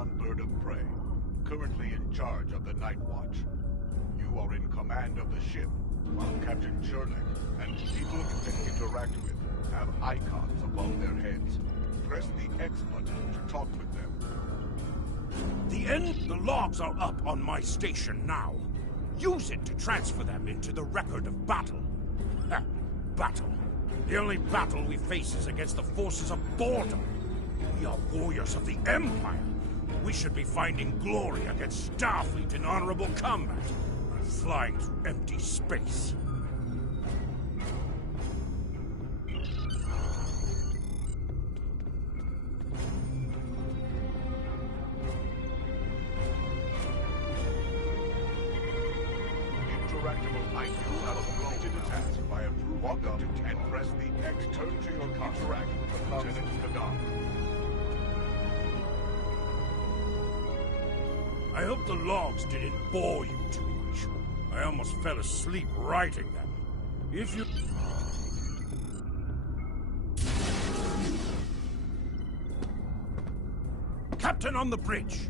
Khagan bird of prey, currently in charge of the Night Watch. You are in command of the ship, while Captain Churlick and people you can interact with have icons above their heads. Press the X button to talk with them. The logs are up on my station now. Use it to transfer them into the record of battle. Battle. The only battle we face is against the forces of boredom. We are warriors of the Empire. We should be finding glory against Starfleet in honorable combat, and flying through empty space. Interactable IQ have uploaded a task by approved. Walk up and press the X. Turn to your contract with Lieutenant Khagan. I hope the logs didn't bore you too much. I almost fell asleep writing them. If you... Captain on the bridge!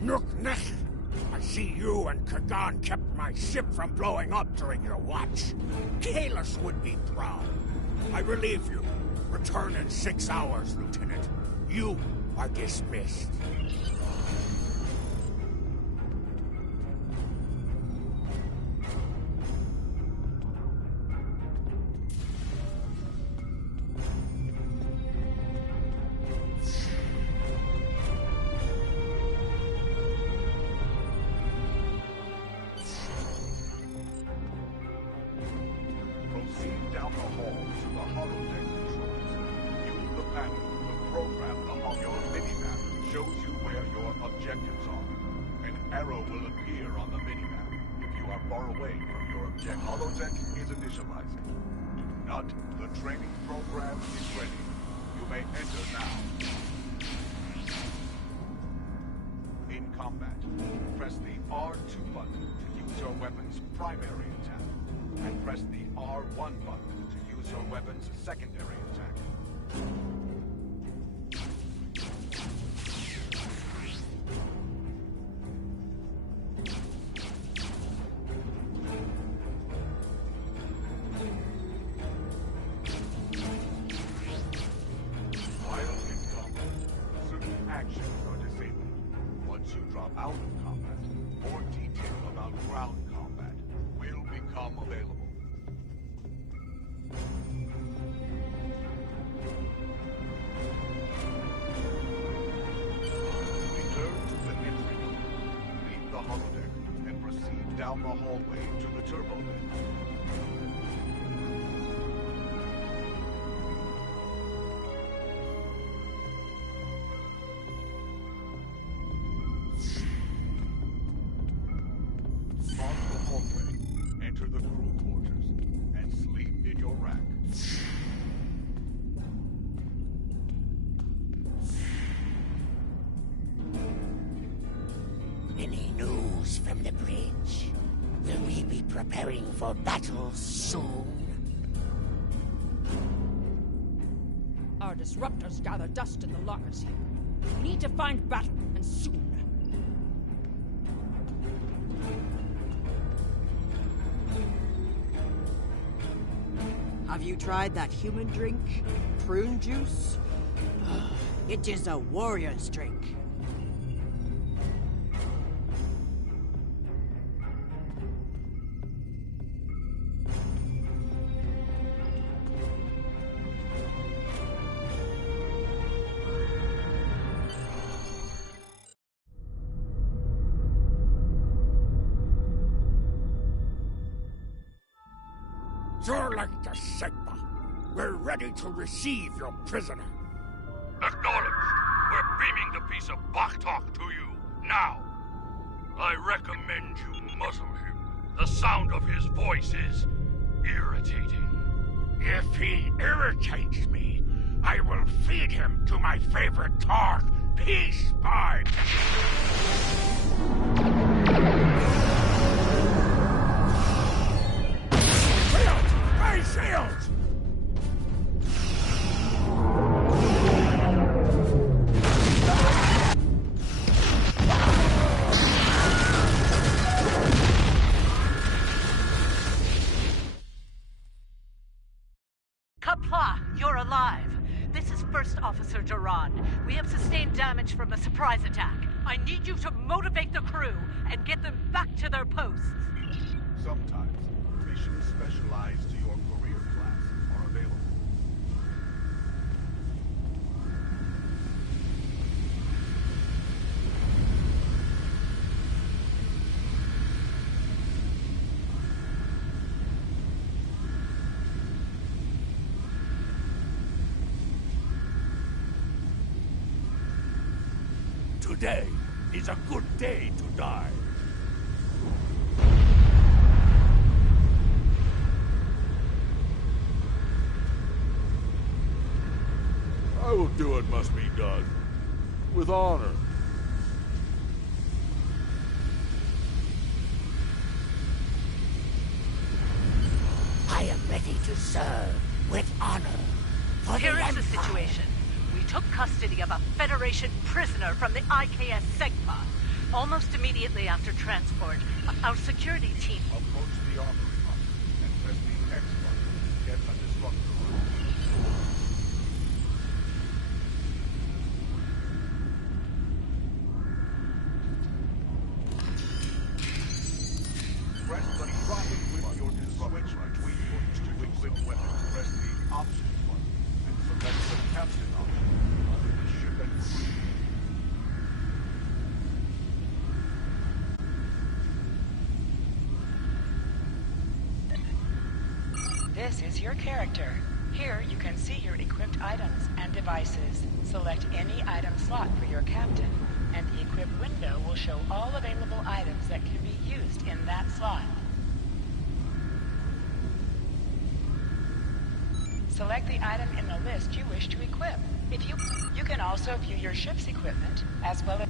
Nook-Nech! I see you and Khagan kept my ship from blowing up during your watch. Kahless would be proud. I relieve you. Return in 6 hours, Lieutenant. You are dismissed. Proceed down the hall to the holodeck controls. Use the panel to program the holodeck. Your minimap shows you where your objectives are. An arrow will appear on the minimap if you are far away from your objective. Holodeck is initializing. Not the training program is ready. You may enter now. In combat, press the R2 button to use your weapon's primary attack, and press the R1 button to use your weapon's secondary attack. While in combat, certain actions are disabled. Once you drop out of combat, more detail about ground combat will become available. Return to the entry door. Leave the holodeck and proceed down the hallway to the turbo lift. Cross the hallway, enter the crew quarters, and sleep in your rack. Any news from the bridge? Will we be preparing for battle soon? Our disruptors gather dust in the lockers here. We need to find battle, and soon. Have you tried that human drink? Prune juice? It is a warrior's drink. Churlick to Sigma. We're ready to receive your prisoner. Acknowledged. We're beaming the piece of Bakhtok to you, now. I recommend you muzzle him. The sound of his voice is irritating. If he irritates me, I will feed him to my favorite Tarth, Peace, Bard! Shields! Hey, shields! Kapla, you're alive. This is First Officer Duran. We have sustained damage from a surprise attack. I need you to motivate the crew and get them back to their posts. Sometimes, missions specialized to your career class are available. Today is a good day to die. I will do what must be done. With honor. I am ready to serve with honor. For Here the is the Empire. situation. We took custody of a Federation prisoner from the IKS Segpa. Almost immediately after transport, our security team... Approach the armory hub and press the X button to get a disruptor on. Press the drop with your disruptor between your two equipped weapons. Press the options button and select the captain option under the ship and crew. This is your character. Here you can see your equipped items and devices. Select any item slot for your captain, and the equip window will show all available items that can be used in that slot. Select the item in the list you wish to equip. You can also view your ship's equipment, as well as...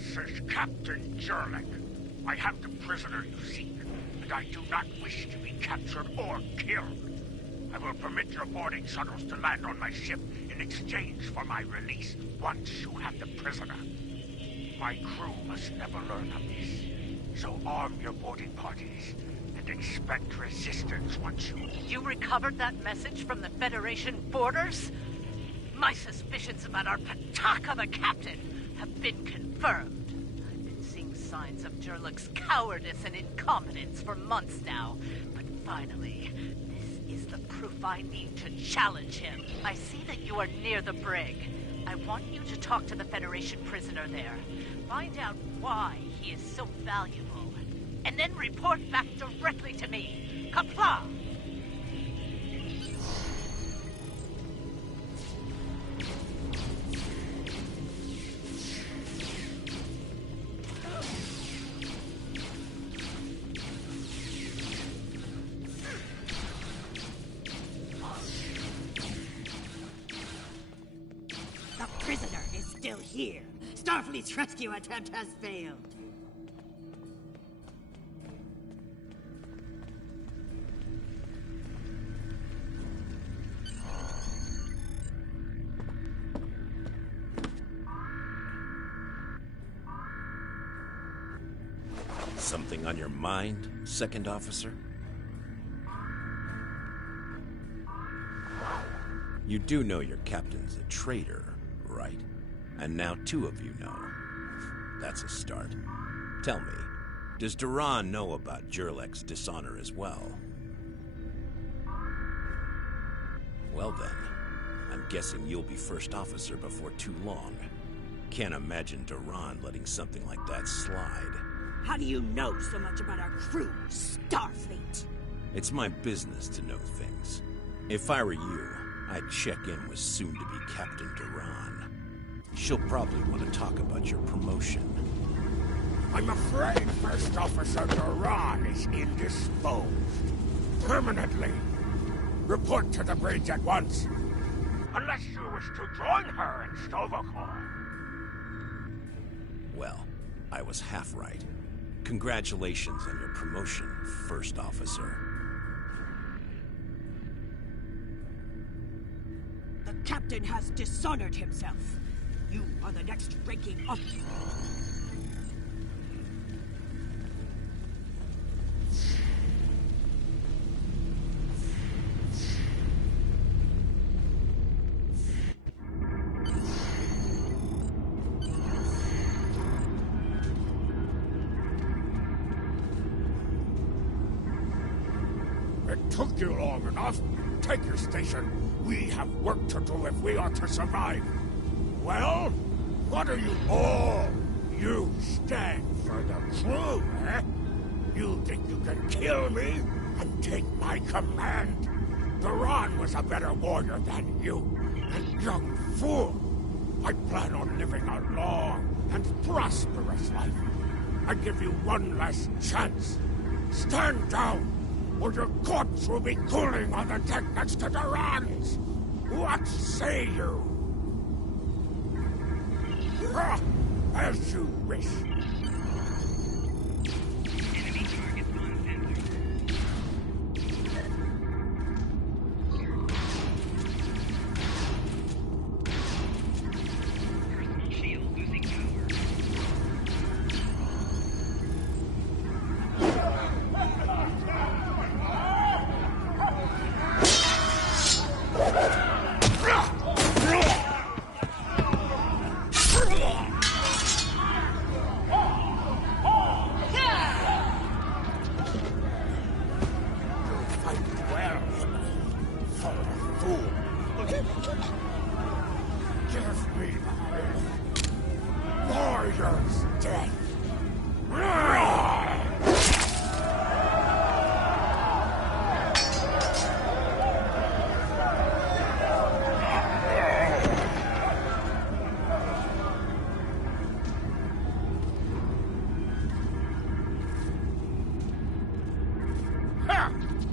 This is Captain Jurlik. I have the prisoner you seek, and I do not wish to be captured or killed. I will permit your boarding shuttles to land on my ship in exchange for my release once you have the prisoner. My crew must never learn of this, so arm your boarding parties and expect resistance once you... You recovered that message from the Federation borders? My suspicions about our Pataka the Captain have been confirmed. I've been seeing signs of Jurlik's cowardice and incompetence for months now, but finally, this is the proof I need to challenge him. I see that you are near the brig. I want you to talk to the Federation prisoner there. Find out why he is so valuable, and then report back directly to me. Comply! The prisoner is still here. Starfleet's rescue attempt has failed. Something on your mind, Second Officer? You do know your captain's a traitor, right? And now two of you know. That's a start. Tell me, does Duran know about Jurlik's dishonor as well? Well then, I'm guessing you'll be first officer before too long. Can't imagine Duran letting something like that slide. How do you know so much about our crew, Starfleet? It's my business to know things. If I were you, I'd check in with soon-to-be Captain Duran. She'll probably want to talk about your promotion. I'm afraid First Officer Duran is indisposed. Permanently. Report to the bridge at once. Unless you wish to join her in Sto-vo-kor. Well, I was half right. Congratulations on your promotion, First Officer. The captain has dishonored himself. You are the next ranking officer. It took you long enough. Take your station. We have work to do if we are to survive. Well, what are you all? You stand for the crew, eh? You think you can kill me and take my command? Duran was a better warrior than you. And young fool! I plan on living a long and prosperous life. I give you one last chance. Stand down, or your corpse will be cooling on the deck next to Duran's. What say you? As you wish. Enemy target uncensored. Personal shield losing power.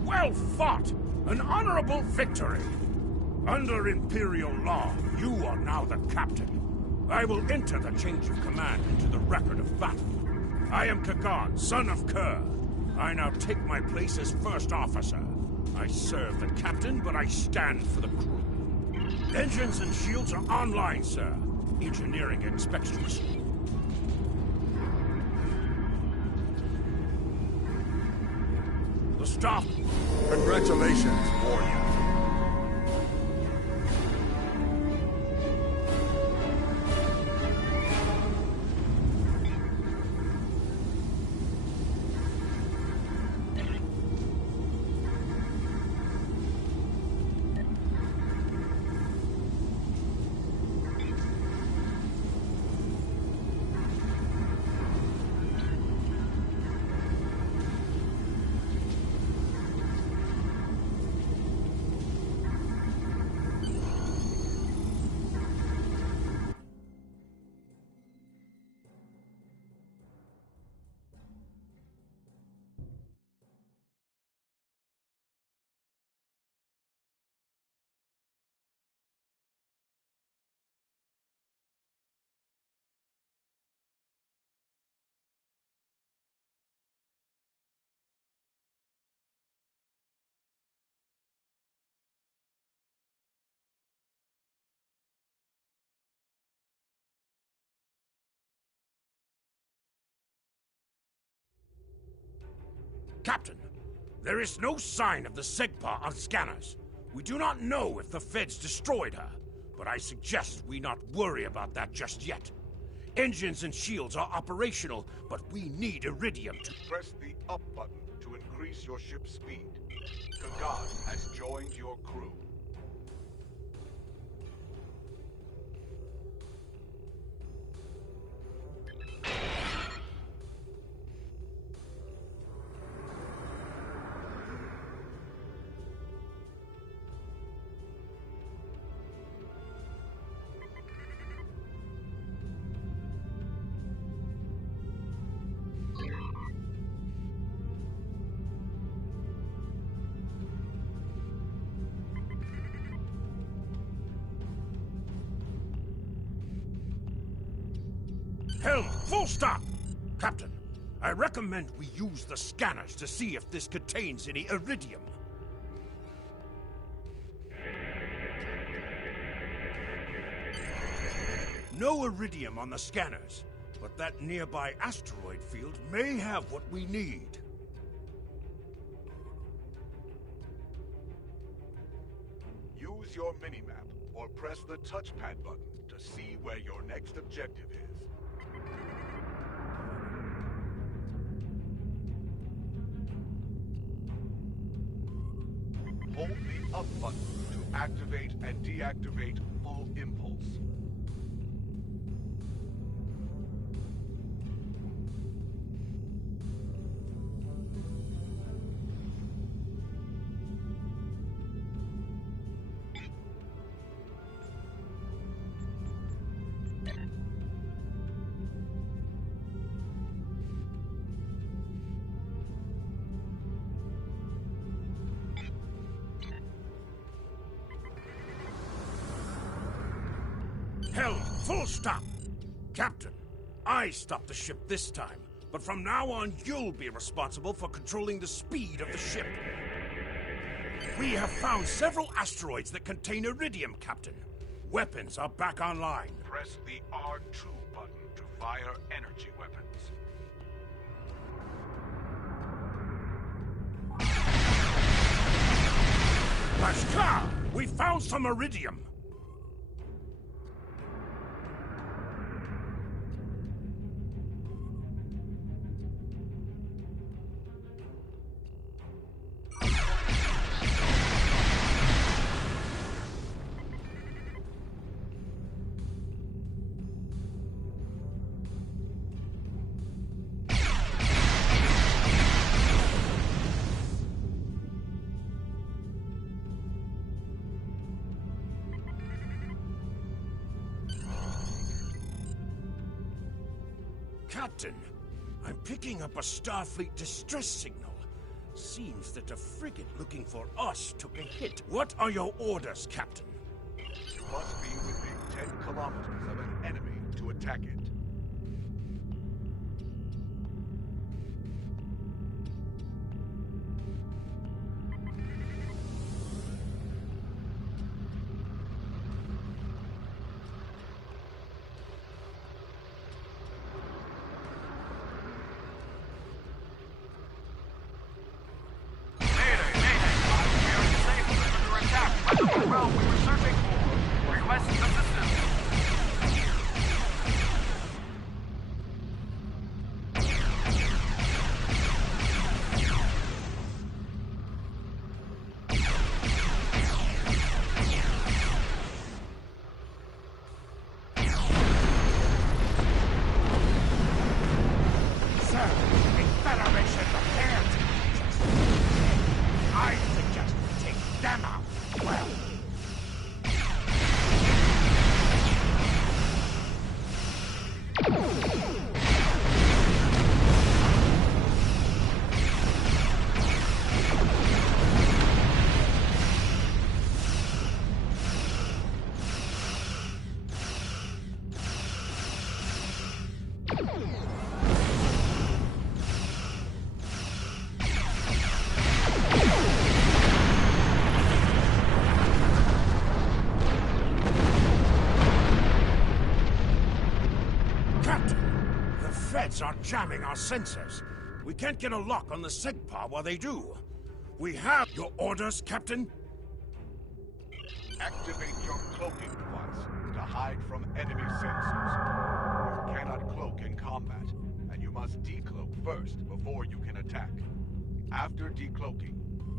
Well fought! An honorable victory! Under Imperial law, you are now the captain. I will enter the change of command into the record of battle. I am Kagan, son of Kerr. I now take my place as first officer. I serve the captain, but I stand for the crew. Engines and shields are online, sir. Engineering expects to receive. The staff. Congratulations, warrior. Captain, there is no sign of the Segpa on scanners. We do not know if the Feds destroyed her, but I suggest we not worry about that just yet. Engines and shields are operational, but we need Iridium to... Press the up button to increase your ship's speed. Kagan has joined your crew. Helm, full stop! Captain, I recommend we use the scanners to see if this contains any Iridium. No Iridium on the scanners, but that nearby asteroid field may have what we need. Use your minimap or press the touchpad button to see where your next objective is. Hold the up button to activate and deactivate full impulse. Helm, full stop! Captain, I stopped the ship this time, but from now on you'll be responsible for controlling the speed of the ship. We have found several asteroids that contain Iridium, Captain. Weapons are back online. Press the R2 button to fire energy weapons. Bashkar! We found some Iridium! Captain, I'm picking up a Starfleet distress signal. Seems that a frigate looking for us took a hit. What are your orders, Captain? You must be within 10 kilometers of an enemy attack it. Are jamming our sensors. We can't get a lock on the SegPa while they do. We have your orders, Captain? Activate your cloaking device to hide from enemy sensors. You cannot cloak in combat, and you must decloak first before you can attack. After decloaking,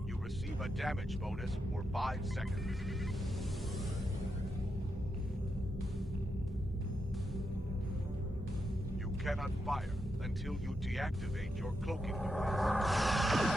you receive a damage bonus for 5 seconds. You cannot fire until you deactivate your cloaking device.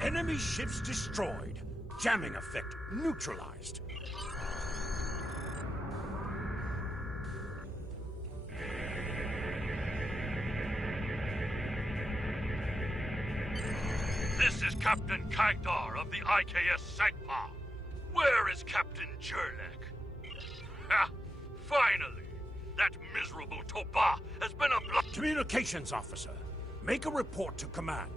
Enemy ships destroyed. Jamming effect neutralized. This is Captain Kagdar of the IKS SegPa. Where is Captain Jurlek? Ha! Finally! That miserable Toba has been a Communications officer, make a report to command.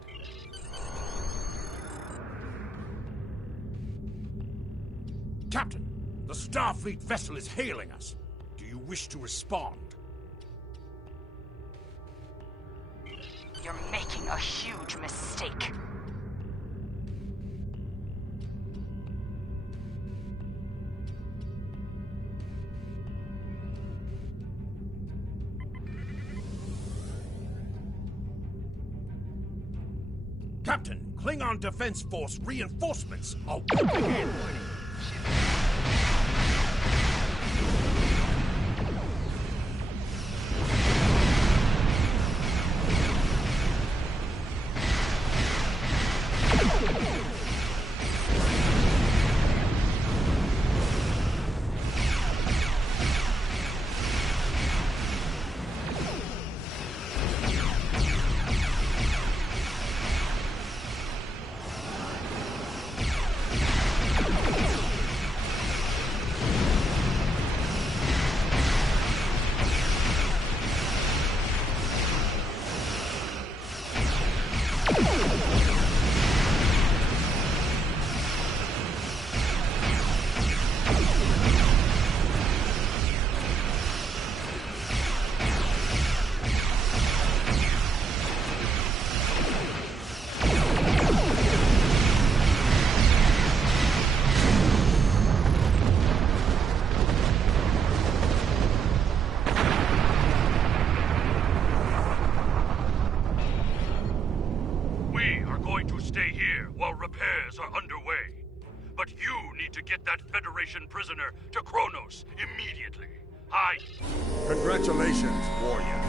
Captain, the Starfleet vessel is hailing us. Do you wish to respond? You're making a huge mistake. Captain, Klingon Defense Force reinforcements are working in. going to stay here while repairs are underway. But you need to get that Federation prisoner to Kronos immediately. Congratulations, warrior.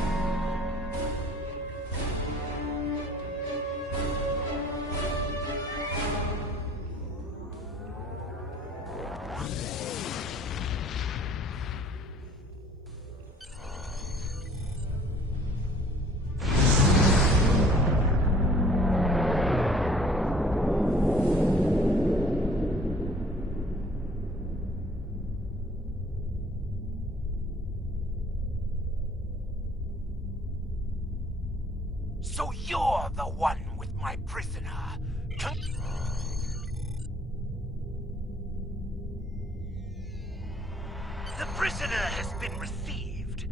So you're the one with my prisoner. The prisoner has been received.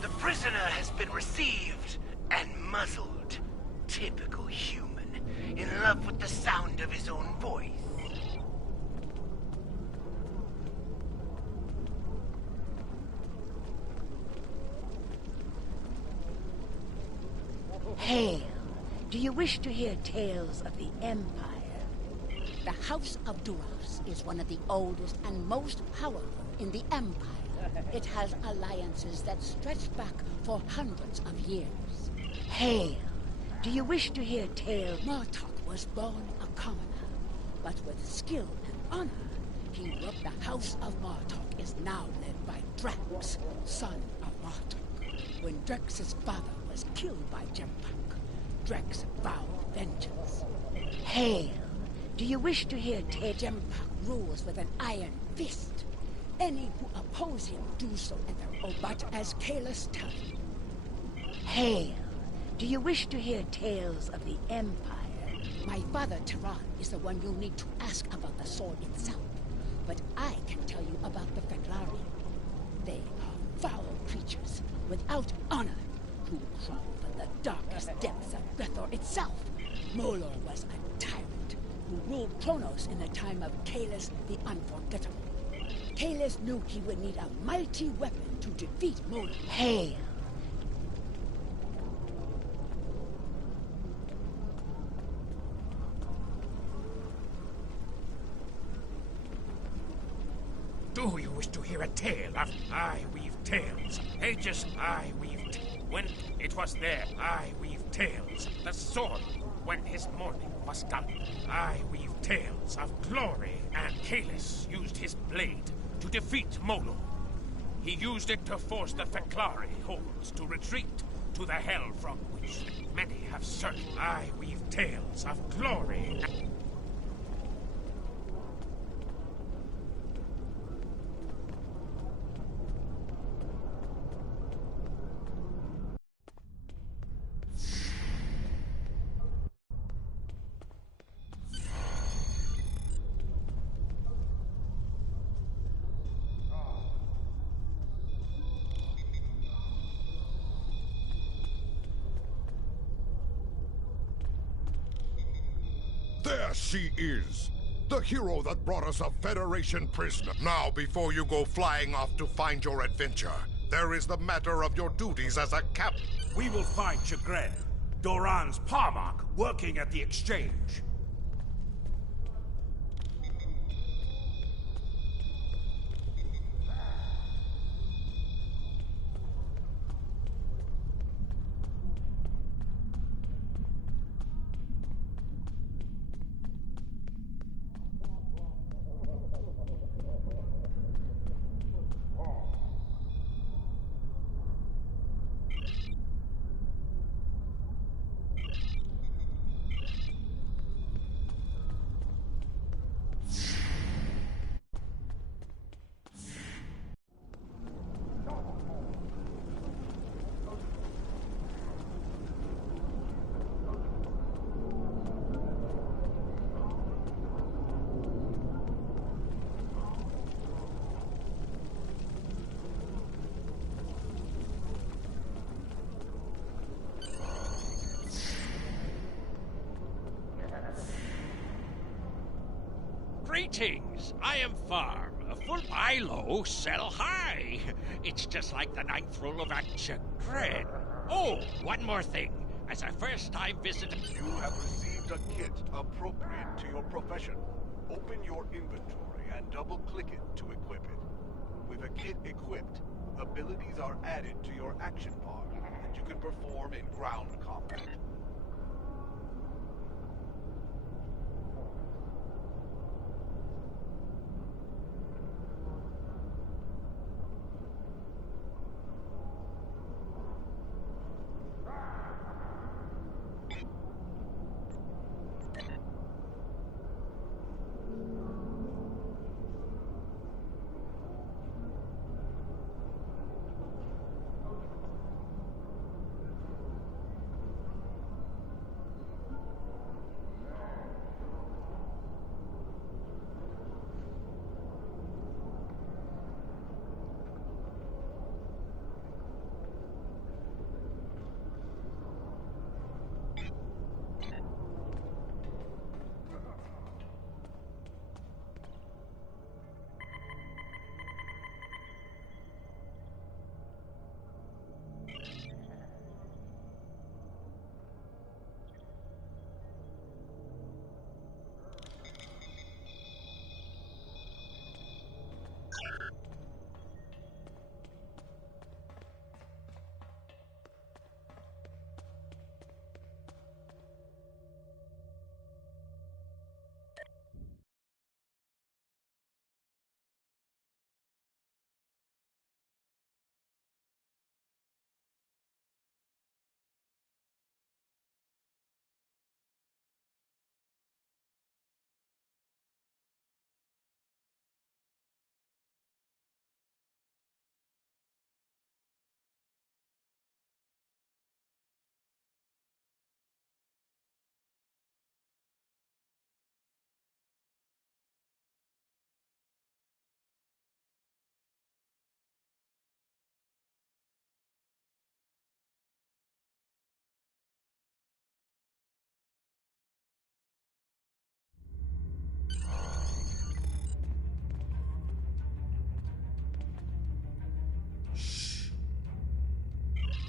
The prisoner has been received and muzzled. Typical human, in love with the sound of his own voice. Hail! Do you wish to hear tales of the Empire? The House of Duras is one of the oldest and most powerful in the Empire. It has alliances that stretch back for hundreds of years. Hail! Do you wish to hear tales? Martok was born a commoner, but with skill and honor, he worked. The House of Martok is now led by Drex, son of Martok. When Drex's father was killed by Jempak, Drex vowed vengeance. Hail! Do you wish to hear tales? Jempak rules with an iron fist. Any who oppose him do so at their own. But as Kalis tells you, Hail! Do you wish to hear tales of the Empire? My father, Tehran, is the one you need to ask about the sword itself. But I can tell you about the Fedlari. They are foul creatures without honor who crawl from the darkest depths of Bethor itself. Molor was a tyrant who ruled Kronos in the time of Kalis the Unforgettable. Kalis knew he would need a mighty weapon to defeat Molor. Hail! Do you wish to hear a tale of I weave tales? Ages I weaved. When it was there, I weave tales. The sword, when his mourning was done. I weave tales of glory, and Kalis used his blade to defeat Molo. He used it to force the Fedlari hordes to retreat to the hell from which many have searched. I weave tales of glory and... There she is! The hero that brought us a Federation prisoner. Now, before you go flying off to find your adventure, there is the matter of your duties as a captain. We will find Chagrin, Doran's Parmark, working at the exchange. Greetings. I am Farm. Full buy low, sell high. It's just like the ninth rule of Action Grid. Oh, one more thing. As a first-time visitor... You have received a kit appropriate to your profession. Open your inventory and double-click it to equip it. With a kit equipped, abilities are added to your action bar that you can perform in ground combat.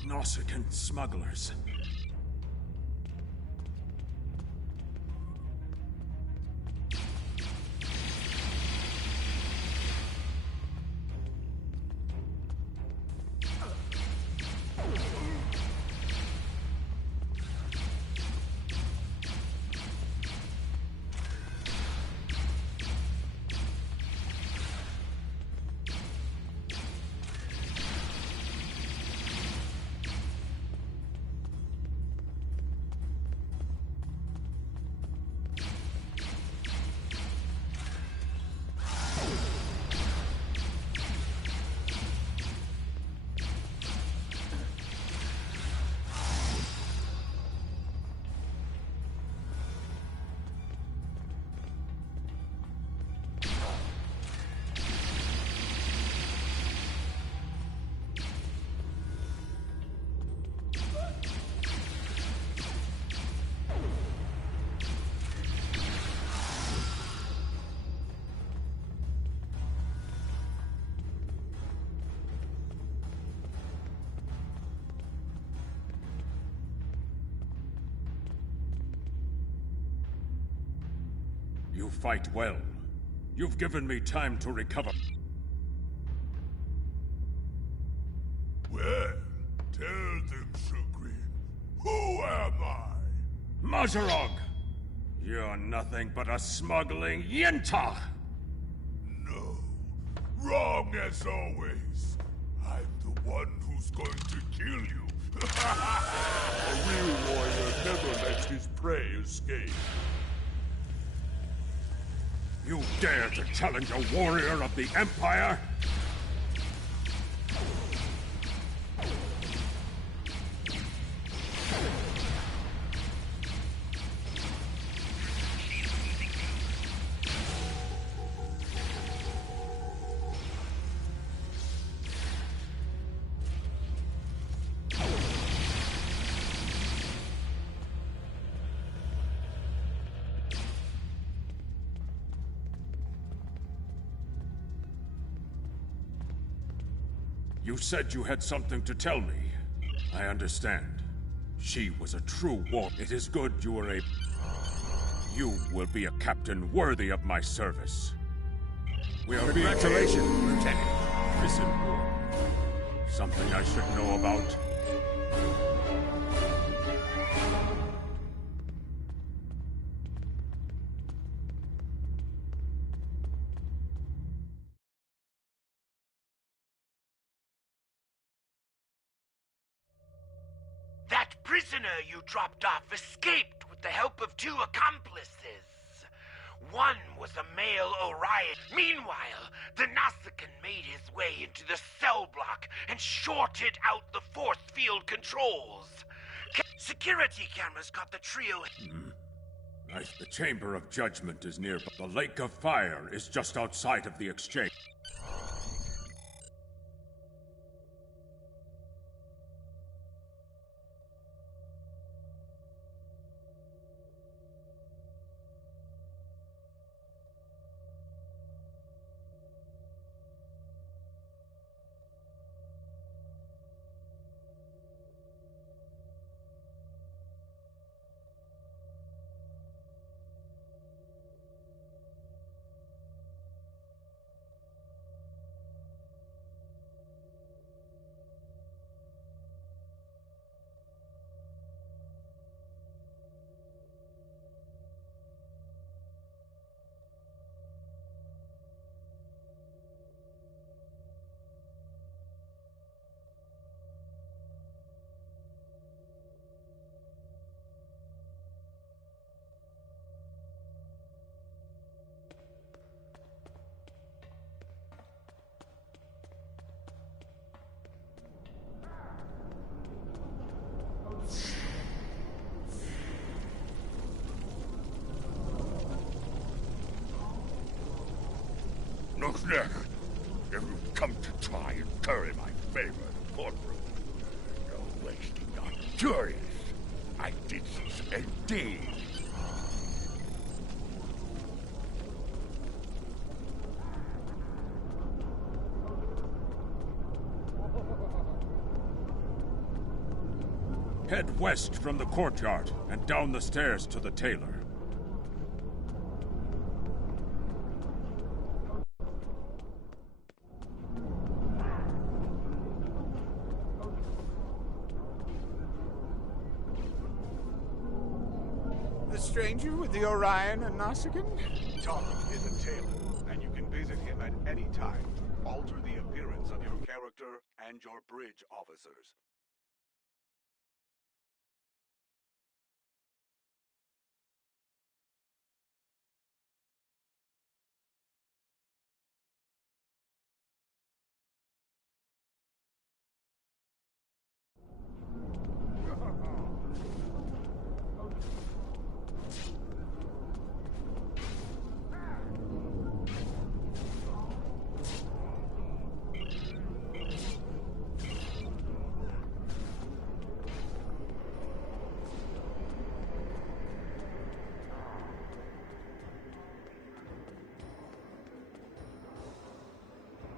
Nausicaan smugglers. You fight well. You've given me time to recover. Well, tell them, Chagrin. Who am I? Mazarog! You're nothing but a smuggling Yintah! No. Wrong as always. I'm the one who's going to kill you. A real warrior never lets his prey escape. You dare to challenge a warrior of the Empire? You said you had something to tell me. I understand. She was a true war. It is good you were able. You will be a captain worthy of my service. We are Congratulations, Lieutenant. Prison war. Something I should know about. That prisoner you dropped off escaped with the help of 2 accomplices. One was a male Orion. Meanwhile, the Nausicaan made his way into the cell block and shorted out the force field controls. Security cameras caught the trio. The Chamber of Judgment is nearby. The Lake of Fire is just outside of the exchange. Look there. If you've come to try and curry my favor in the courtroom, you're wasting your curious. I did this indeed. Head west from the courtyard and down the stairs to the tailor. The stranger with the Orion and Nausicaan? Tom is a tailor, and you can visit him at any time to alter the appearance of your character and your bridge officers.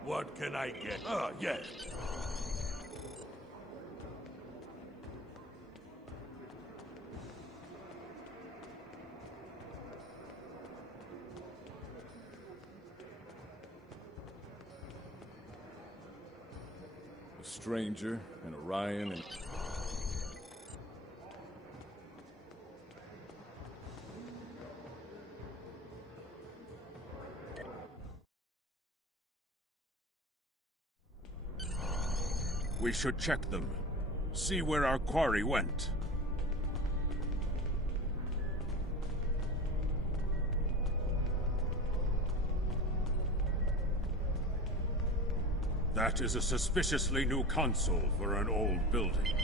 What can I get? Ah, yes. A stranger, an Orion, and... We should check them. See where our quarry went. That is a suspiciously new console for an old building.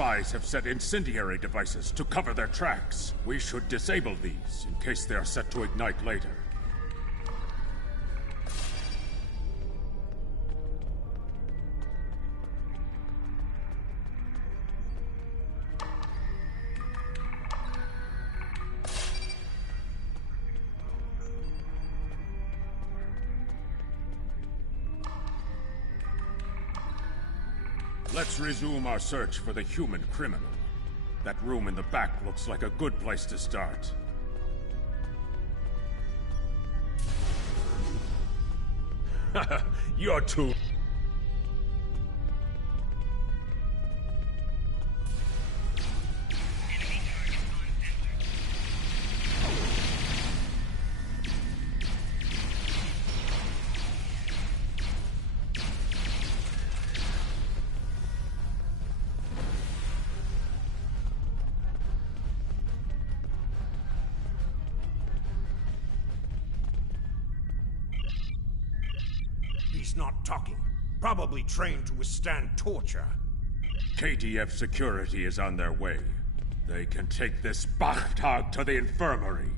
spies have set incendiary devices to cover their tracks. We should disable these in case they are set to ignite later. Let's resume our search for the human criminal. That room in the back looks like a good place to start. You're too... He's not talking. Probably trained to withstand torture. KDF security is on their way. They can take this Bachtag to the infirmary.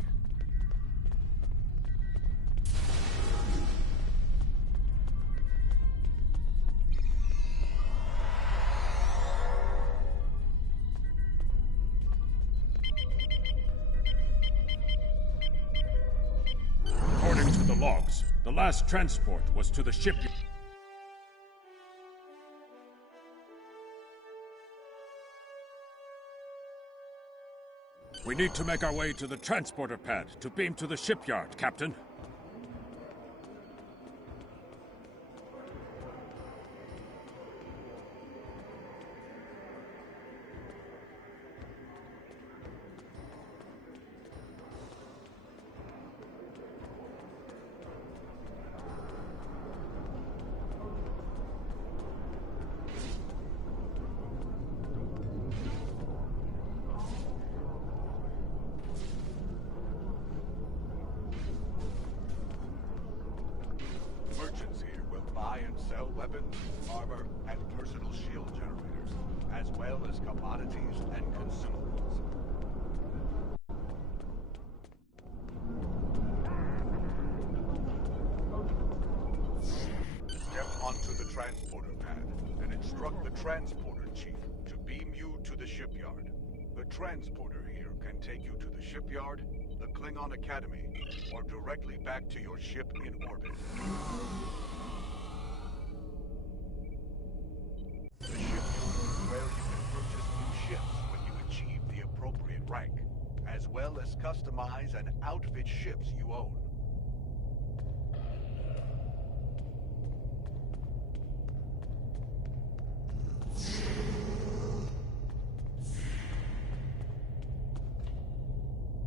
According to the logs, the last transport was to the shipyard. We need to make our way to the transporter pad to beam to the shipyard, Captain. Merchants here will buy and sell weapons, armor, and personal shield generators, as well as commodities and consumables. Step onto the transporter pad and instruct the transporter chief to beam you to the shipyard. The transporter here can take you to the shipyard, the Klingon Academy, or directly back to your ship in orbit. The shipyard is where you can purchase new ships when you achieve the appropriate rank, as well as customize and outfit ships you own.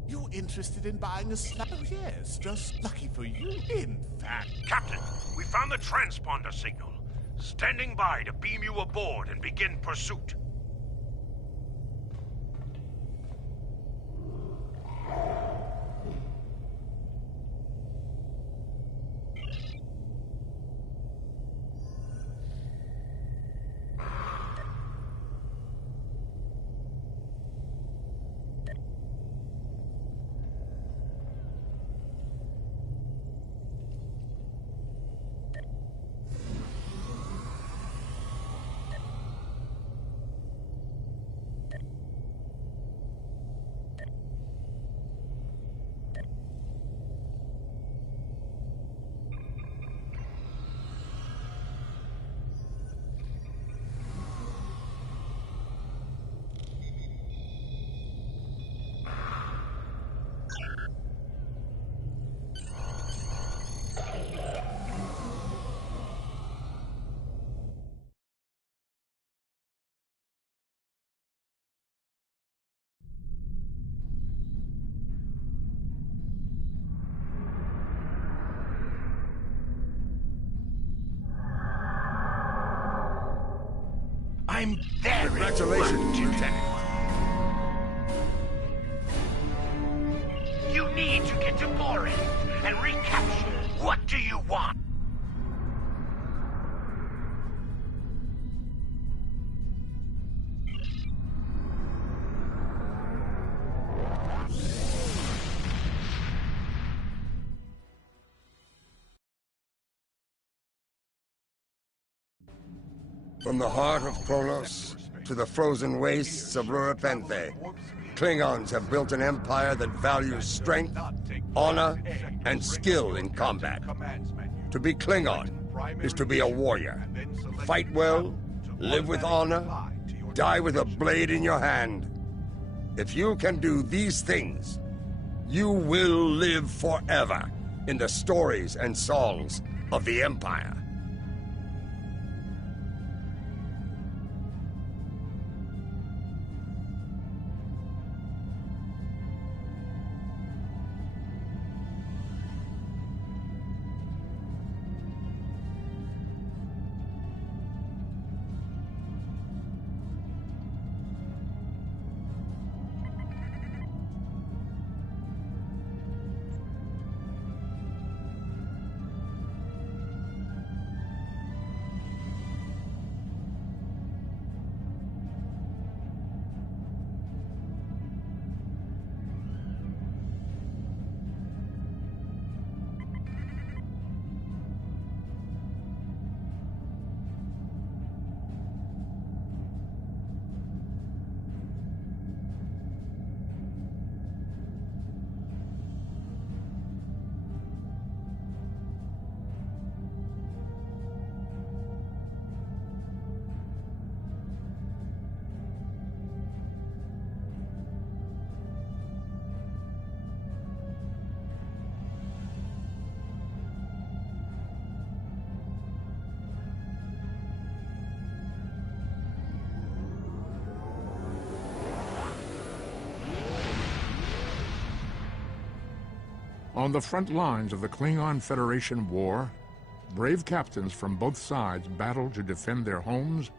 You're interested in buying a slab? Oh, yes, just lucky for you. In fact... Captain, we found the transponder signal. Standing by to beam you aboard and begin pursuit. I'm there. Congratulations, Lieutenant. You need to get to Boris and recapture. What do you want? From the heart of Kronos to the frozen wastes of Ruripenthe, Klingons have built an empire that values strength, honor, and skill in combat. To be Klingon is to be a warrior. Fight well, live with honor, die with a blade in your hand. If you can do these things, you will live forever in the stories and songs of the Empire. On the front lines of the Klingon Federation war, brave captains from both sides battle to defend their homes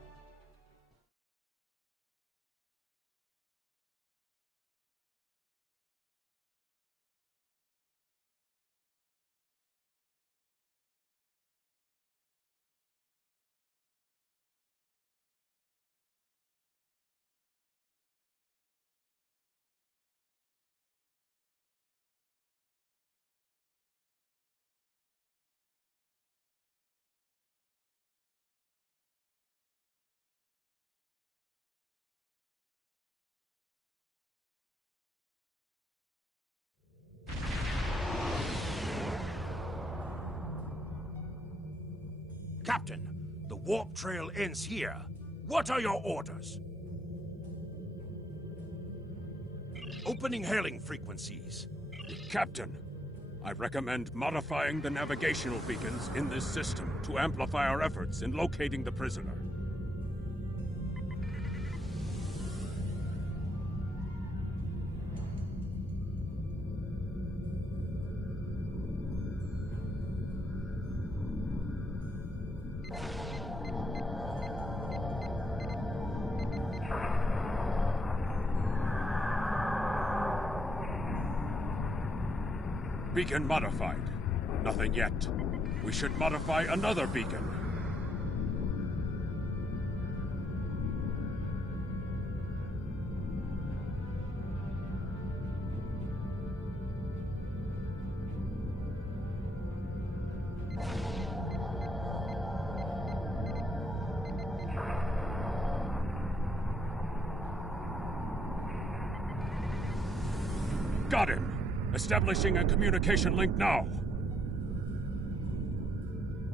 Captain, the warp trail ends here. What are your orders? Opening hailing frequencies. Captain, I recommend modifying the navigational beacons in this system to amplify our efforts in locating the prisoner. Beacon modified. Nothing yet. We should modify another beacon. Got him! Establishing a communication link now.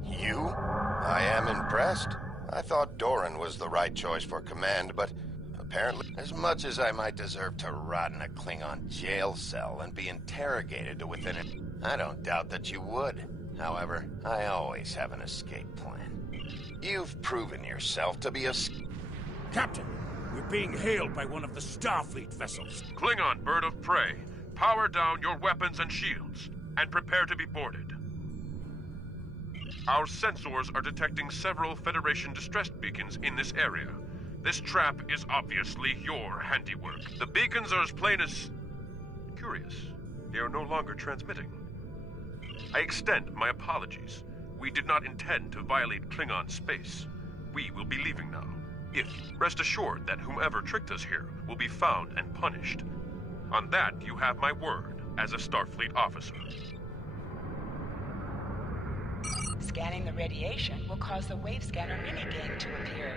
You? I am impressed. I thought Doran was the right choice for command, but apparently, as much as I might deserve to rot in a Klingon jail cell and be interrogated to within it, I don't doubt that you would. However, I always have an escape plan. You've proven yourself to be a... Captain, we're being hailed by one of the Starfleet vessels. Klingon bird of prey. Power down your weapons and shields, and prepare to be boarded. Our sensors are detecting several Federation distress beacons in this area. This trap is obviously your handiwork. The beacons are as plain as... curious. They are no longer transmitting. I extend my apologies. We did not intend to violate Klingon space. We will be leaving now. Rest assured that whomever tricked us here will be found and punished. On that, you have my word as a Starfleet officer. Scanning the radiation will cause the Wave Scanner minigame to appear.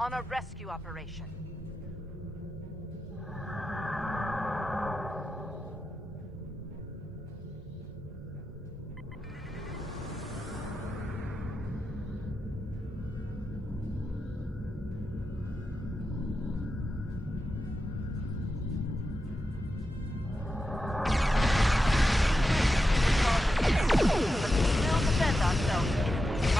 On a rescue operation. We'll defend ourselves if we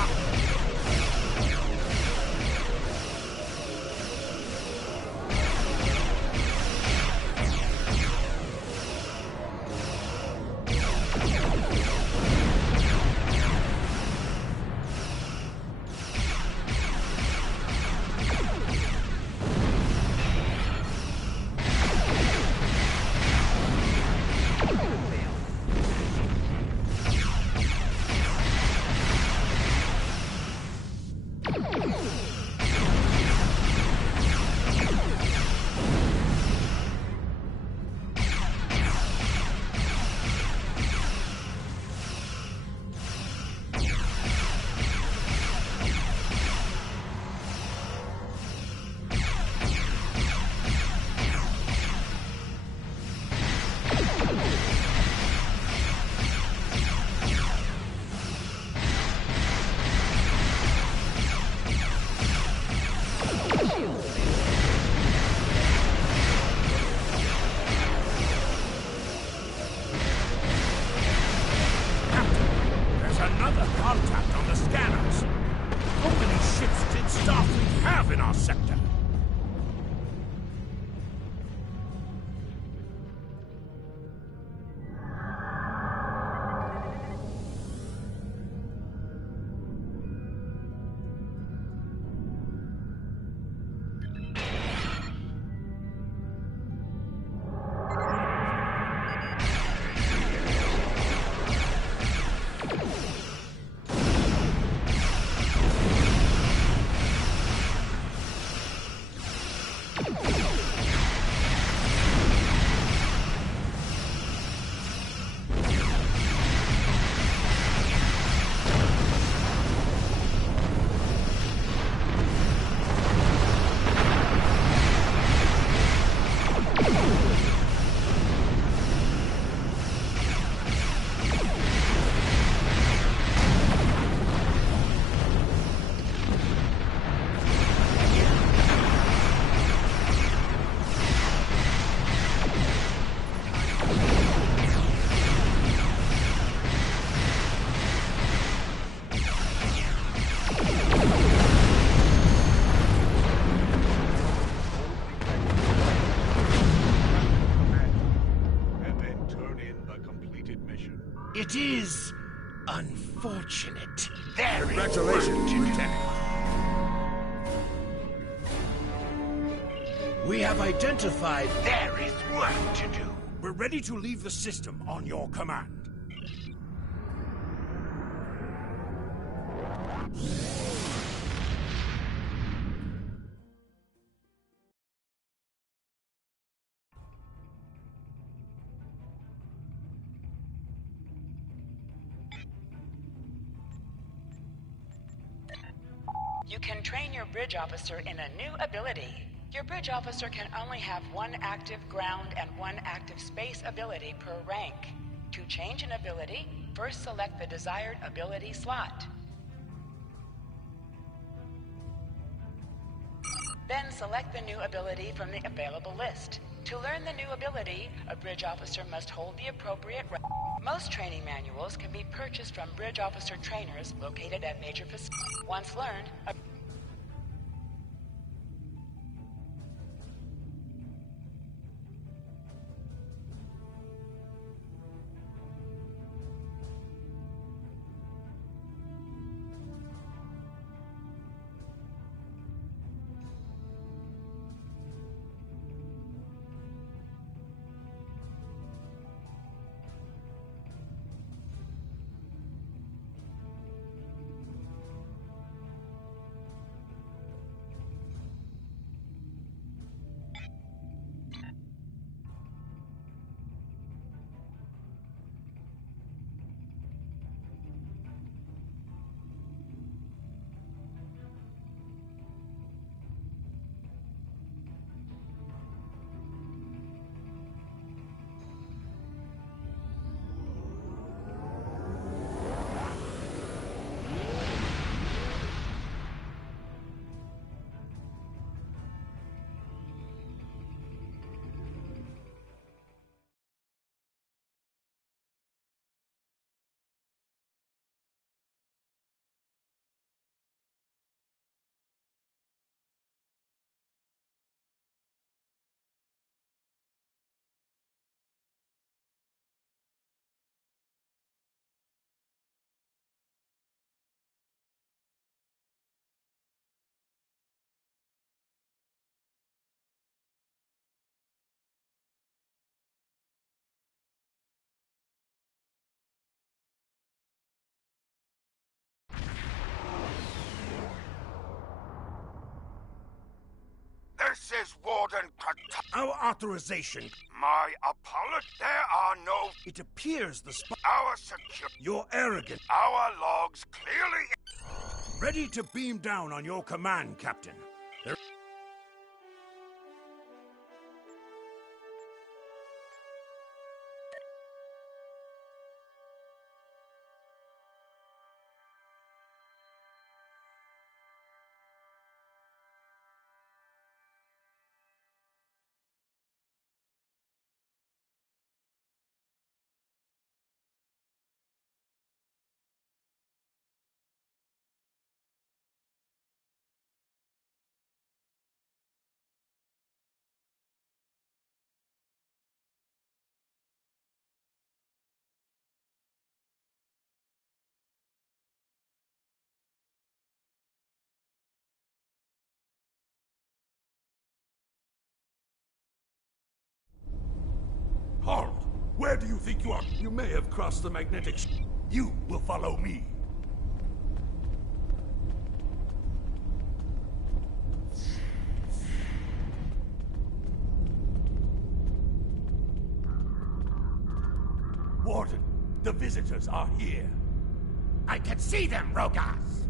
It is unfortunate. There Congratulations, Lieutenant. We have identified... There is work to do. We're ready to leave the system on your command. You can train your bridge officer in a new ability. Your bridge officer can only have one active ground and one active space ability per rank. To change an ability, first select the desired ability slot. Then select the new ability from the available list. To learn the new ability, a bridge officer must hold the appropriate rank. Most training manuals can be purchased from bridge officer trainers located at major facilities. Once learned, This is Warden Our authorization. My apologies. There are no... It appears the Our security... You're arrogant. Our logs clearly... Ready to beam down on your command, Captain. There... Halt! Where do you think you are? You may have crossed the magnetic... You will follow me. Warden, the visitors are here. I can see them, Rogas!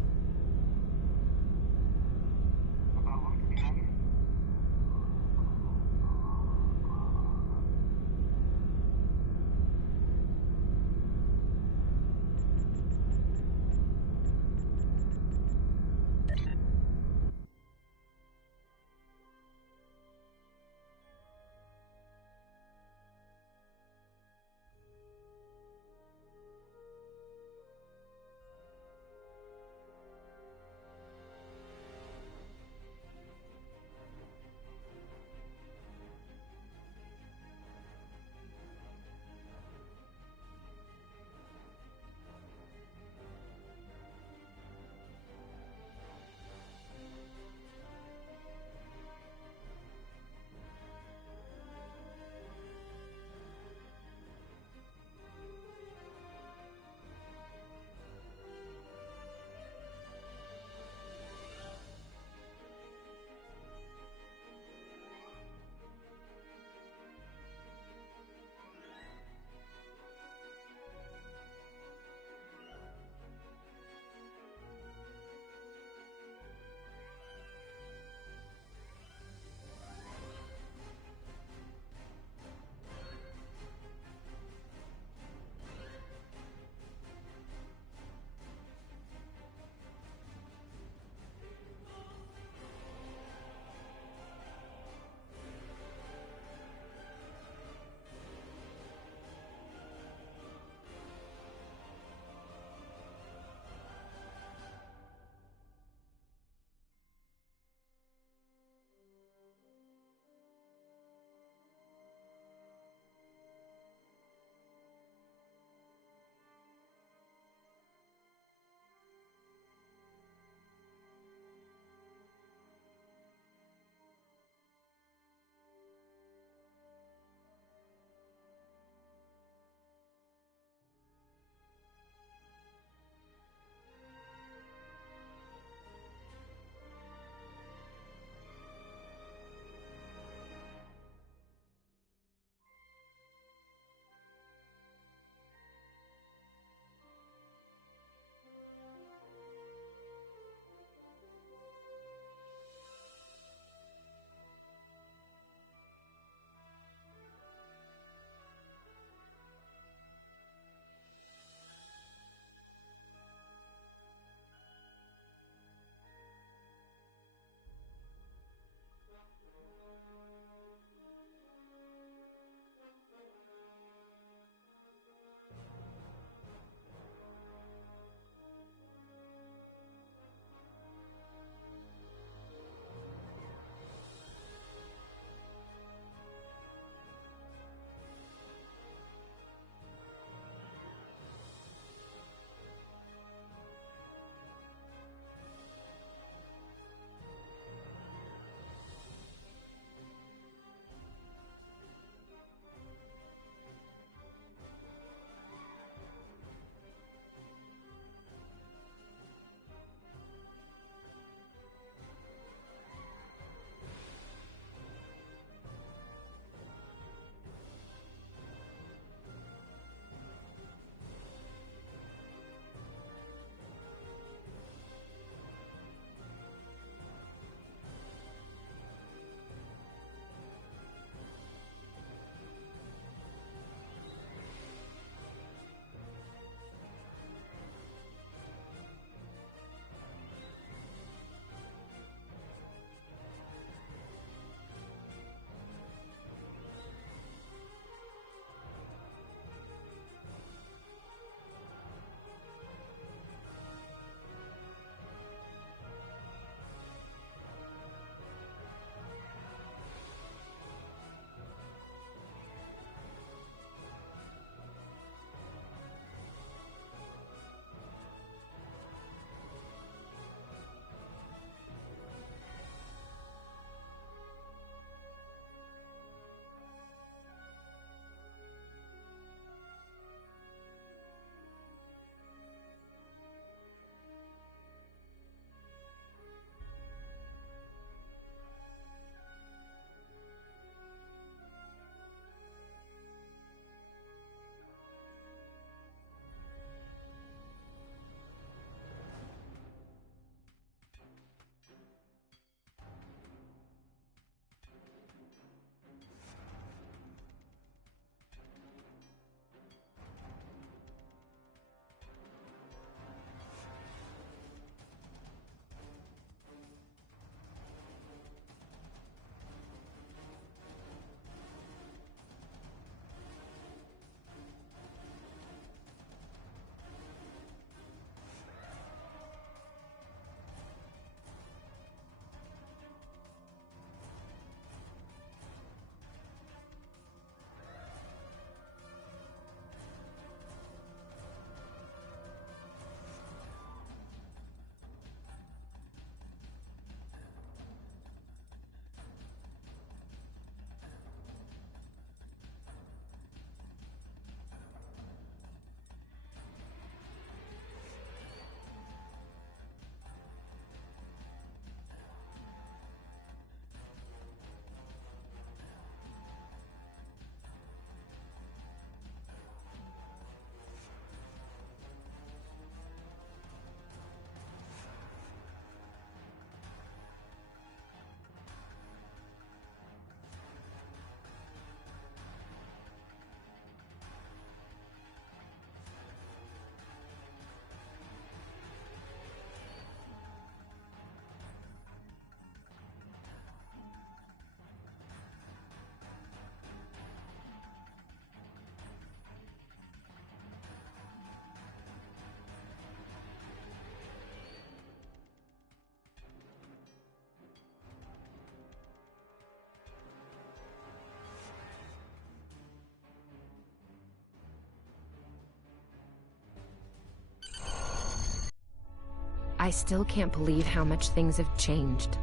I still can't believe how much things have changed.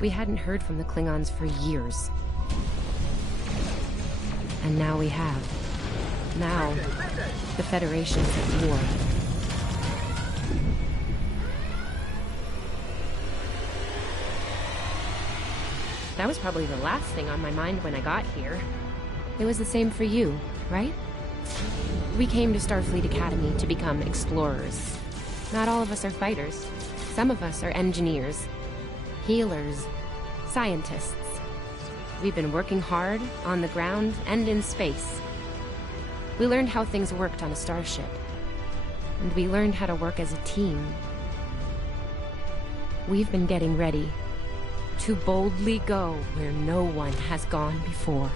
We hadn't heard from the Klingons for years. And now we have. Now, the Federation's at war. That was probably the last thing on my mind when I got here. It was the same for you, right? We came to Starfleet Academy to become explorers. Not all of us are fighters. Some of us are engineers, healers, scientists. We've been working hard on the ground and in space. We learned how things worked on a starship. And we learned how to work as a team. We've been getting ready to boldly go where no one has gone before.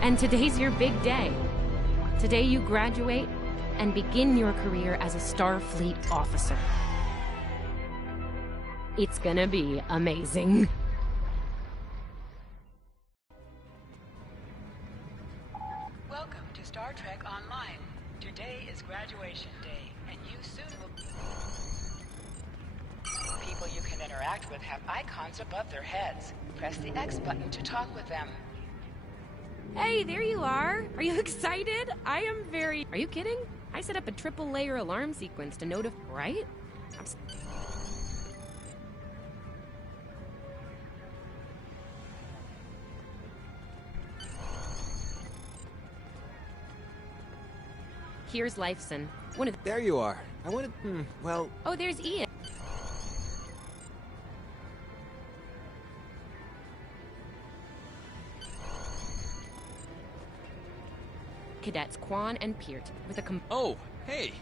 And today's your big day. Today you graduate and begin your career as a Starfleet officer. It's gonna be amazing. Welcome to Star Trek Online. Today is graduation day, and you soon will... People you can interact with have icons above their heads. Press the X button to talk with them. Hey, there you are! Are you excited? I am very... Are you kidding? I set up a triple-layer alarm sequence to notify... Right? Here's Lifeson. One of the... There you are. I wanted... well... Oh, there's Ian. Cadets Quan and Peart with a Oh, hey!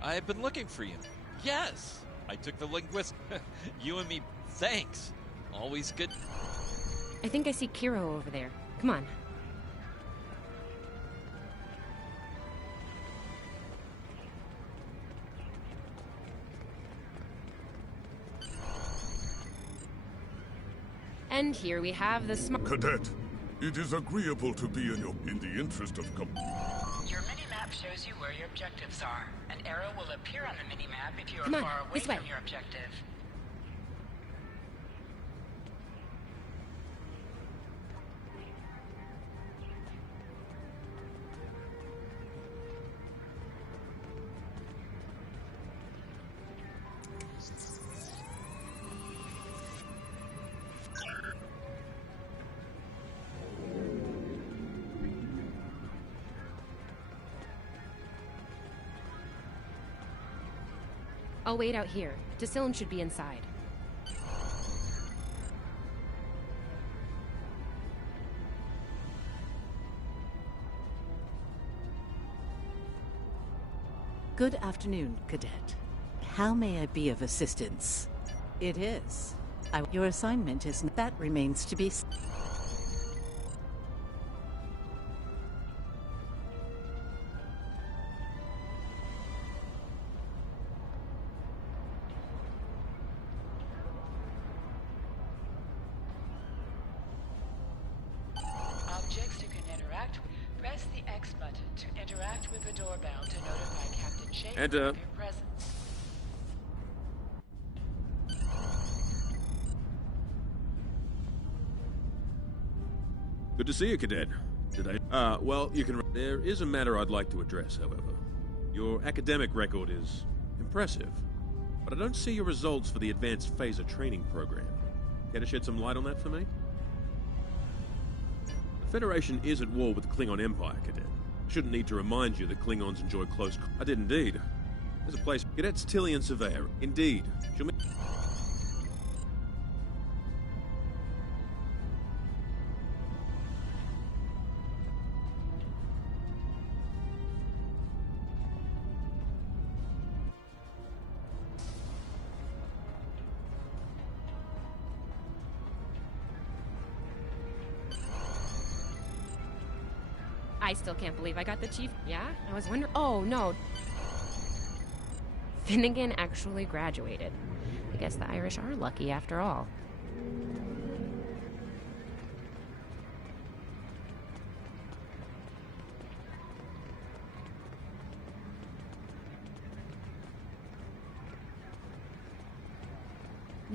I've been looking for you. Yes! I took the linguist. You and me, thanks. Always good. I think I see Kiro over there. Come on. And here we have the smart... Cadet, it is agreeable to be in the interest of Your mini-map shows you where your objectives are. An arrow will appear on the mini-map if you are Come on, far away this way. from your objective. I'll wait out here. Dacilin should be inside. Good afternoon, Cadet. How may I be of assistance? It is. Your assignment is... That remains to be... Objects you can interact with. Press the X button to interact with the doorbell to notify Captain Schaefer And, of your presence. Good to see you, Cadet. Well, you can... There is a matter I'd like to address, however. Your academic record is impressive, but I don't see your results for the Advanced Phaser Training Program. Care to shed some light on that for me? The Federation is at war with the Klingon Empire, Cadet. I shouldn't need to remind you that Klingons enjoy close... I did indeed. There's a place... Cadets Tilly and Surveyor. Indeed. She'll... I still can't believe I got the chief. Yeah? I was wondering... Oh, no. Finnegan actually graduated. I guess the Irish are lucky after all.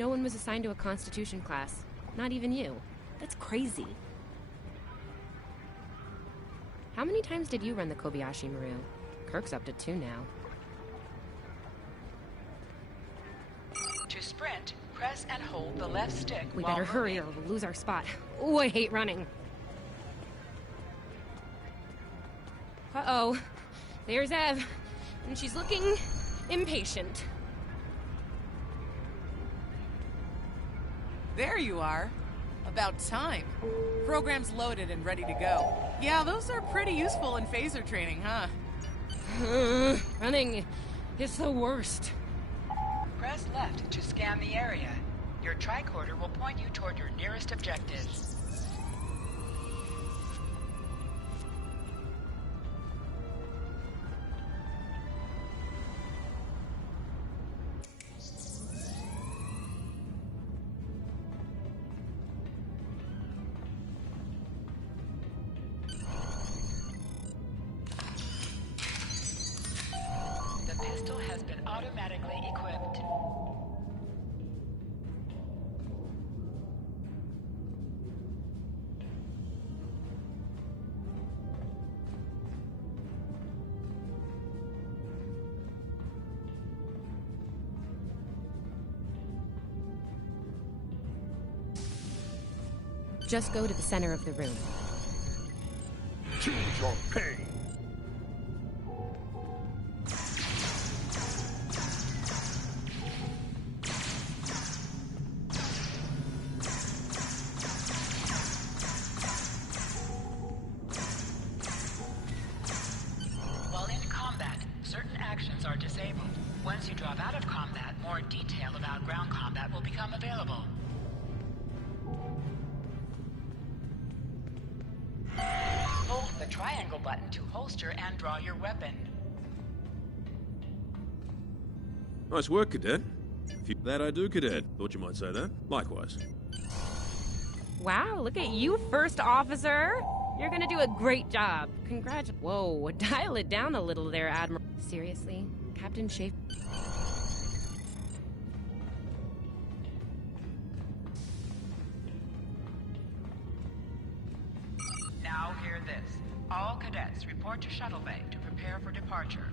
No one was assigned to a Constitution class. Not even you. That's crazy. How many times did you run the Kobayashi Maru? Kirk's up to 2 now. To sprint, press and hold the left stick. We while better hurry moving. or we'll lose our spot. Ooh, I hate running. Uh-oh. There's Ev. And she's looking impatient. There you are. About time. Program's loaded and ready to go. Yeah, those are pretty useful in phaser training, huh? Running is the worst. Press left to scan the area. Your tricorder will point you toward your nearest objectives. The pistol has been automatically equipped. Just go to the center of the room. Choose your pain. While in combat, certain actions are disabled. Once you drop out of combat, more detail about ground combat will become available. Hold the triangle button to holster and draw your weapon. Nice work, Cadet. That I do, Cadet. Thought you might say that. Likewise. Wow, look at you, First Officer! You're gonna do a great job. Whoa, dial it down a little there, Admiral. Seriously? Captain Schaefer? Now hear this. All cadets report to Shuttle Bay to prepare for departure.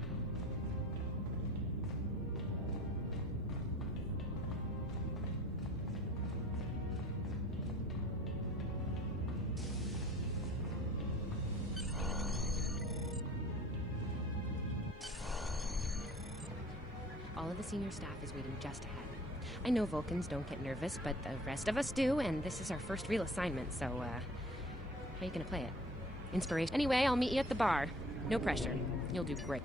All of the senior staff is waiting just ahead. I know Vulcans don't get nervous, but the rest of us do, and this is our first real assignment, so, how are you gonna play it? Inspiration. Anyway, I'll meet you at the bar. No pressure. You'll do great.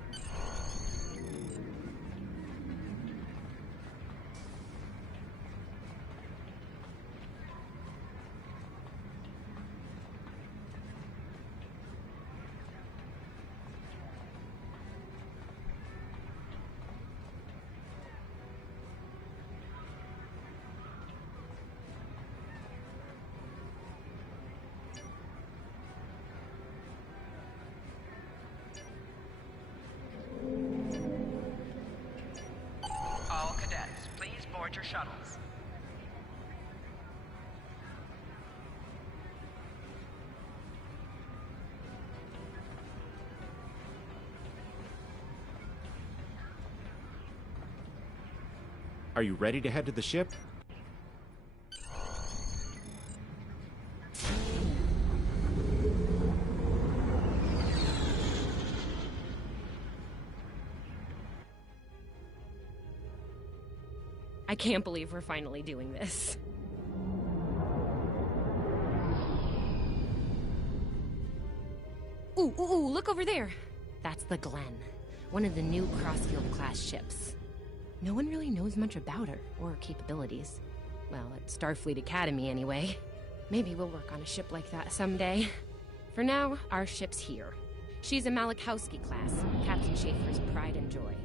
All cadets, please board your shuttles. Are you ready to head to the ship? I can't believe we're finally doing this. Ooh, ooh, ooh, look over there! That's the Glen, one of the new Crossfield-class ships. No one really knows much about her, or her capabilities. Well, at Starfleet Academy, anyway. Maybe we'll work on a ship like that someday. For now, our ship's here. She's a Malachowski class, Captain Schaefer's pride and joy.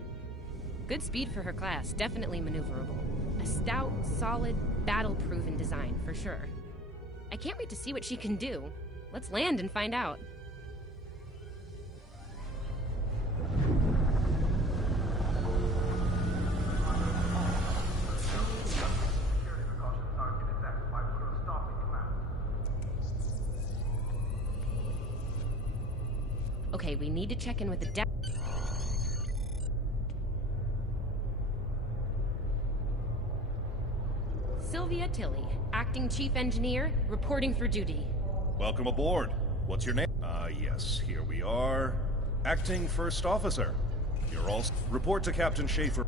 Good speed for her class, definitely maneuverable. A stout, solid, battle-proven design, for sure. I can't wait to see what she can do. Let's land and find out. Okay, we need to check in with the Sylvia Tilley, Acting Chief Engineer, reporting for duty. Welcome aboard. What's your name? Yes, here we are. Acting First Officer. You're all... Report to Captain Schaefer.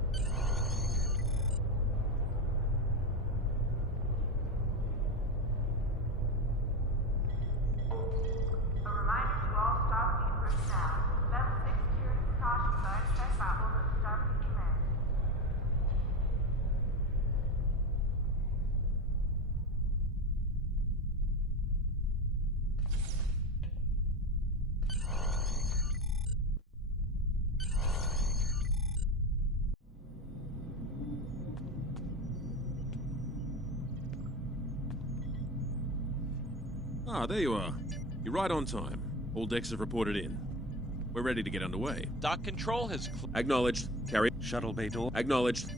Ah, there you are. You're right on time. All decks have reported in. We're ready to get underway. Dock control has... Acknowledged. Carry. Shuttle bay door. Acknowledged.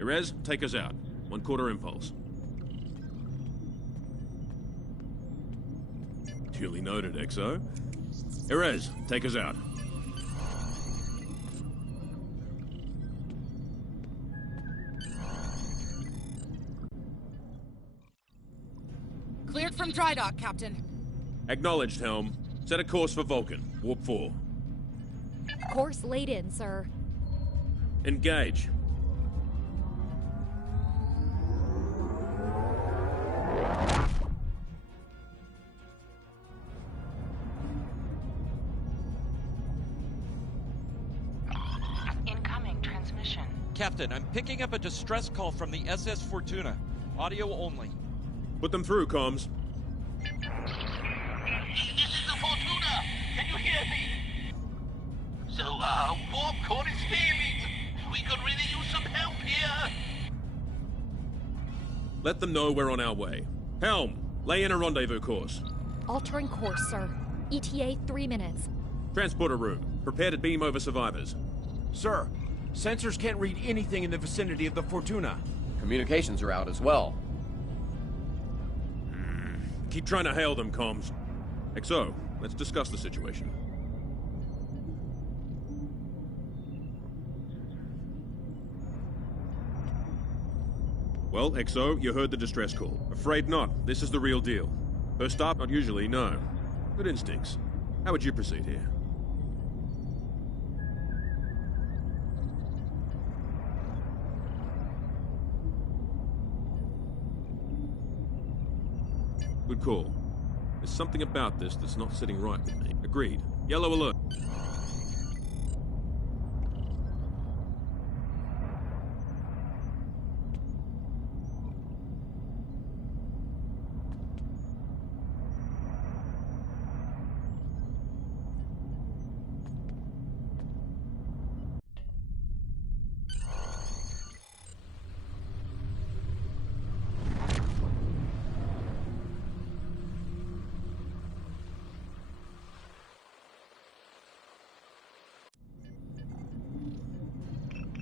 Erez, take us out. 1/4 impulse. Duly noted, XO. Erez, take us out. Cleared from dry dock, Captain. Acknowledged, Helm. Set a course for Vulcan. Warp 4. Course laid in, sir. Engage. Incoming transmission. Captain, I'm picking up a distress call from the SS Fortuna. Audio only. Put them through, comms. This is the Fortuna! Can you hear me? So, warp core is failing. We could really use some help here. Let them know we're on our way. Helm, lay in a rendezvous course. Altering course, sir. ETA 3 minutes. Transporter room. Prepare to beam over survivors. Sir, sensors can't read anything in the vicinity of the Fortuna. Communications are out as well. Keep trying to hail them, comms. XO, let's discuss the situation. Well, XO, you heard the distress call. Afraid not. This is the real deal. First up, not usually, no. Good instincts. How would you proceed here? Good call. There's something about this that's not sitting right with me. Agreed. Yellow alert.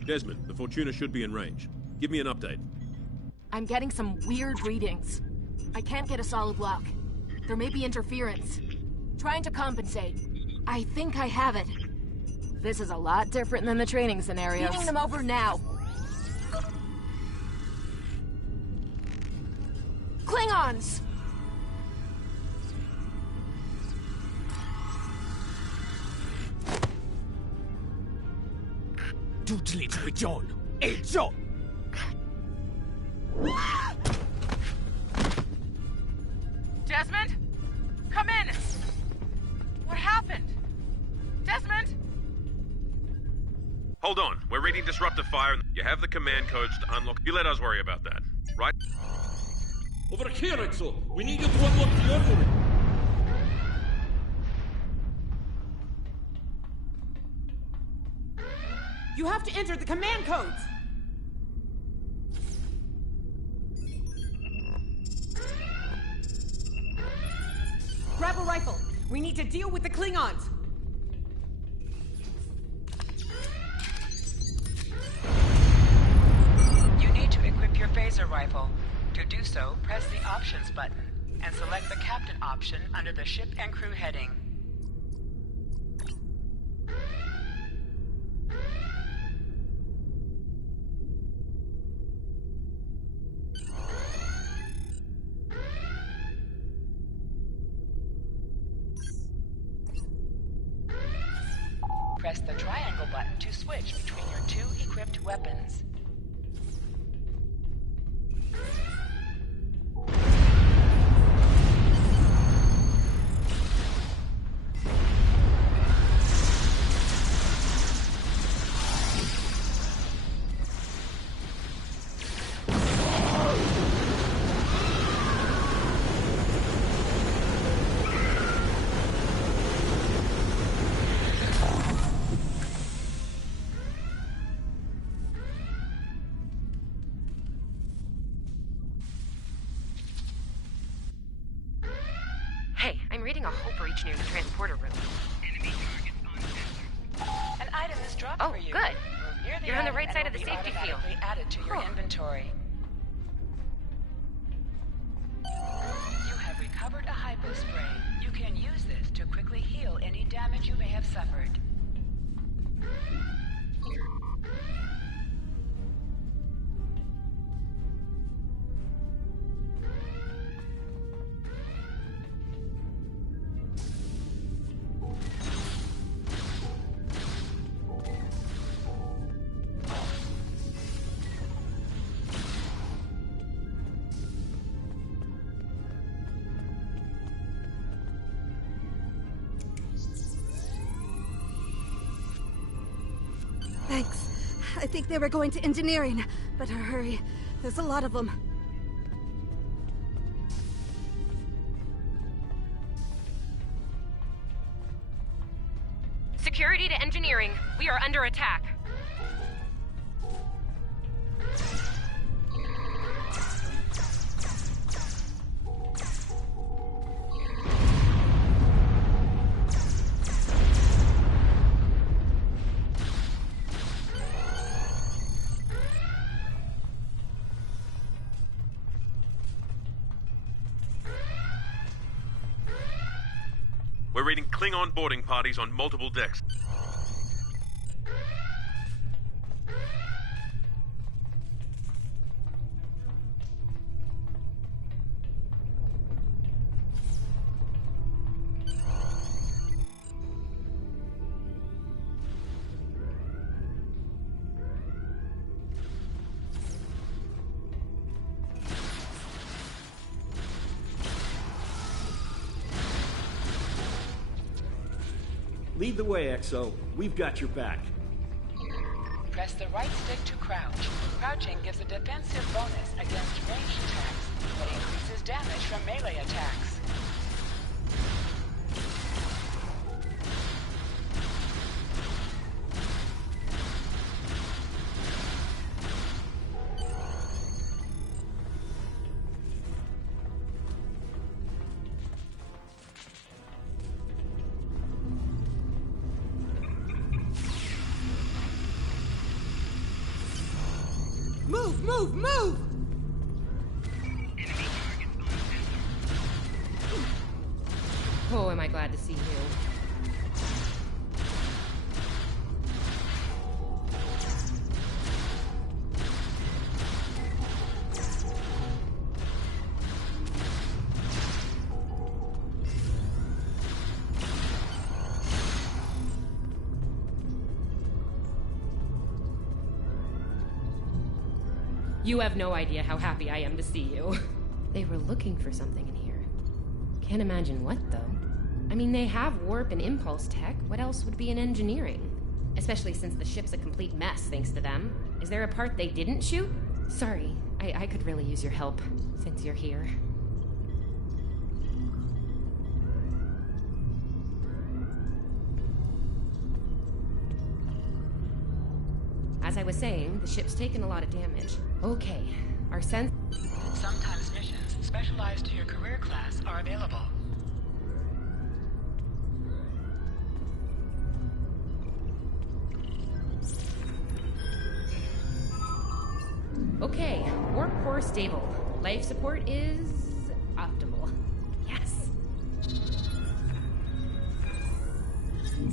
Desmond, the Fortuna should be in range. Give me an update. I'm getting some weird readings. I can't get a solid lock. There may be interference. Trying to compensate. I think I have it. This is a lot different than the training scenarios. Feeding them over now. Klingons! Desmond? Come in! What happened? Desmond? Hold on. We're reading disruptive fire. You have the command codes to unlock. You let us worry about that, right? Over here, Exo. We need you to unlock the armory. You have to enter the command codes! Grab a rifle! We need to deal with the Klingons! You need to equip your phaser rifle. To do so, press the Options button and select the Captain option under the Ship and Crew heading. Press the triangle button to switch between your two equipped weapons. Hey, I'm reading a hull breach near the transporter room. An item is dropped Oh, for you. good. Move near the You're on the item right and side it of the will be safety field. automatically added to your inventory. You have recovered a hypospray. You can use this to quickly heal any damage you may have suffered. Thanks. I think they were going to engineering. Better hurry. There's a lot of them. Security to engineering. We are under attack. We're reading Klingon boarding parties on multiple decks. Lead the way, XO. We've got your back. Press the right stick to crouch. Crouching gives a defensive bonus against ranged attacks, but increases damage from melee attacks. Move, move, move! Oh, am I glad to see you. You have no idea how happy I am to see you. They were looking for something in here. Can't imagine what, though. I mean, they have warp and impulse tech. What else would be in engineering? Especially since the ship's a complete mess, thanks to them. Is there a part they didn't shoot? Sorry, I could really use your help, since you're here. was saying, the ship's taken a lot of damage. Okay, our sense... Sometimes missions specialized to your career class are available. Okay, warp core stable. Life support is... optimal. Yes.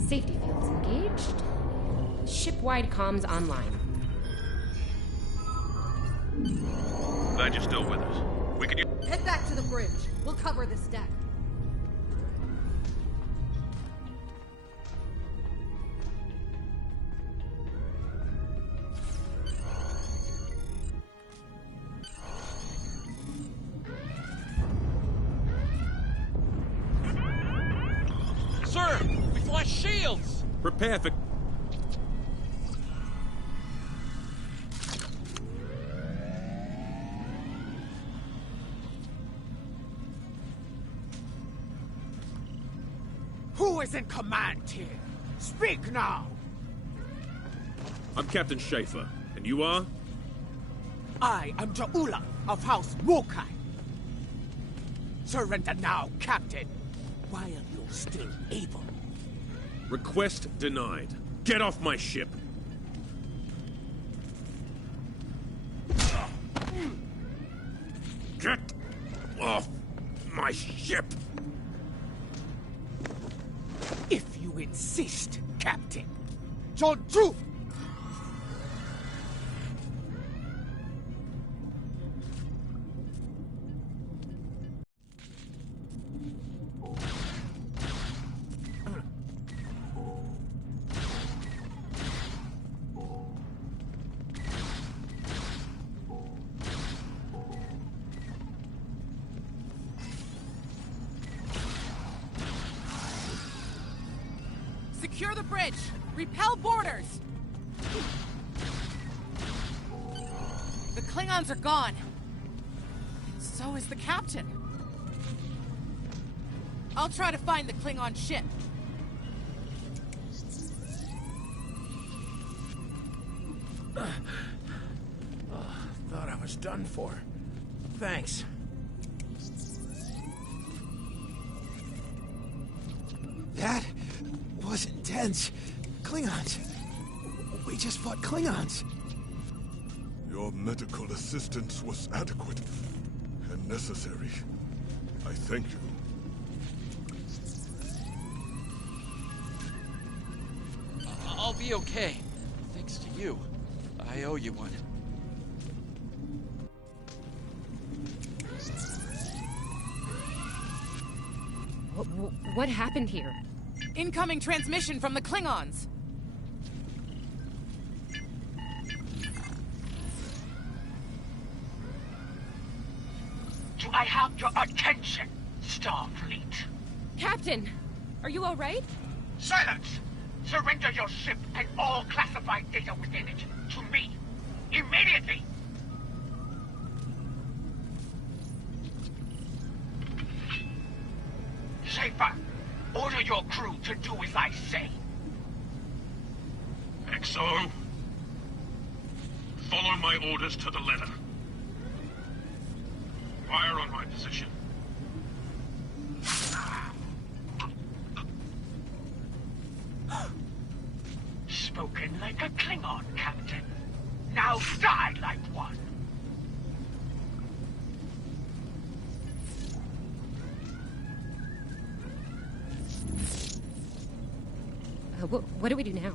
Safety fields engaged. Ship-wide comms online. Glad you're still with us. We could use... Head back to the bridge. We'll cover this deck. Sir, we flashed shields! Prepare for... Who is in command here? Speak now! I'm Captain Schaefer, and you are? I am Ja'ula of House Mokai. Surrender now, Captain, while you're still able. Request denied. Get off my ship! Get off my ship! If you insist, Captain. John Drew! Secure the bridge! Repel boarders! The Klingons are gone. So is the captain. I'll try to find the Klingon ship. Thought I was done for. Thanks. That was intense. Klingons. We just fought Klingons. Your medical assistance was adequate and necessary. I thank you. I'll be okay. Thanks to you. I owe you one. What happened here? Incoming transmission from the Klingons. Do I have your attention, Starfleet? Captain, are you all right? Silence! Surrender your ship and all classified data within it to me. Immediately! Schaefer, order your crew to do as I say. XO, follow my orders to the letter. Fire on my position. Spoken like a Klingon, Captain. Now die like one. What do we do now?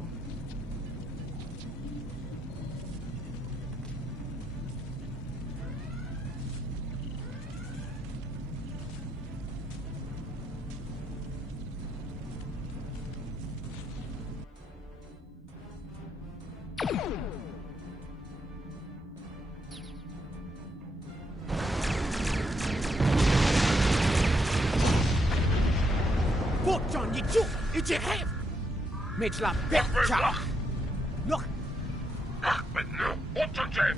John Yichu, it's your hand! Mitch la Betcha! Look! But no, what to do?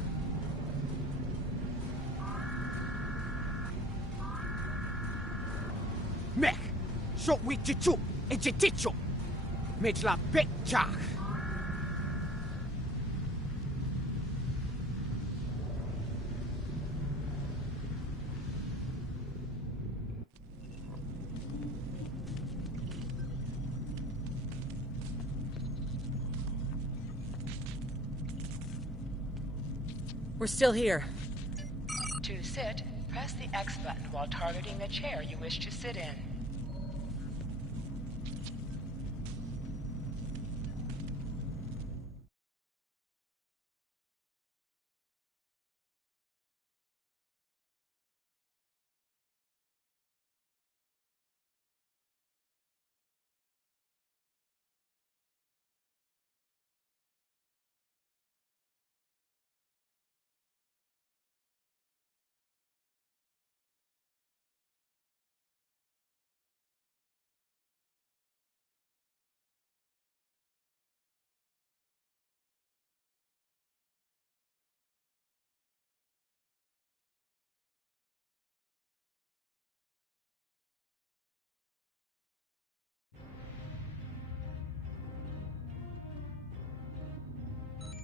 Mech! Shot with Yichu, it's a Tichu! Mitch la Betcha! We're still here. To sit, press the X button while targeting the chair you wish to sit in.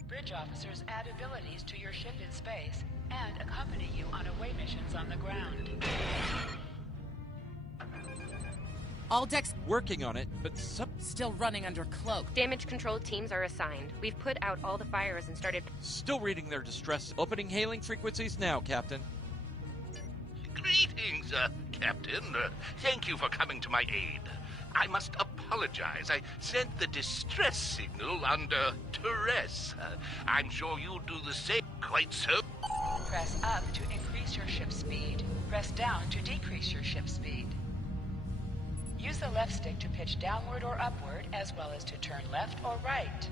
Bridge officers add abilities to your ship in space and accompany you on away missions on the ground. All decks working on it, but still running under cloak. Damage control teams are assigned. We've put out all the fires and started... Still reading their distress. Opening hailing frequencies now, Captain. Greetings, Captain. Thank you for coming to my aid. I must apologize. I sent the distress signal under duress. I'm sure you'll do the same. Quite so. Press up to increase your ship speed. Press down to decrease your ship speed. Use the left stick to pitch downward or upward, as well as to turn left or right.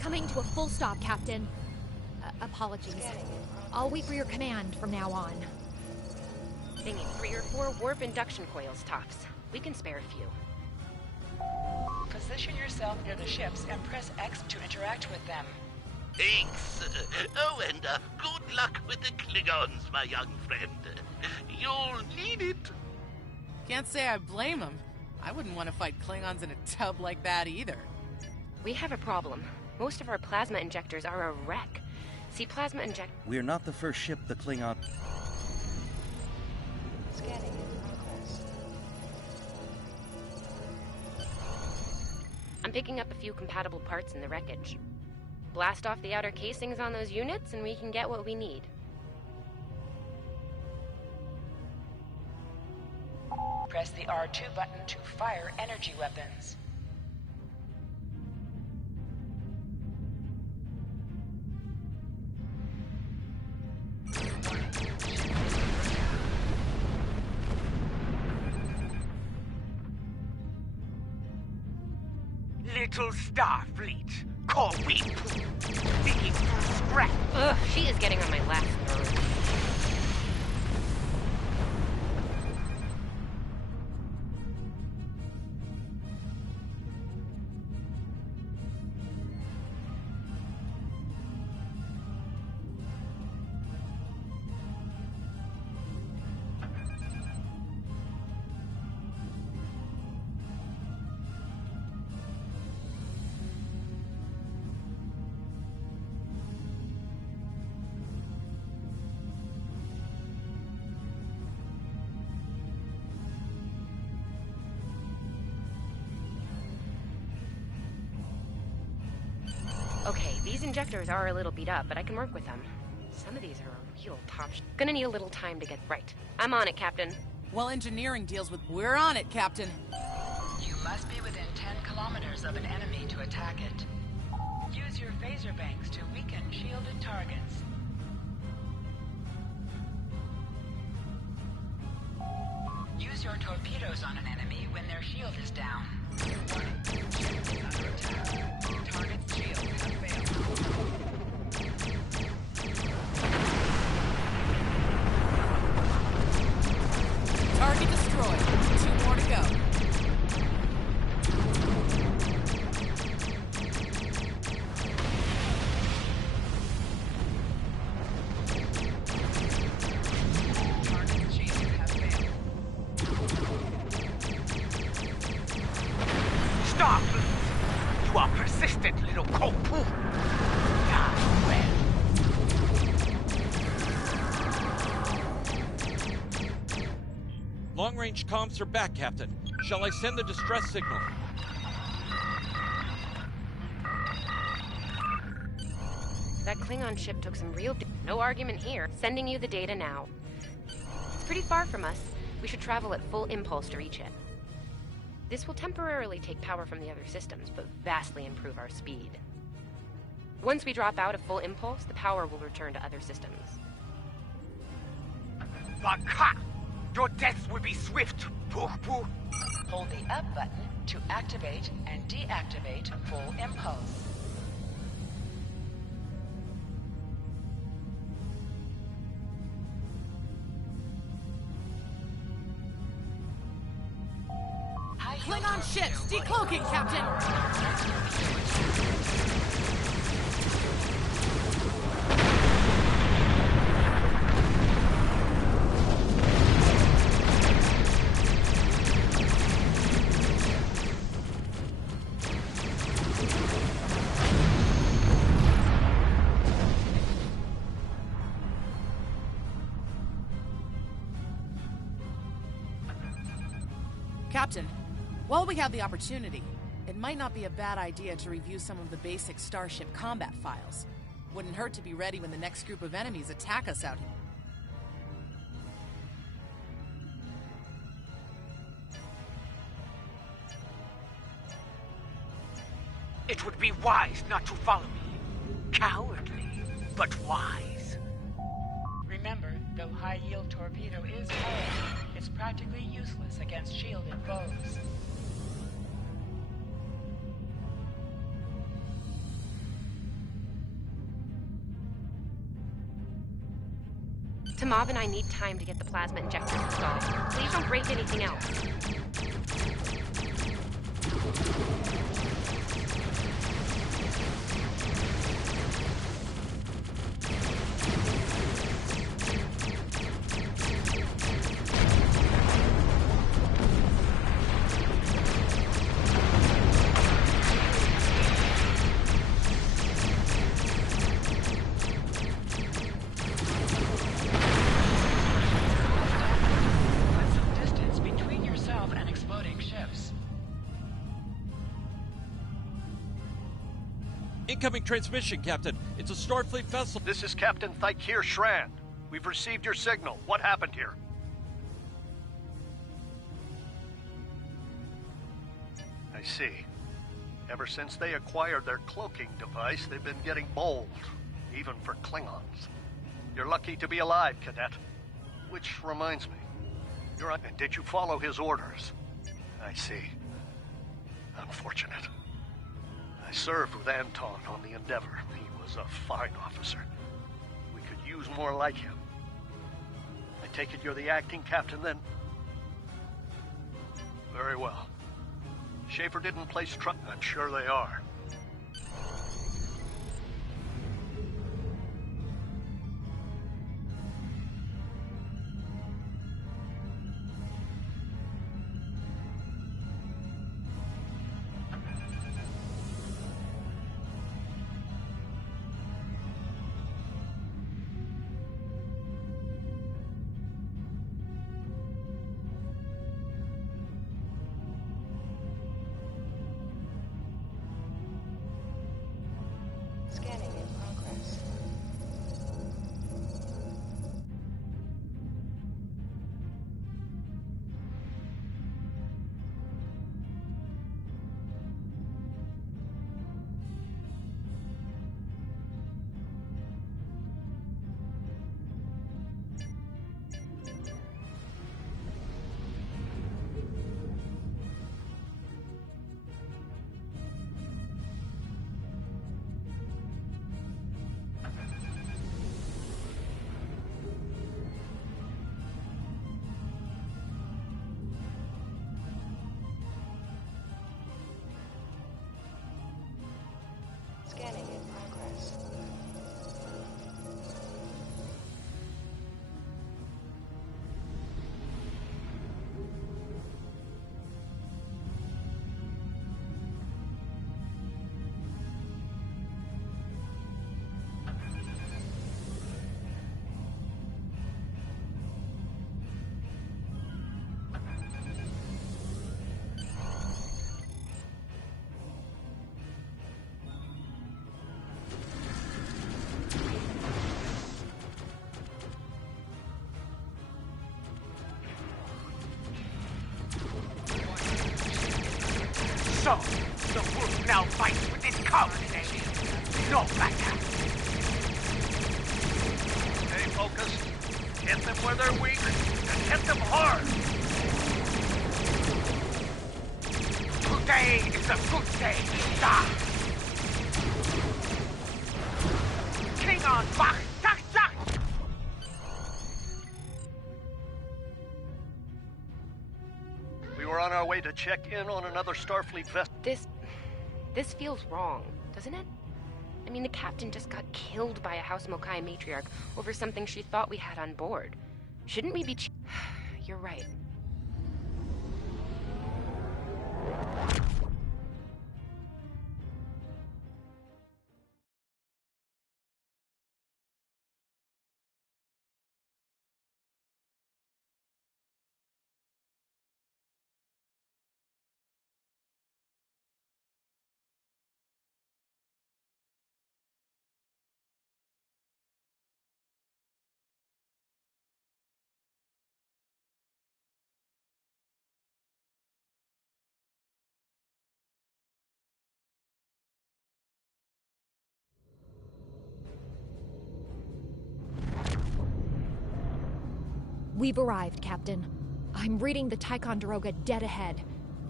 Coming to a full stop, Captain. Apologies. I'll wait for your command from now on. They need 3 or 4 warp induction coils, tops. We can spare a few. Position yourself near the ships and press X to interact with them. Thanks. Oh, and good luck with the Klingons, my young friend. You'll need it. Can't say I blame him. I wouldn't want to fight Klingons in a tub like that either. We have a problem. Most of our plasma injectors are a wreck. See, plasma inject... We're not the first ship the Klingon... Scanning. I'm picking up a few compatible parts in the wreckage. Blast off the outer casings on those units and we can get what we need. Press the R2 button to fire energy weapons. Little Starfleet, call me digging through scrap. Ugh, she is getting on my last nerve. Okay, these injectors are a little beat up, but I can work with them. Some of these are a real top Gonna need a little time to get right. I'm on it, Captain. Well, engineering deals with... We're on it, Captain. You must be within 10 kilometers of an enemy to attack it. Use your phaser banks to weaken shielded targets. Use your torpedoes on an enemy when their shield is down. Under attack. Target's shield has failed. Target destroyed. 2 more to go. Stop! You are persistent, little cope. long-range comms are back, Captain. Shall I send the distress signal? That Klingon ship took some real... No argument here. Sending you the data now. It's pretty far from us. We should travel at full impulse to reach it. This will temporarily take power from the other systems, but vastly improve our speed. Once we drop out of full impulse, the power will return to other systems. Baka! Your death will be swift, Pooh-Pooh! Hold the up button to activate and deactivate full impulse. Klingon ships, decloaking, Captain! Captain, while we have the opportunity, it might not be a bad idea to review some of the basic Starship combat files. Wouldn't hurt to be ready when the next group of enemies attack us out here. It would be wise not to follow me. Cowardly, but wise. Remember, though high-yield torpedo is powerful, it's practically useless against shielded foes. Tamav and I need time to get the plasma injectors installed. Please don't break anything else. Incoming transmission, Captain. It's a Starfleet vessel. This is Captain Thykir Shran. We've received your signal. What happened here? I see. Ever since they acquired their cloaking device, they've been getting bold, even for Klingons. You're lucky to be alive, Cadet. Which reminds me, and did you follow his orders? I see. Unfortunate. I served with Anton on the Endeavor. He was a fine officer. We could use more like him. I take it you're the acting captain, then? Very well. Schaefer didn't place trust. I'm sure they are. So, the wolf now fights with its cubs, eh? No matter. Stay focused. Hit them where they're weak, and hit them hard. Today is a good day to die. Klingon Bach, tak, tak! We were on our way to check in on another Starfleet vessel. This feels wrong, doesn't it? I mean, the captain just got killed by a House Mokai matriarch over something she thought we had on board. Shouldn't we be You're right. We've arrived, Captain. I'm reading the Ticonderoga dead ahead.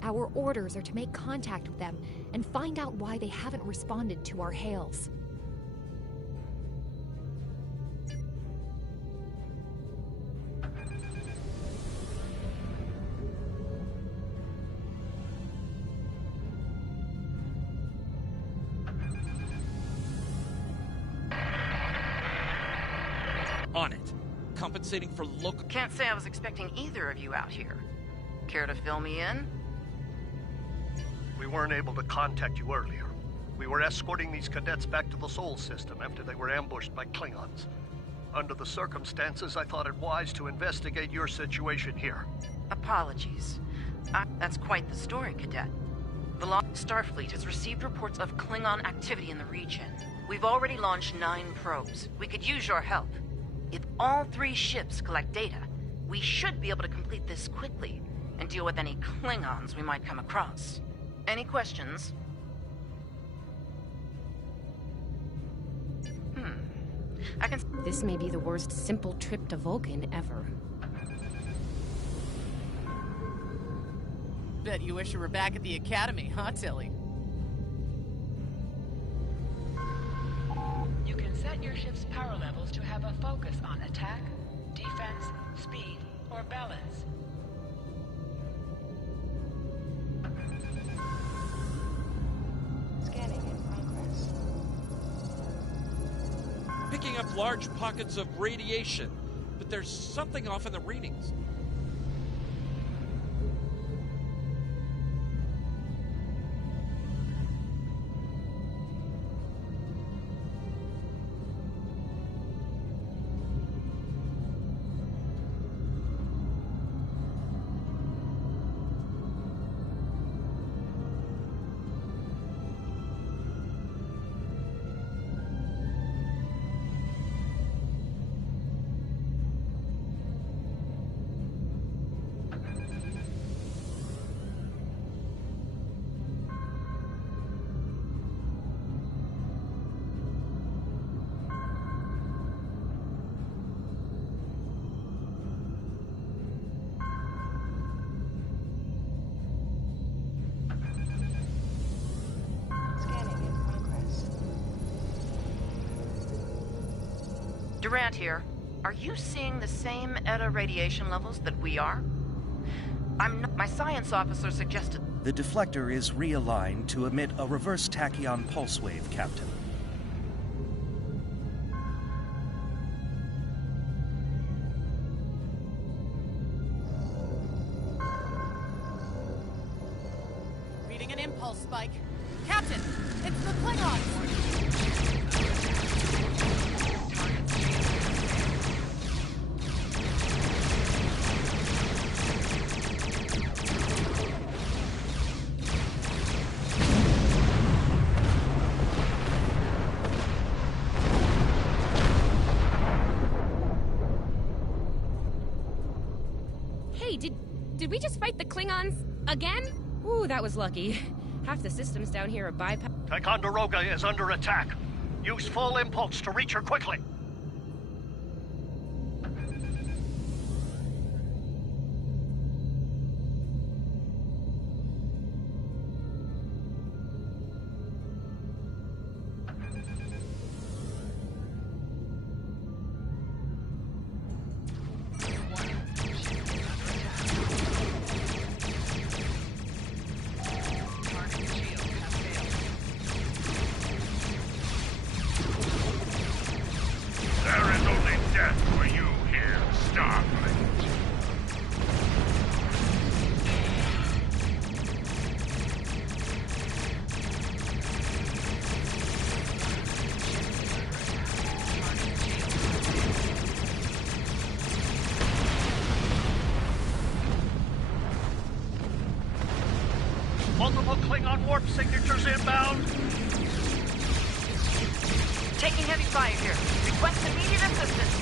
Our orders are to make contact with them and find out why they haven't responded to our hails. On it. Compensating for local... Can't say I was expecting either of you out here. Care to fill me in? We weren't able to contact you earlier. We were escorting these cadets back to the Sol system after they were ambushed by Klingons. Under the circumstances, I thought it wise to investigate your situation here. Apologies. That's quite the story, Cadet. The Starfleet has received reports of Klingon activity in the region. We've already launched 9 probes. We could use your help. If all 3 ships collect data, we should be able to complete this quickly and deal with any Klingons we might come across. Any questions? This may be the worst simple trip to Vulcan ever. Bet you wish you were back at the Academy, huh, Tilly? You can set your ship's power levels to have a focus on attack, defense, speed, or balance. Scanning in progress. Picking up large pockets of radiation, but there's something off in the readings. Durant here. Are you seeing the same ETA radiation levels that we are? My science officer suggested... The deflector is realigned to emit a reverse tachyon pulse wave, Captain. Reading an impulse spike. Captain, it's the Klingons! Hey, did we just fight the Klingons again? Ooh, that was lucky. Half the systems down here are bypass. Ticonderoga is under attack. Use full impulse to reach her quickly. There is only death for you here, Starfleet. Multiple Klingon warp signatures inbound. Taking heavy fire here. Request immediate assistance.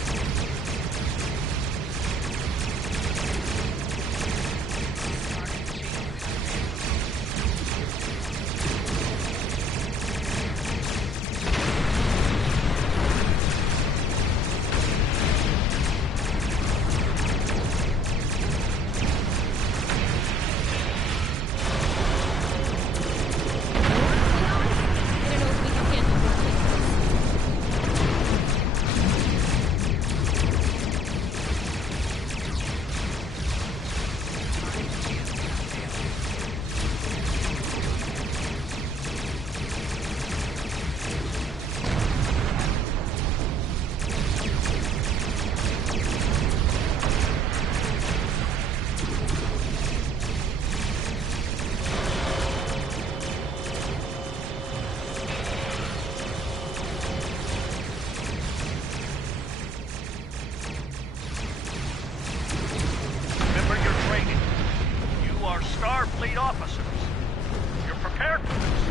Starfleet officers. You're prepared for this.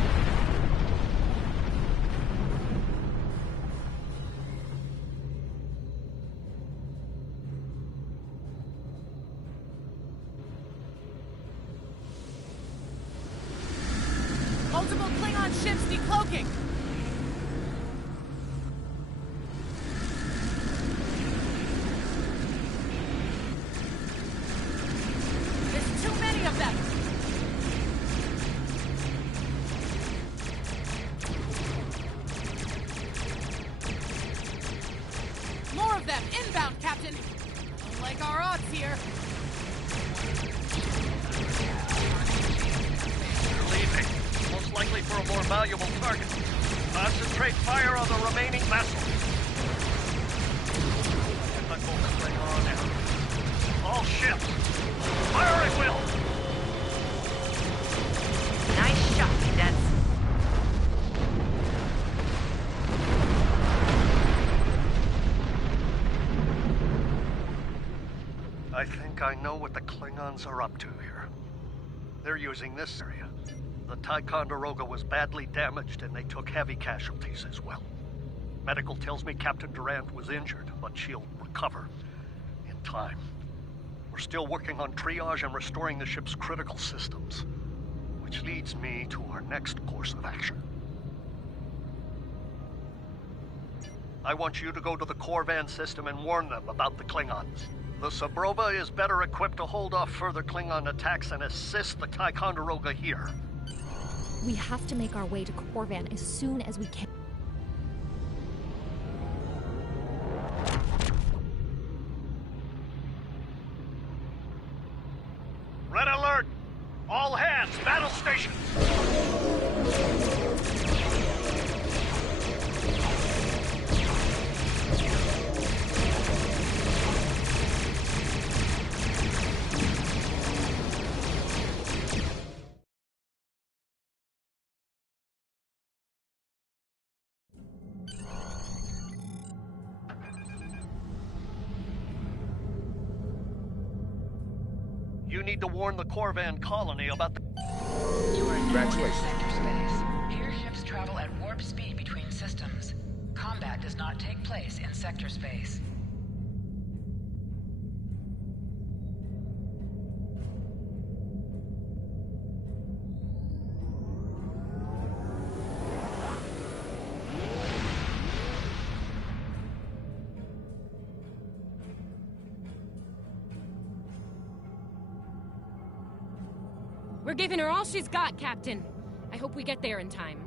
Multiple Klingon ships decloaking. There's too many of them. More of them inbound, Captain. Don't like our odds here. They're leaving. Most likely for a more valuable target. Concentrate fire on the remaining vessels. Get the golden thing on now. All ships, fire at will. Nice shot, cadets. I think I know what the Klingons are up to here. They're using this area. The Ticonderoga was badly damaged and they took heavy casualties as well. Medical tells me Captain Durant was injured, but she'll recover in time. We're still working on triage and restoring the ship's critical systems, which leads me to our next course of action. I want you to go to the Corvan system and warn them about the Klingons. The Sabrova is better equipped to hold off further Klingon attacks and assist the Ticonderoga here. We have to make our way to Corvan as soon as we can. Red alert! All hands, battle stations! You need to warn the Corvan colony about the... You are now in sector space. Here ships travel at warp speed between systems. Combat does not take place in sector space. We're giving her all she's got, Captain. I hope we get there in time.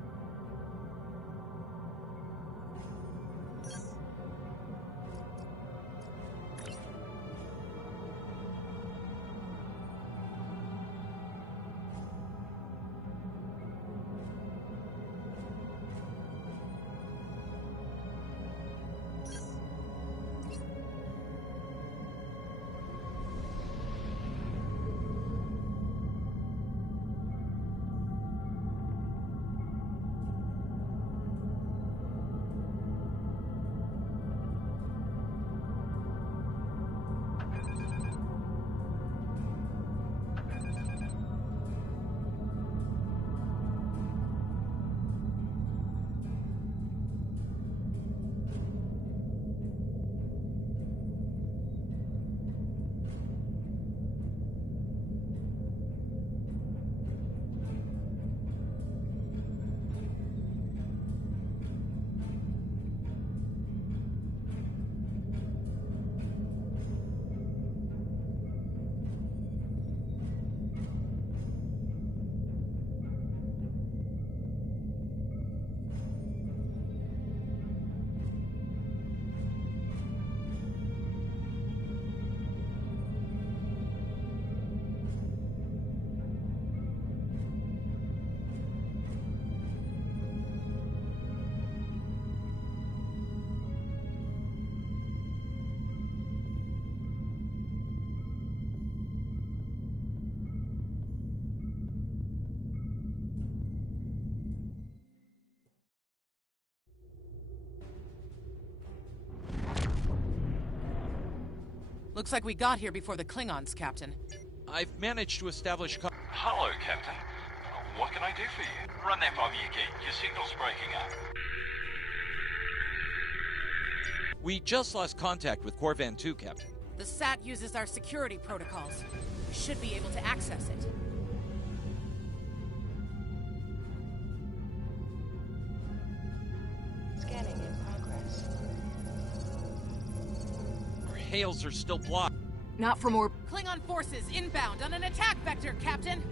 Looks like we got here before the Klingons, Captain. I've managed to establish... Hello, Captain. What can I do for you? Run that by me again. Your signal's breaking up. We just lost contact with Corvan 2, Captain. The SAT uses our security protocols. We should be able to access it. Scanning in progress. Our hails are still blocked. Not for more... Klingon forces inbound on an attack vector, Captain!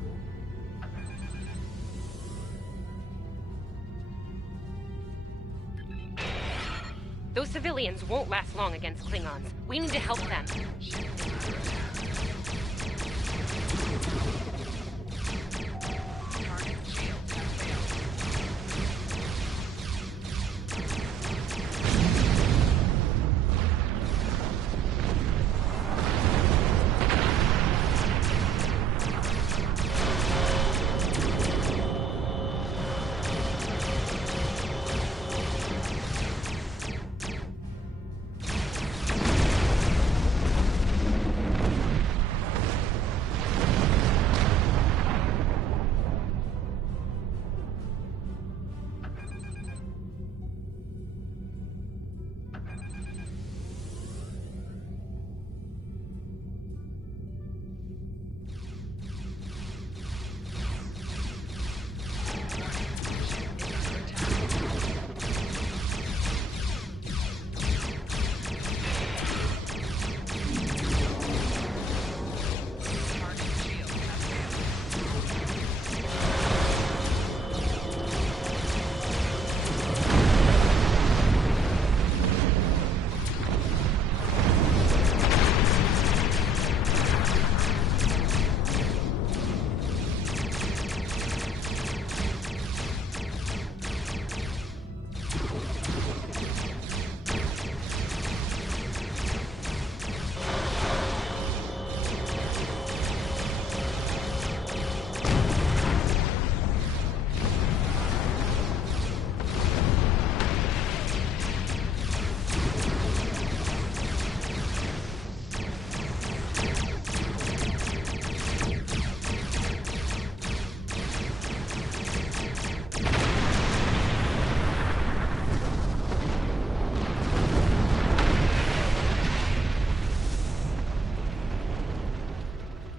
Those civilians won't last long against Klingons. We need to help them.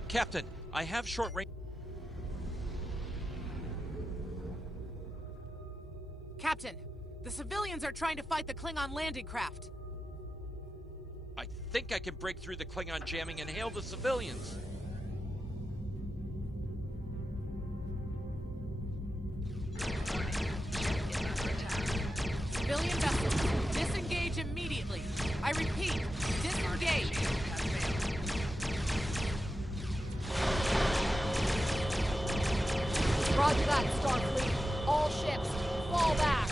Captain, I have short range... Captain, the civilians are trying to fight the Klingon landing craft. I think I can break through the Klingon jamming and hail the civilians. Roger that, Starfleet. All ships, fall back.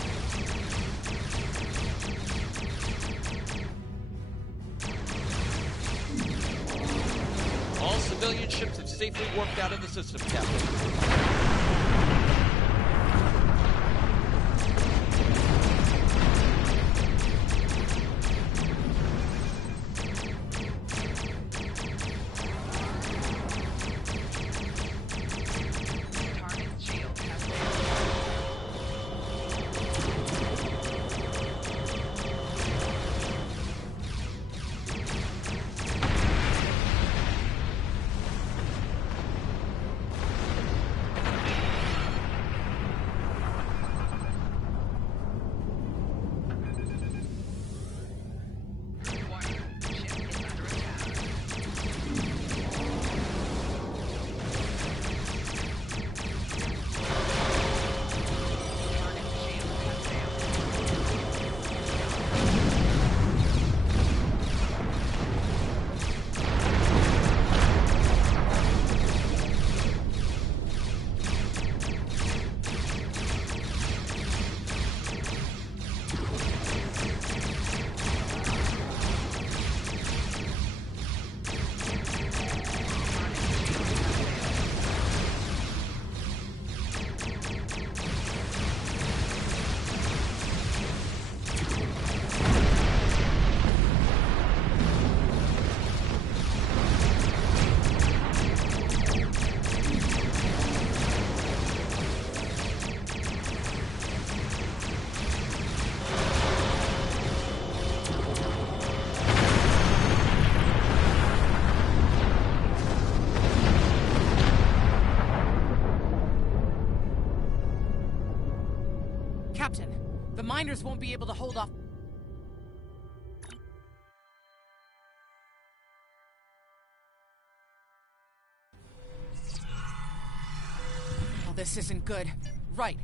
All civilian ships have safely warped out of the system, Captain. Captain, the miners won't be able to hold off. Oh, this isn't good. Right.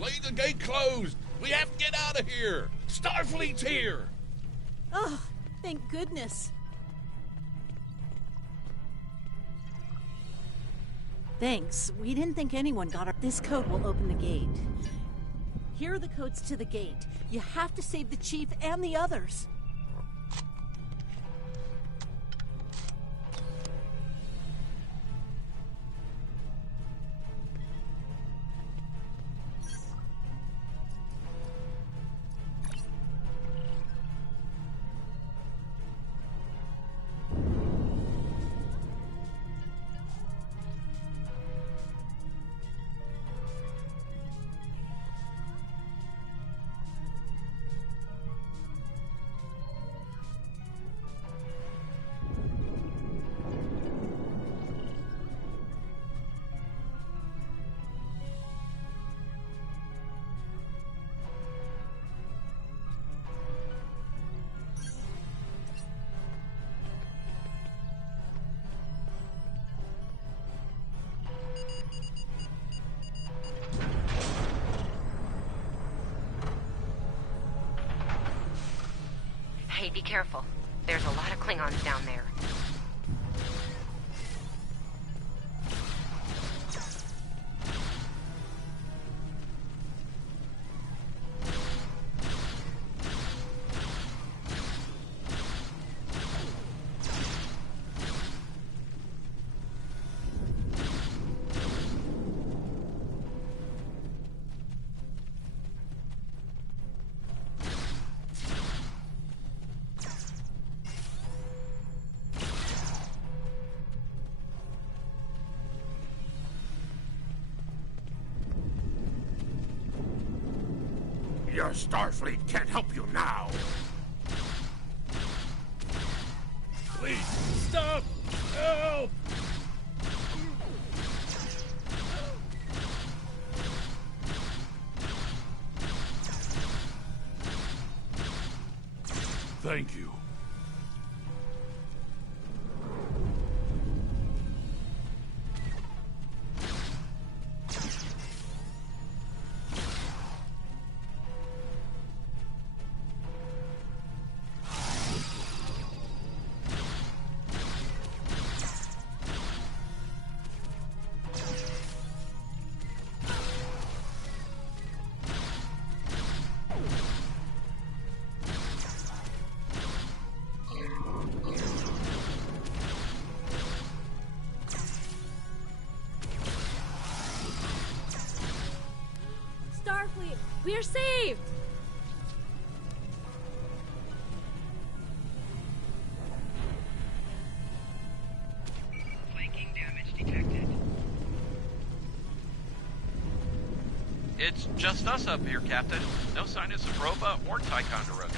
Leave the gate closed! We have to get out of here! Starfleet's here! Oh, thank goodness. Thanks. We didn't think anyone got our... This code will open the gate. Here are the codes to the gate. You have to save the chief and the others. Hey, be careful. There's a lot of Klingons down there. Your Starfleet can't help you now! Please, stop! Help! Thank you. Starfleet! We are saved! Flanking damage detected. It's just us up here, Captain. No sign of Saproba or Ticonderoga.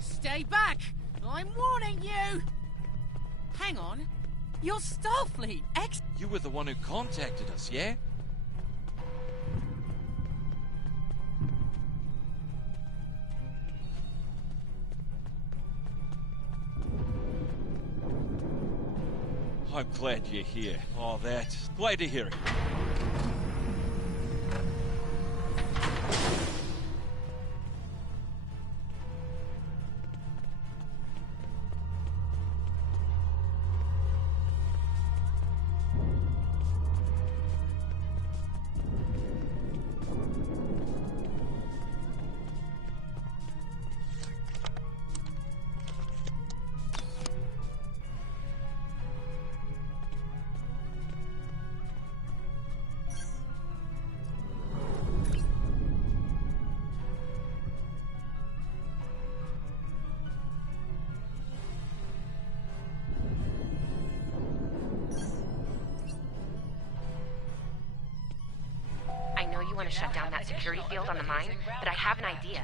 Stay back! I'm warning you! Hang on. You're Starfleet, You were the one who contacted us, yeah? I'm glad you're here. Oh, that's glad to hear it. You want to shut down that security field on the mine, but I have an idea.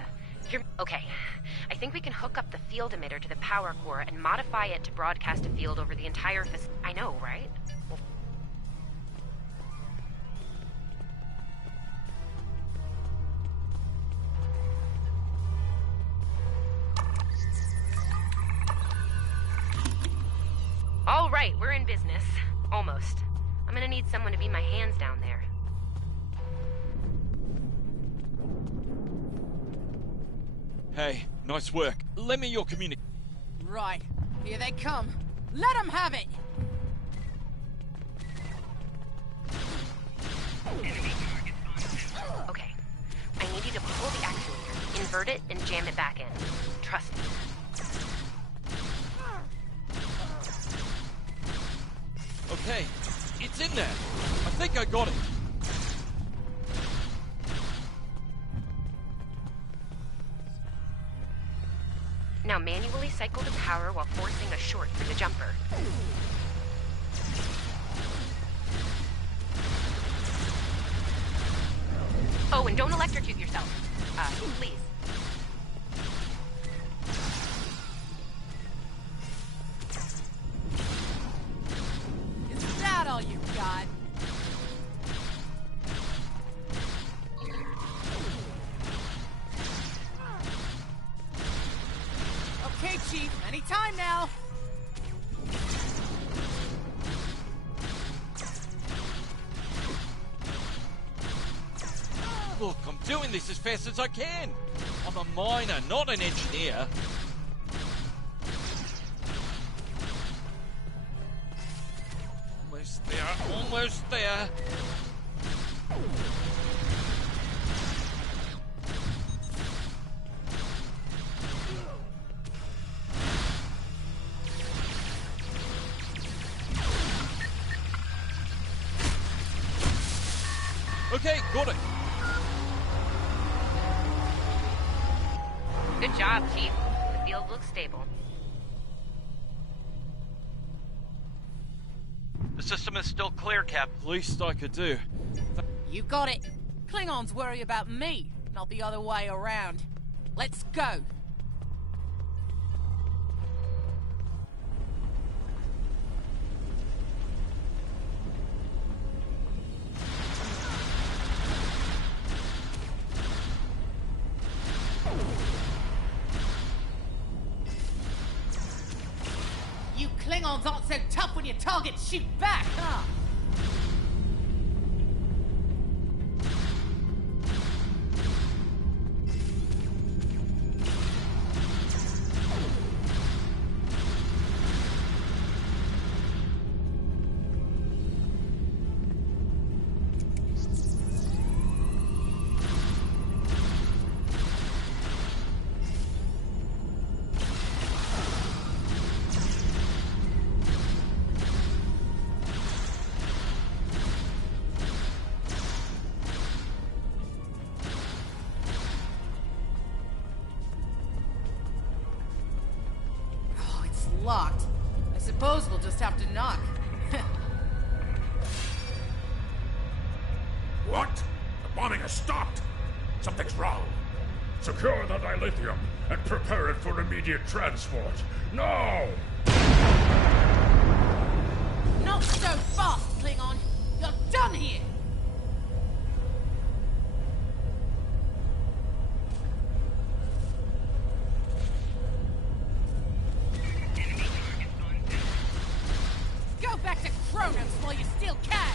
Okay, I think we can hook up the field emitter to the power core and modify it to broadcast a field over the entire I know, right? All right, we're in business. Almost. I'm gonna need someone to be my hands down there. Hey, nice work. Lend me your Right. Here they come. Let them have it! Okay. I need you to pull the actuator, invert it, and jam it back in. Trust me. Okay, it's in there. I think I got it. Now manually cycle the power while forcing a short through the jumper. Oh, and don't electrocute yourself. Please. Is that all you got? Okay, Chief, anytime now. Look, I'm doing this as fast as I can. I'm a miner, not an engineer. Almost there, almost there. Okay, got it. Good job, Chief. The field looks stable. The system is still clear, Cap. Least I could do. You got it. Klingons worry about me, not the other way around. Let's go. Klingons aren't so tough when your targets shoot back, huh? Locked. I suppose we'll just have to knock. What? The bombing has stopped! Something's wrong. Secure the dilithium and prepare it for immediate transport. Now! Not so fast, Klingon! You're done here! Go back to Kronos while you still can!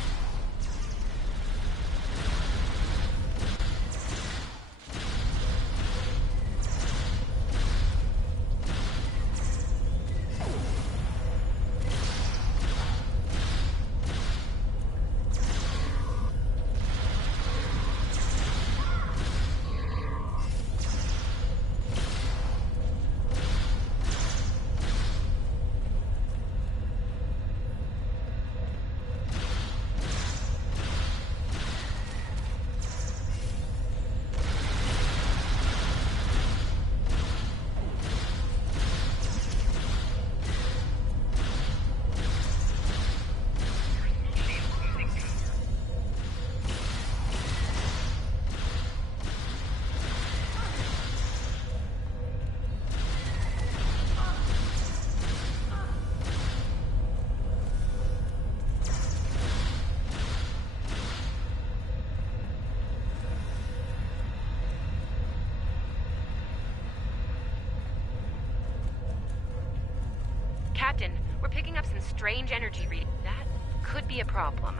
Captain, we're picking up some strange energy reading. That could be a problem.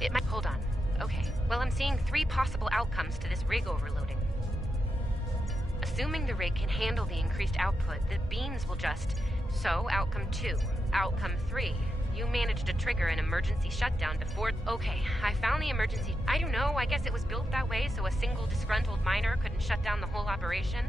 It might... Hold on. Okay. Well, I'm seeing 3 possible outcomes to this rig overloading. Assuming the rig can handle the increased output, the beams will just... So, outcome 2. Outcome 3. You managed to trigger an emergency shutdown before... Okay, I found the emergency... I don't know, I guess it was built that way so a single disgruntled miner couldn't shut down the whole operation.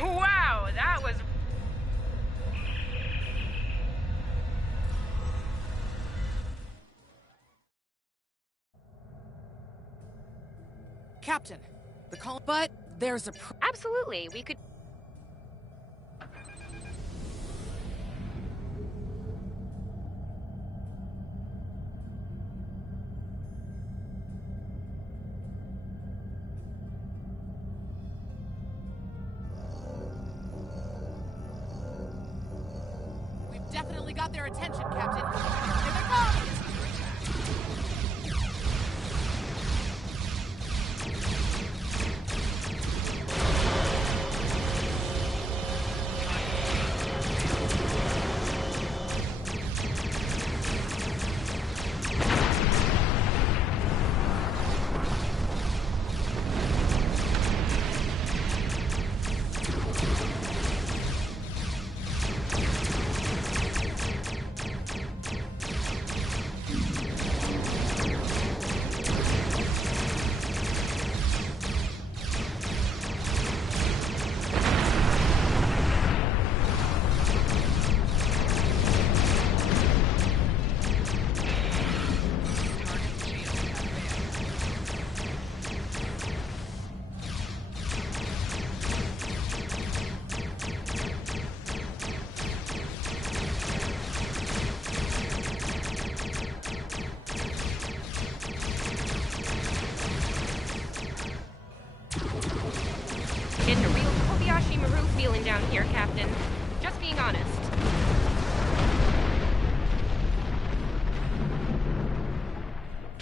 Wow, that was... Captain, the call... But there's a... Absolutely, we could... Definitely got their attention, Captain. Here they come!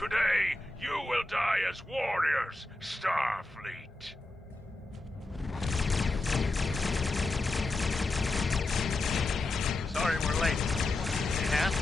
Today, you will die as warriors, Starfleet. Sorry we're late. Yeah?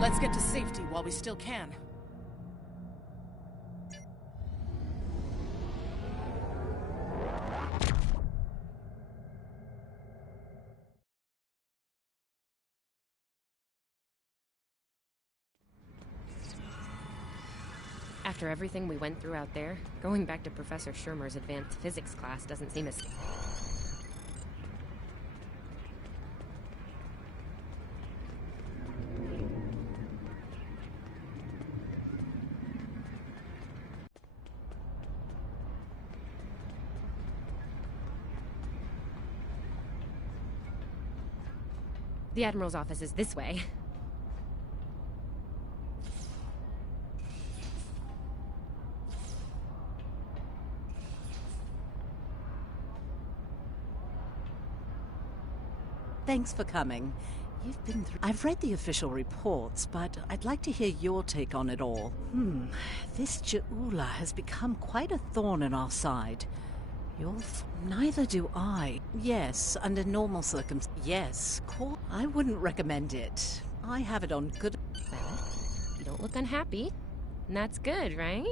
Let's get to safety while we still can. After everything we went through out there, going back to Professor Shermer's advanced physics class doesn't seem as... The Admiral's office is this way. Thanks for coming. You've been through... I've read the official reports, but I'd like to hear your take on it all. This Ja'ula has become quite a thorn in our side. Neither do I. Yes, under normal circumstances. Yes, I wouldn't recommend it. I have it on good... Well, you don't look unhappy. And that's good, right?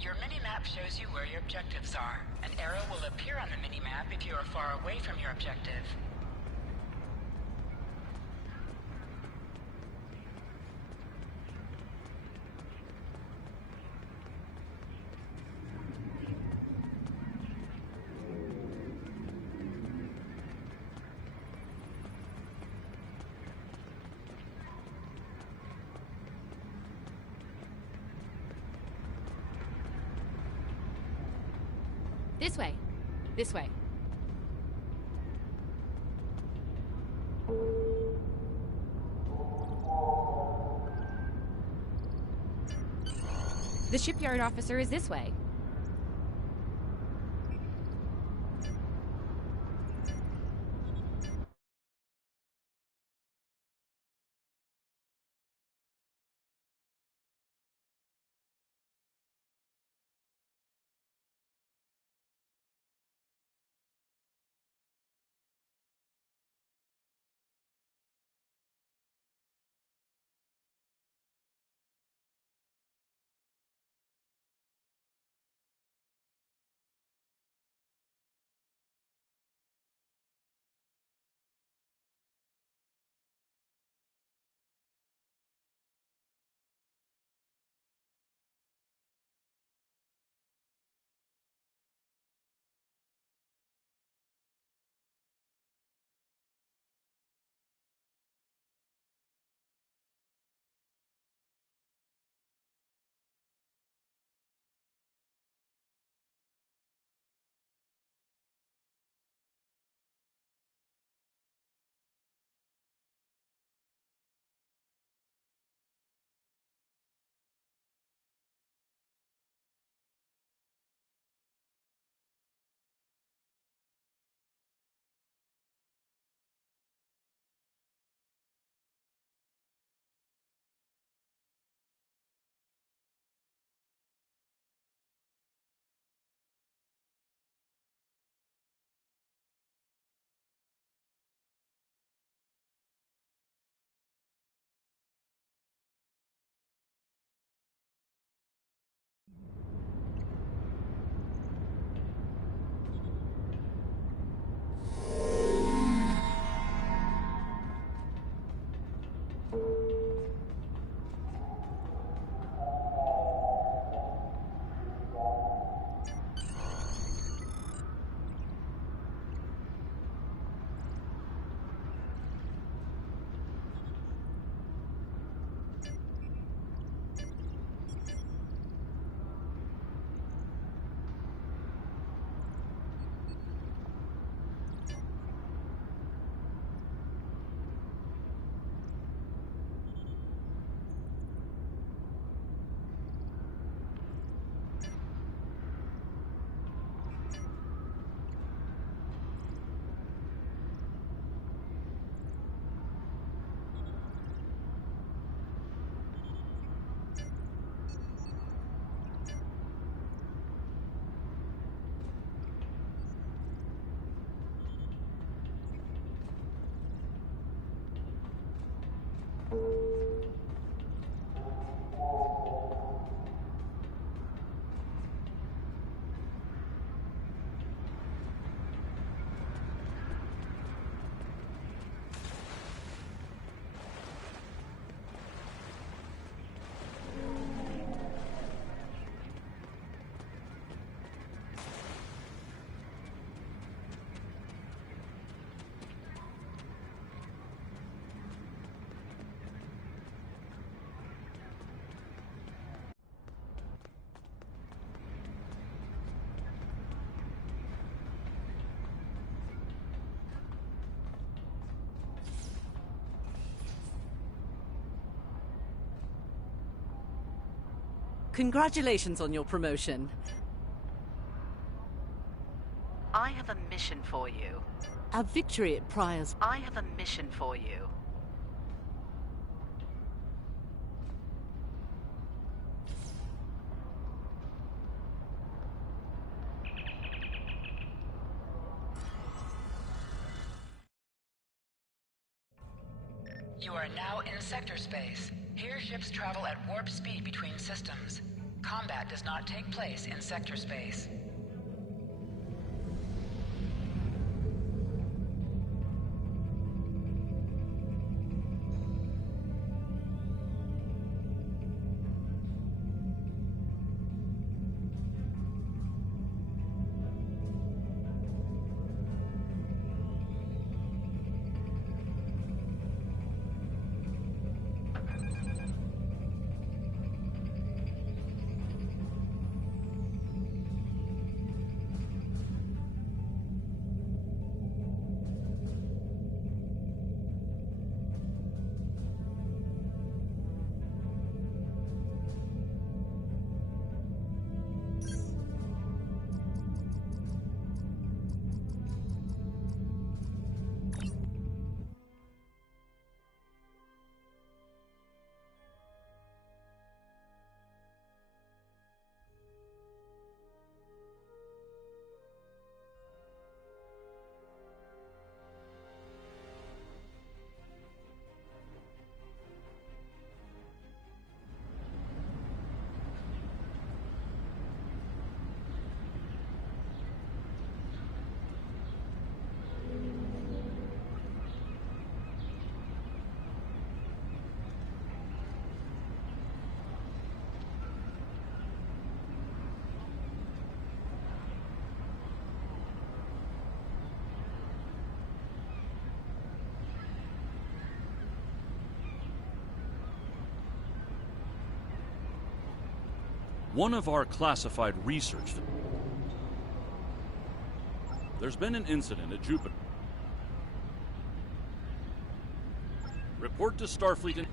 Your mini-map shows you where your objectives are. An arrow will appear on the mini-map if you are far away from your objective. This way. This way. The shipyard officer is this way. Congratulations on your promotion. I have a mission for you. A victory at Prior's... I have a mission for you. You are now in sector space. Here ships travel at warp speed between systems. Combat does not take place in sector space. One of our classified research... There's been an incident at Jupiter. Report to Starfleet...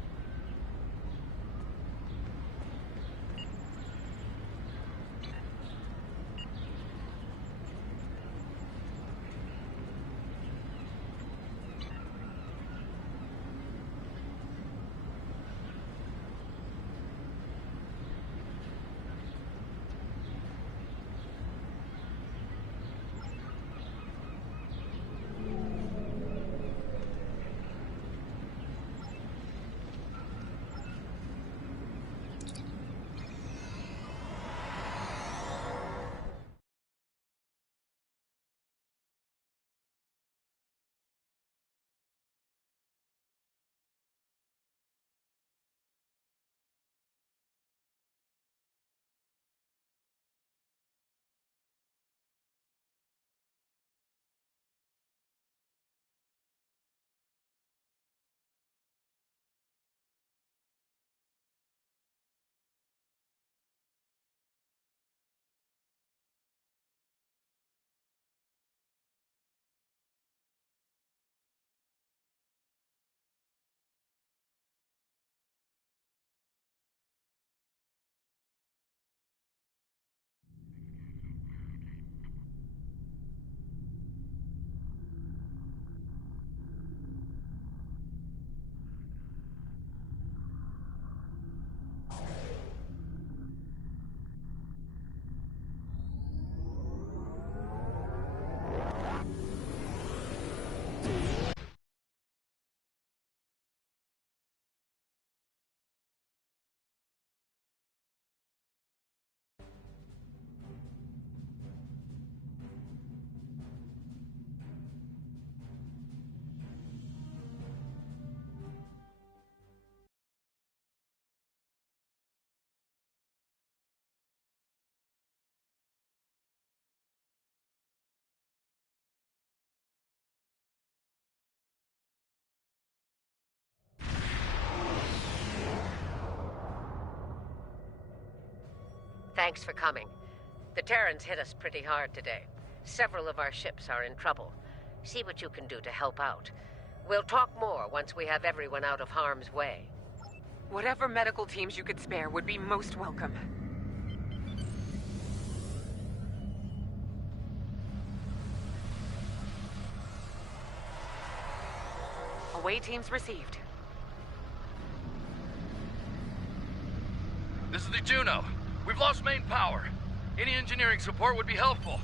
Thanks for coming. The Terrans hit us pretty hard today. Several of our ships are in trouble. See what you can do to help out. We'll talk more once we have everyone out of harm's way. Whatever medical teams you could spare would be most welcome. Away teams received. This is the Juno. We've lost main power. Any engineering support would be helpful.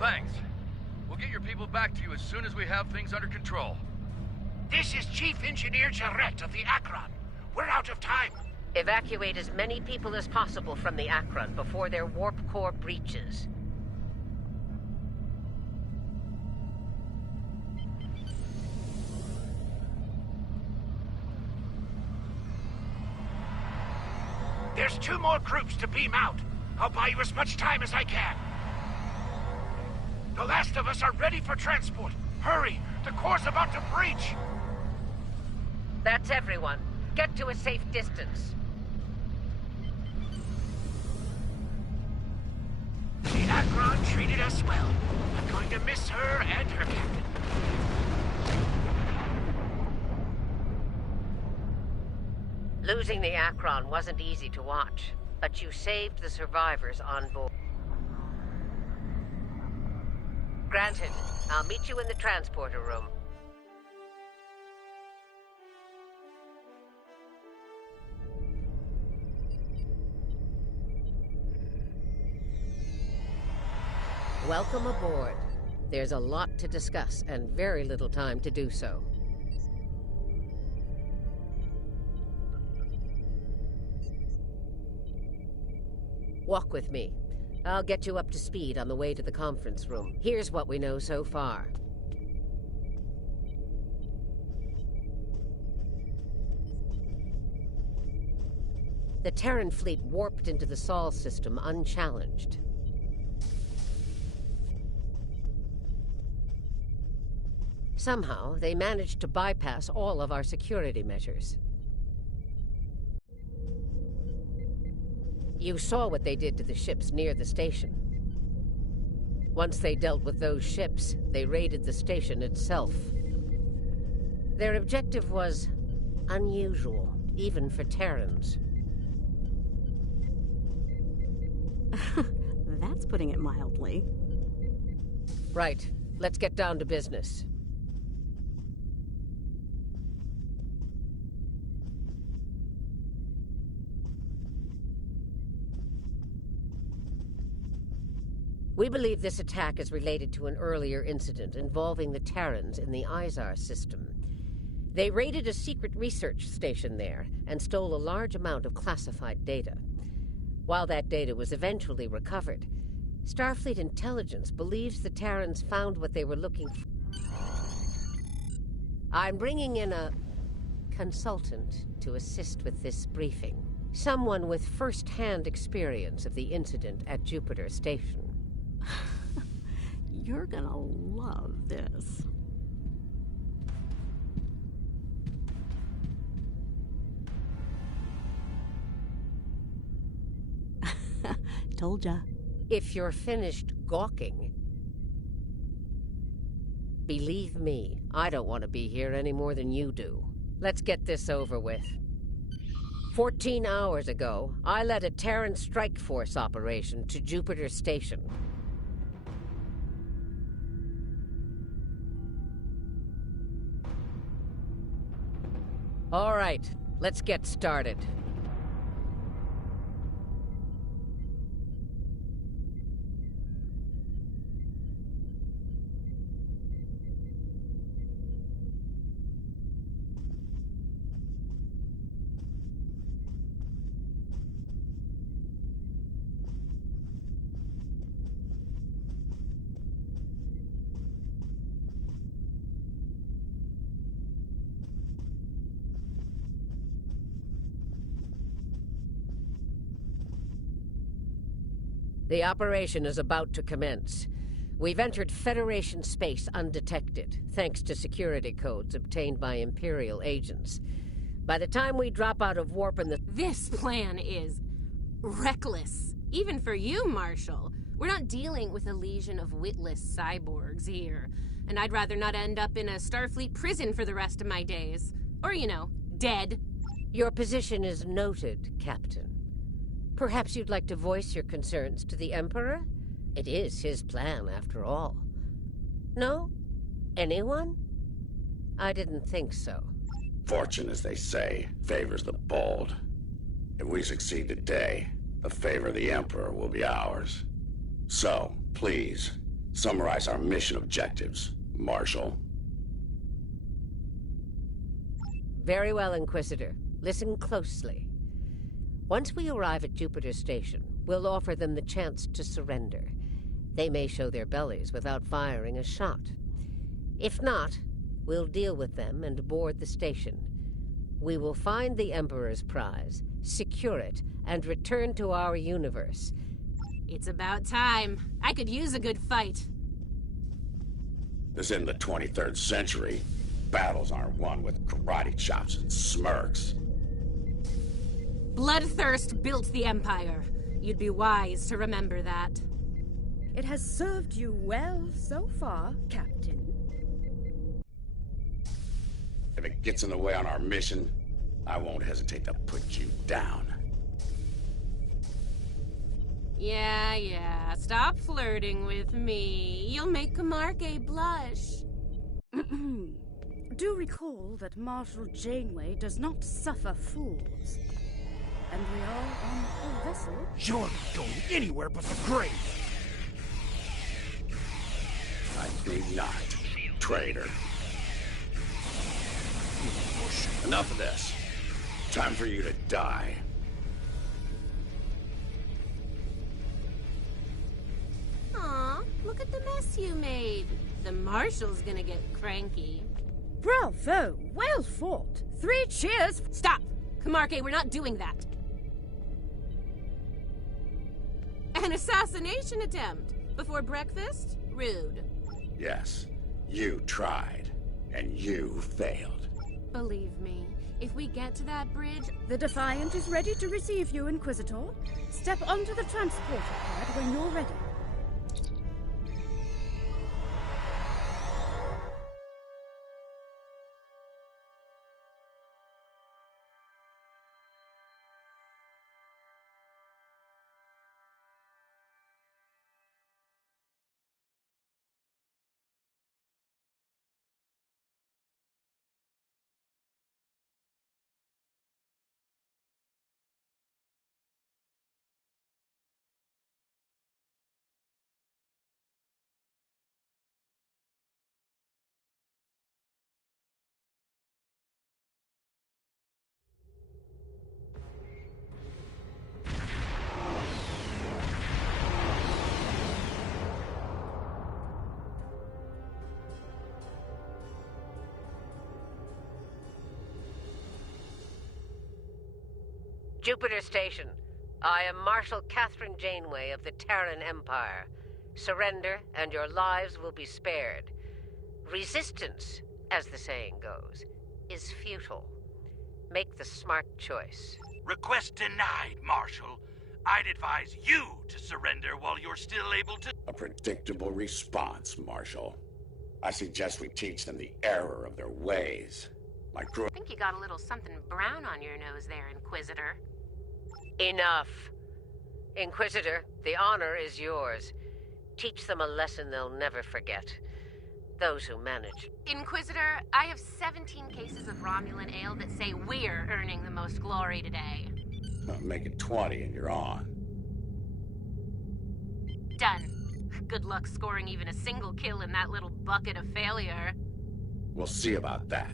Thanks. We'll get your people back to you as soon as we have things under control. This is Chief Engineer Jarrett of the Akron. We're out of time. Evacuate as many people as possible from the Akron before their warp core breaches. There's 2 more groups to beam out. I'll buy you as much time as I can. The last of us are ready for transport. Hurry! The core's about to breach! That's everyone. Get to a safe distance. The Akron treated us well. I'm going to miss her and her captain. Losing the Akron wasn't easy to watch, but you saved the survivors on board. Granted. I'll meet you in the transporter room. Welcome aboard. There's a lot to discuss and very little time to do so. Walk with me. I'll get you up to speed on the way to the conference room. Here's what we know so far. The Terran fleet warped into the Sol system unchallenged. Somehow, they managed to bypass all of our security measures. You saw what they did to the ships near the station. Once they dealt with those ships, they raided the station itself. Their objective was unusual, even for Terrans. That's putting it mildly. Right. Let's get down to business. We believe this attack is related to an earlier incident involving the Terrans in the Izar system. They raided a secret research station there and stole a large amount of classified data. While that data was eventually recovered, Starfleet intelligence believes the Terrans found what they were looking for. I'm bringing in a consultant to assist with this briefing. Someone with first-hand experience of the incident at Jupiter Station. You're gonna love this. Told ya. If you're finished gawking, believe me, I don't want to be here any more than you do. Let's get this over with. 14 hours ago, I led a Terran strike force operation to Jupiter Station. All right, let's get started. The operation is about to commence. We've entered Federation space undetected, thanks to security codes obtained by Imperial agents. By the time we drop out of warp in the... This plan is reckless. Even for you, Marshal. We're not dealing with a legion of witless cyborgs here. And I'd rather not end up in a Starfleet prison for the rest of my days. Or, you know, dead. Your position is noted, Captain. Perhaps you'd like to voice your concerns to the Emperor? It is his plan, after all. No? Anyone? I didn't think so. Fortune, as they say, favors the bold. If we succeed today, the favor of the Emperor will be ours. So, please, summarize our mission objectives, Marshal. Very well, Inquisitor. Listen closely. Once we arrive at Jupiter Station, we'll offer them the chance to surrender. They may show their bellies without firing a shot. If not, we'll deal with them and board the station. We will find the Emperor's prize, secure it, and return to our universe. It's about time. I could use a good fight. This isn't the 23rd century. Battles aren't won with karate chops and smirks. Bloodthirst built the Empire. You'd be wise to remember that. It has served you well so far, Captain. If it gets in the way on our mission, I won't hesitate to put you down. Yeah. Stop flirting with me. You'll make Camargue blush. Do recall that Marshal Janeway does not suffer fools. And we are on a vessel. You're not going anywhere but the grave. I think not, traitor. Enough of this. Time for you to die. Aw, look at the mess you made. The Marshal's gonna get cranky. Bravo! Well fought! 3 cheers! Stop! Camargue, we're not doing that. An assassination attempt? Before breakfast? Rude. Yes, you tried, and you failed. Believe me, if we get to that bridge... The Defiant is ready to receive you, Inquisitor. Step onto the transporter pad when you're ready. Jupiter Station. I am Marshal Catherine Janeway of the Terran Empire. Surrender, and your lives will be spared. Resistance, as the saying goes, is futile. Make the smart choice. Request denied, Marshal. I'd advise you to surrender while you're still able to... A predictable response, Marshal. I suggest we teach them the error of their ways. My crew... I think you got a little something brown on your nose there, Inquisitor. Enough. Inquisitor, the honor is yours. Teach them a lesson they'll never forget. Those who manage. Inquisitor, I have 17 cases of Romulan ale that say we're earning the most glory today. Make it 20 and you're on. Done. Good luck scoring even a single kill in that little bucket of failure. We'll see about that.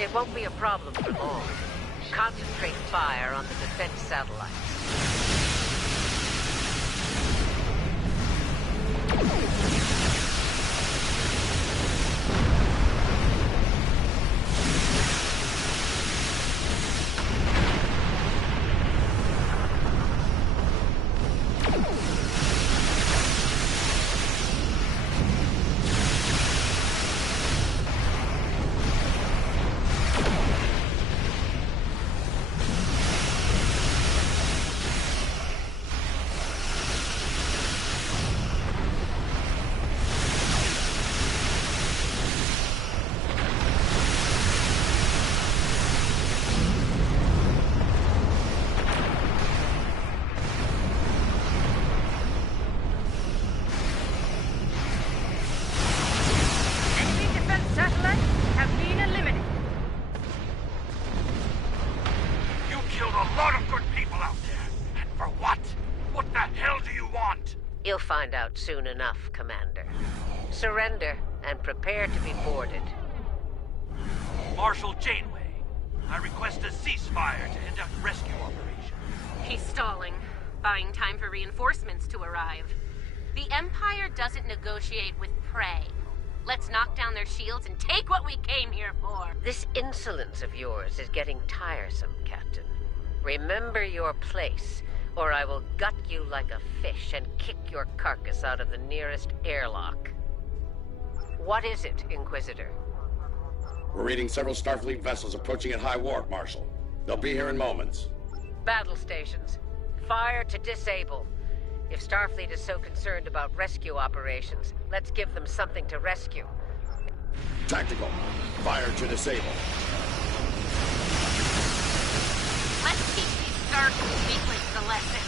It won't be a problem for long. Concentrate fire on the defense satellites. You'll find out soon enough, Commander. Surrender and prepare to be boarded. Marshal Janeway, I request a ceasefire to conduct rescue operations. He's stalling, buying time for reinforcements to arrive. The Empire doesn't negotiate with prey. Let's knock down their shields and take what we came here for. This insolence of yours is getting tiresome, Captain. Remember your place, or I will gut you like a fish and kick your carcass out of the nearest airlock. What is it, Inquisitor? We're reading several Starfleet vessels approaching at high warp, Marshal. They'll be here in moments. Battle stations. Fire to disable. If Starfleet is so concerned about rescue operations, let's give them something to rescue. Tactical. Fire to disable. Let's teach these Starfleet weaklings a lesson.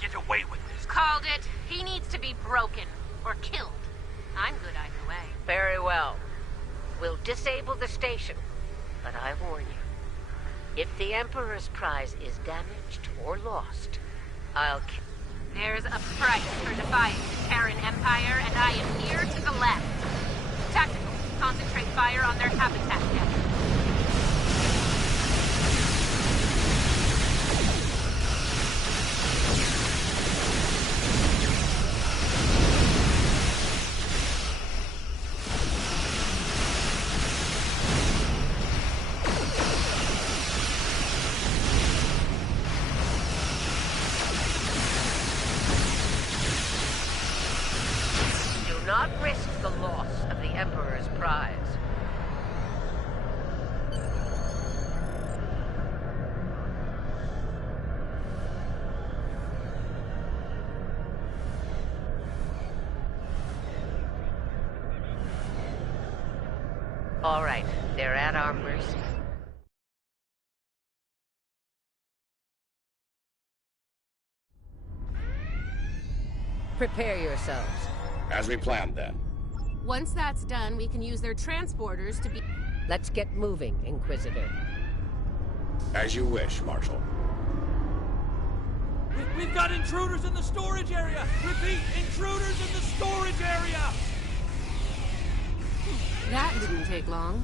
Get away with this. Called it. He needs to be broken. Or killed. I'm good either way. Very well. We'll disable the station. But I warn you, if the Emperor's prize is damaged or lost, I'll kill. There's a price for defying the Terran Empire, and I am here to the left. Tactical. Concentrate fire on their habitat depth. Not risk the loss of the Emperor's prize. All right, they're at our mercy. Prepare yourselves. As we planned, then. Once that's done, we can use their transporters to be... Let's get moving, Inquisitor. As you wish, Marshal. We've got intruders in the storage area! Repeat, intruders in the storage area! That didn't take long.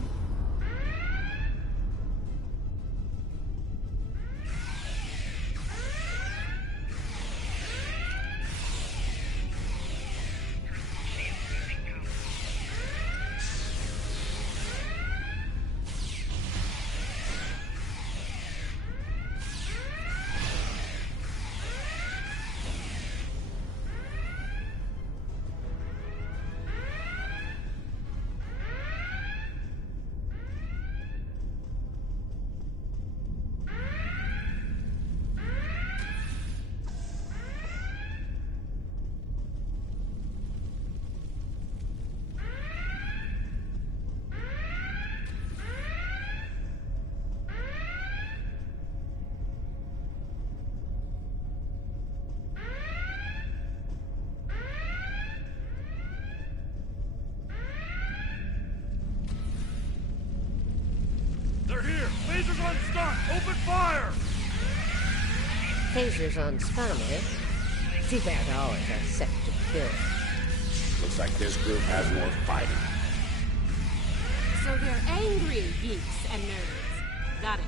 They're here! Lasers on stun! Open fire! Phasers on stun, eh? Too bad ours are set to kill. Looks like this group has more fighting. So they're angry geeks and nerds. Got it.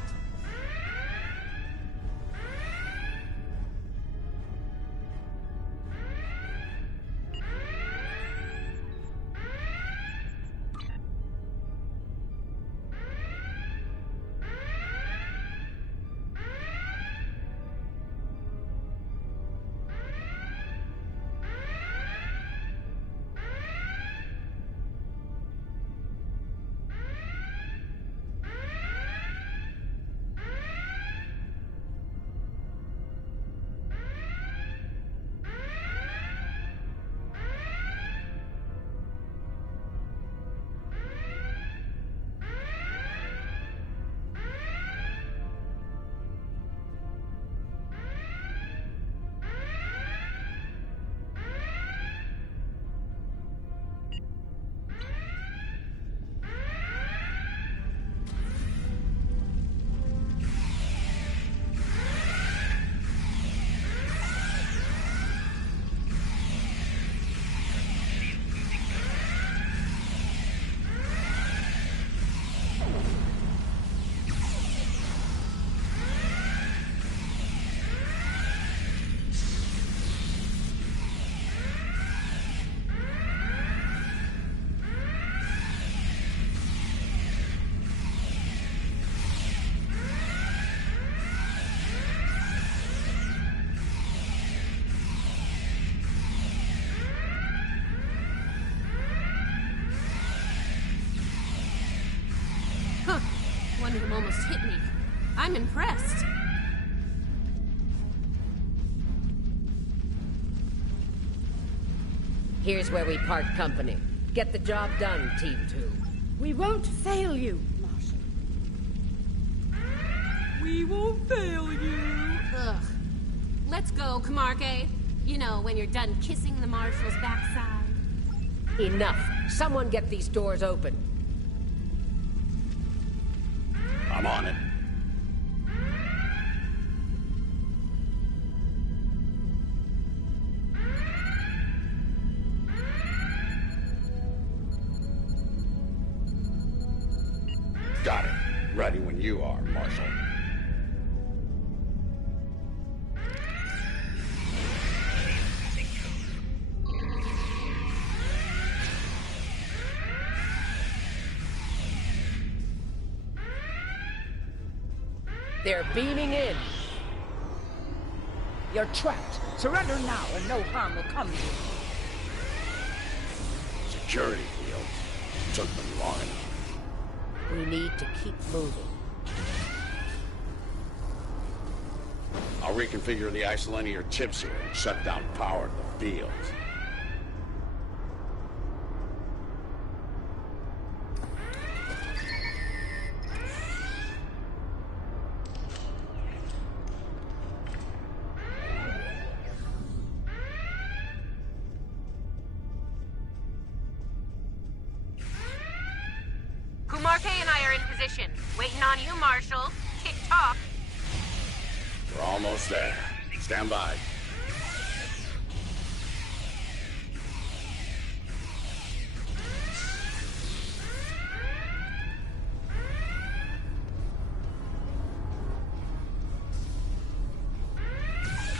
One of them almost hit me. I'm impressed. Here's where we part company. Get the job done, Team 2. We won't fail you, Marshal. We won't fail you. Ugh. Let's go, Camarque. You know, when you're done kissing the Marshal's backside. Enough. Someone get these doors open. I'm on it. Got it. Ready when you are, Marshal. They're beaming in. You're trapped. Surrender now and no harm will come to you. Security fields. Took them long enough. We need to keep moving. I'll reconfigure the isolinear chips here and shut down power to the fields. Camarque and I are in position. Waiting on you, Marshal. Tick-tock. We're almost there. Stand by.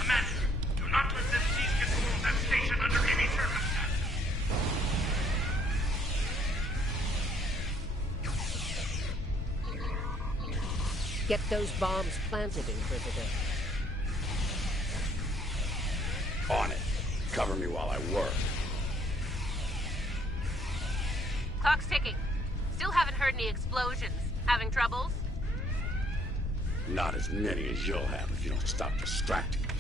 Commander, do not let them seize control of that station under any circumstance. Get those bombs planted, Inquisitor. On it. Cover me while I work. Clock's ticking. Still haven't heard any explosions. Having troubles? Not as many as you'll have if you don't stop distracting us.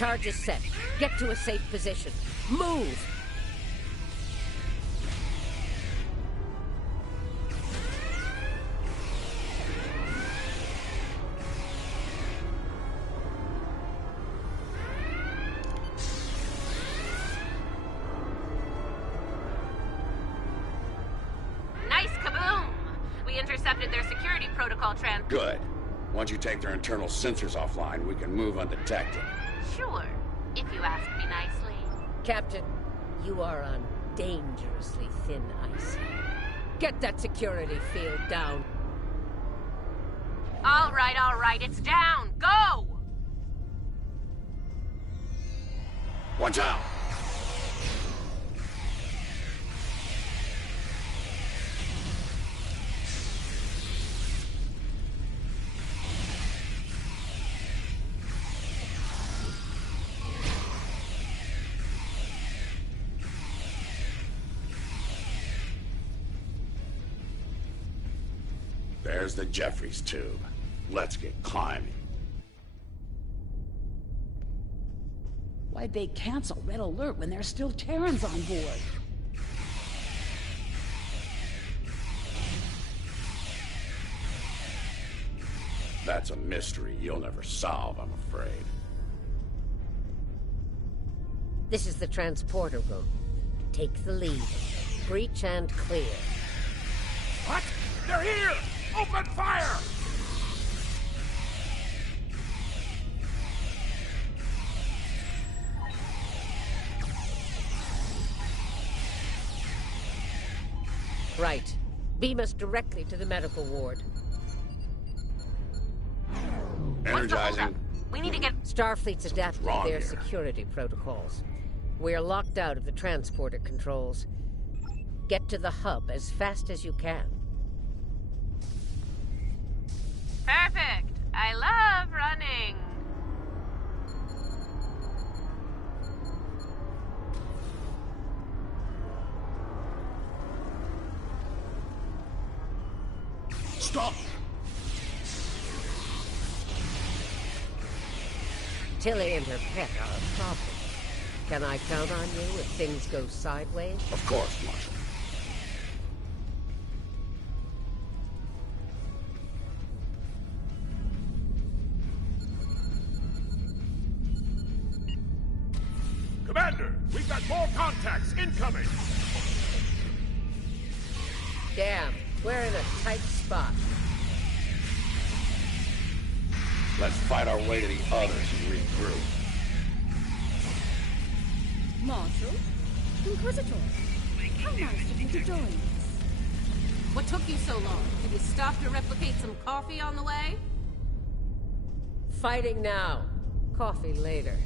Charge is set. Get to a safe position. Move! Nice kaboom! We intercepted their security protocol Good. Once you take their internal sensors offline, we can move undetected. Sure, if you ask me nicely. Captain, you are on dangerously thin ice. Get that security field down. All right, it's down. Go! Watch out! There's the Jeffries tube. Let's get climbing. Why'd they cancel Red Alert when there's still Terrans on board? That's a mystery you'll never solve, I'm afraid. This is the transporter room. Take the lead. Breach and clear. What? They're here! Open fire! Right. Beam us directly to the medical ward. Energizing. We need to get... Starfleet's adapted to wrong their here? security protocols. We're locked out of the transporter controls. Get to the hub as fast as you can. Perfect. I love running. Stop! Tilly and her pet are a problem. Can I count on you if things go sideways? Of course, Marshal. Commander, we've got more contacts incoming! Damn, we're in a tight spot. Let's fight our way to the others and regroup. Marshal? Inquisitor? How nice of you to join us. What took you so long? Did you stop to replicate some coffee on the way? Fighting now. Coffee later.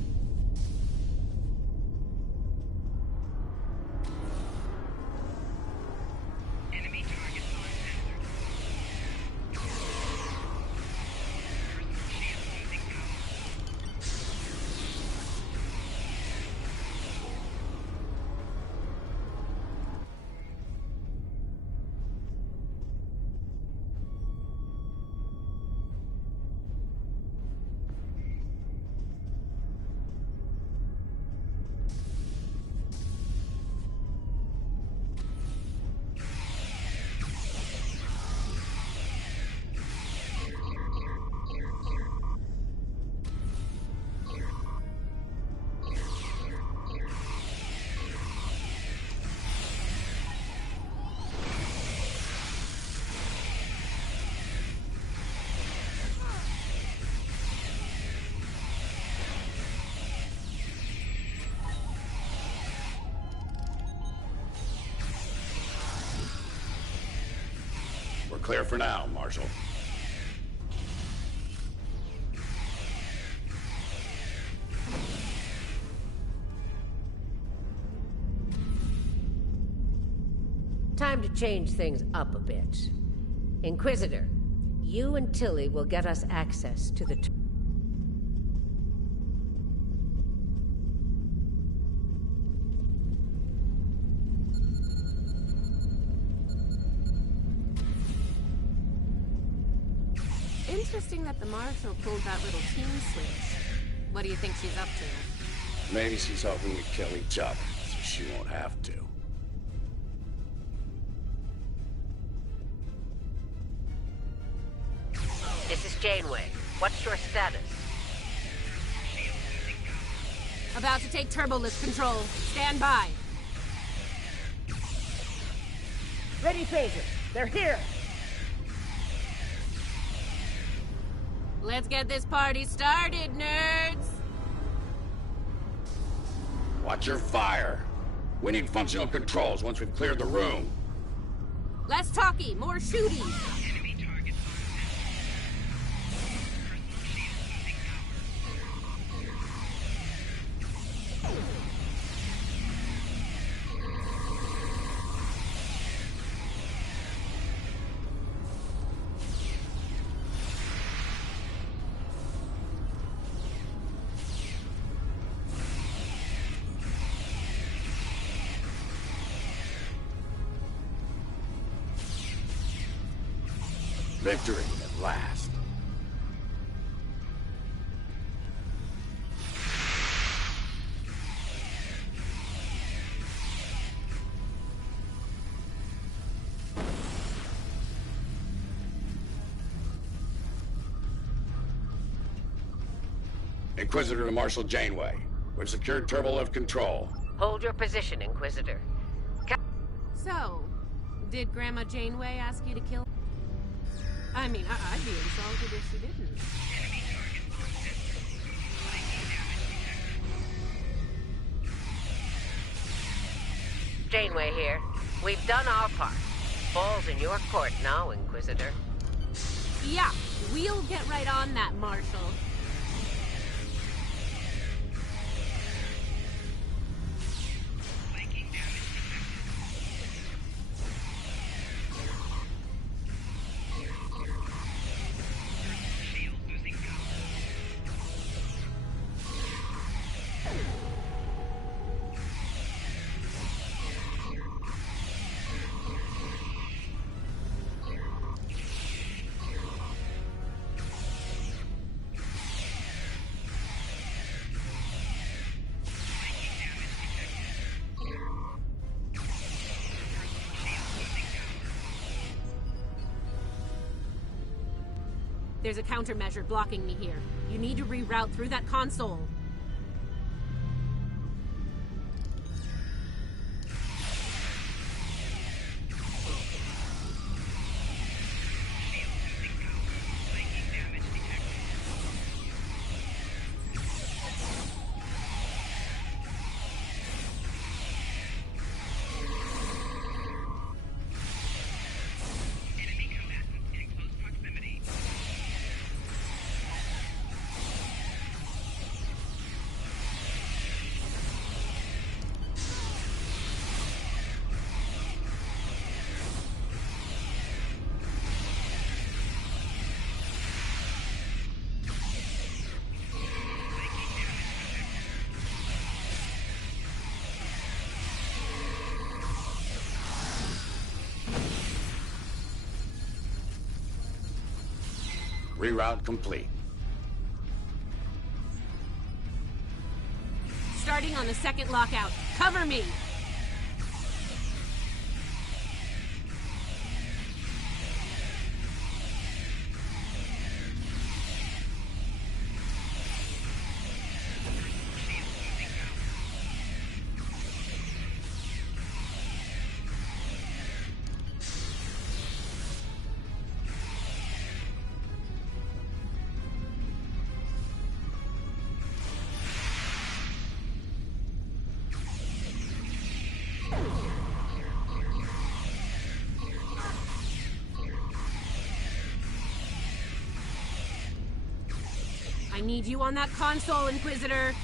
Clear for now, Marshal. Time to change things up a bit. Inquisitor, you and Tilly will get us access to the... Interesting that the Marshal pulled that little team switch. What do you think she's up to? Maybe she's hoping to kill each other, so she won't have to. This is Janeway. What's your status? About to take turbolift control. Stand by. Ready, Phaser. They're here. Let's get this party started, nerds! Watch your fire. We need functional controls once we've cleared the room. Less talky, more shooty. Victory at last. Inquisitor to Marshal Janeway. We've secured turbolift control. Hold your position, Inquisitor. So, did Grandma Janeway ask you to kill? I mean, I'd be insulted if she didn't. Janeway here. We've done our part. Ball's in your court now, Inquisitor. Yeah, we'll get right on that, Marshal. There's a countermeasure blocking me here. You need to reroute through that console. Reroute complete. Starting on the second lockout. Cover me! I need you on that console, Inquisitor!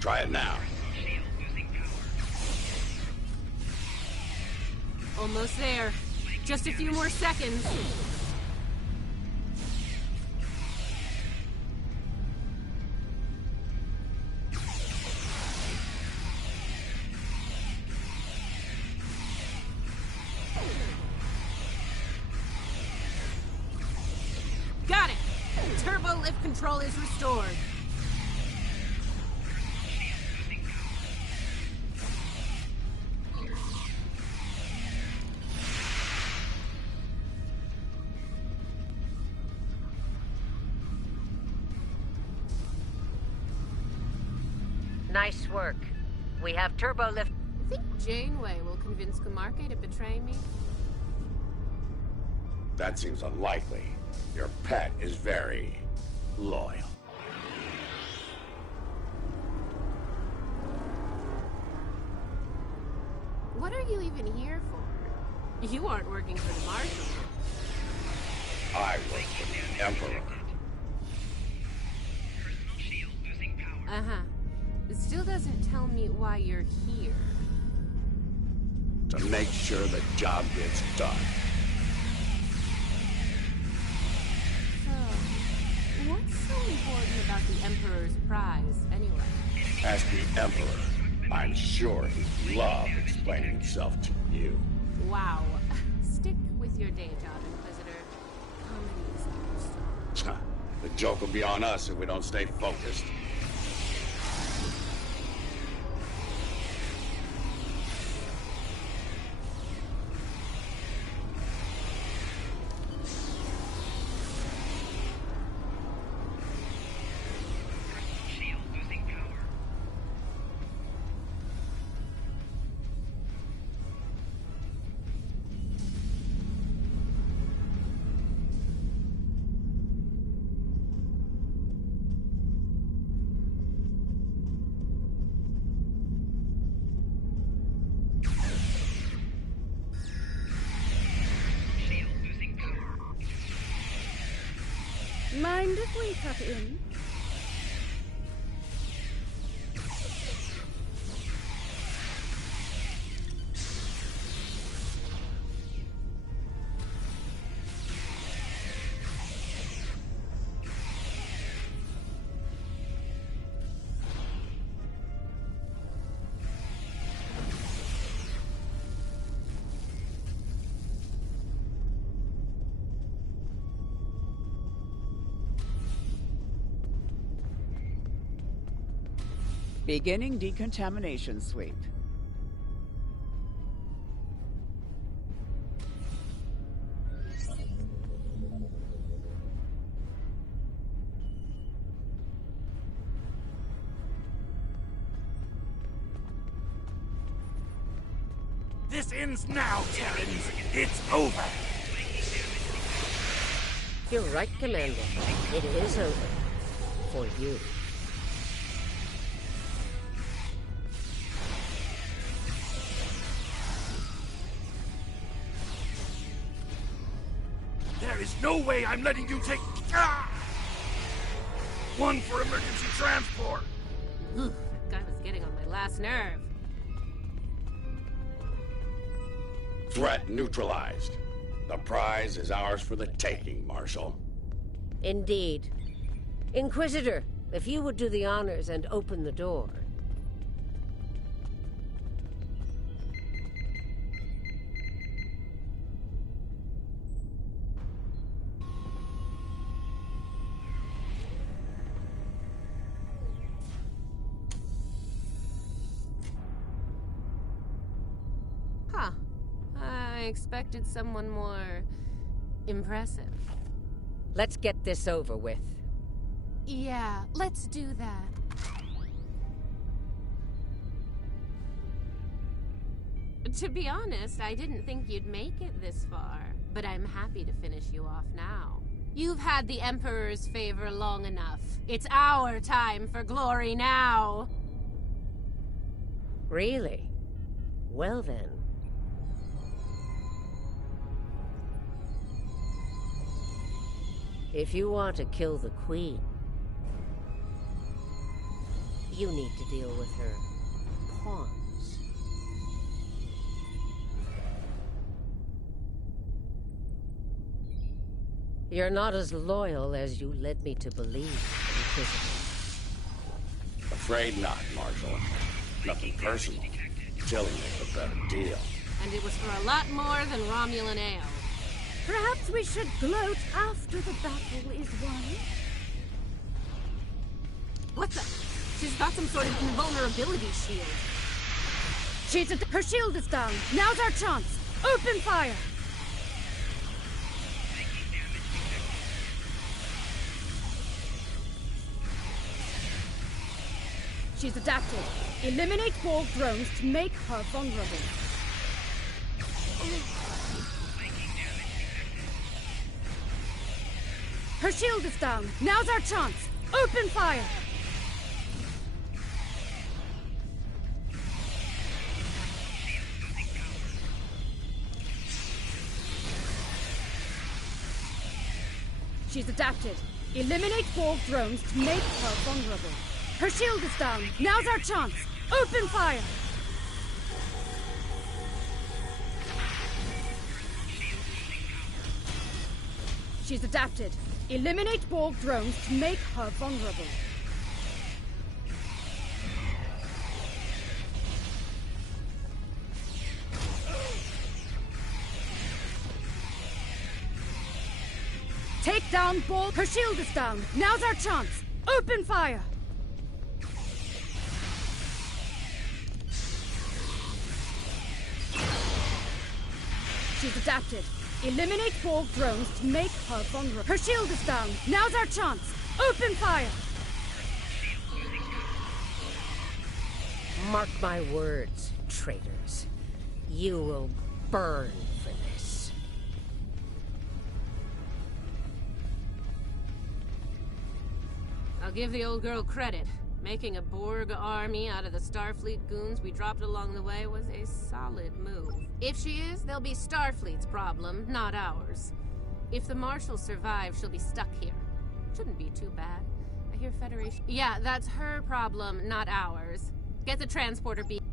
Try it now. Almost there. Just a few more seconds. Got it! Turbo lift control is restored. Nice work. We have turbo lift. I think Janeway will convince Kamarke to betray me. That seems unlikely. Your pet is very loyal. What are you even here for? You aren't working for the Marshal. I work for the Emperor. Uh-huh. It still doesn't tell me why you're here. To make sure the job gets done. So, what's so important about the Emperor's prize, anyway? Ask the Emperor. I'm sure he'd love explaining himself to you. Wow. Stick with your day job, Inquisitor. Comedy is the The joke will be on us if we don't stay focused. Mind if we cut in? Beginning decontamination sweep. This ends now, Terrans. It's over. You're right, Commander. It is over. For you. There is no way I'm letting you take... Ah! One for emergency transport. Ooh, that guy was getting on my last nerve. Threat neutralized. The prize is ours for the taking, Marshal. Indeed. Inquisitor, if you would do the honors and open the door. Huh. I expected someone more impressive. Let's get this over with. Yeah, let's do that. To be honest, I didn't think you'd make it this far, but I'm happy to finish you off now. You've had the Emperor's favor long enough. It's our time for glory now! Really? Well then. If you want to kill the Queen, you need to deal with her pawns. You're not as loyal as you led me to believe, Inquisitor. Afraid not, Marshal. Nothing personal. Tilly makes a better deal. And it was for a lot more than Romulan ale. Perhaps we should gloat after the battle is won. What the? She's got some sort of invulnerability shield. Her shield is down. Now's our chance. Open fire! She's adapted. Eliminate Borg drones to make her vulnerable. Her shield is down. Now's our chance. Open fire! She's adapted. Eliminate Borg drones to make her vulnerable. Her shield is down. Now's our chance. Open fire! She's adapted. Eliminate Borg drones to make her vulnerable. Take down Borg. Her shield is down. Now's our chance. Open fire! She's adapted. Eliminate Borg drones to make her vulnerable. Her shield is down. Now's our chance. Open fire! Mark my words, traitors. You will burn for this. I'll give the old girl credit. Making a Borg army out of the Starfleet goons we dropped along the way was a solid move. If she is, they'll be Starfleet's problem, not ours. If the Marshal survives, she'll be stuck here. Shouldn't be too bad. I hear Federation... Yeah, that's her problem, not ours. Get the transporter beacon.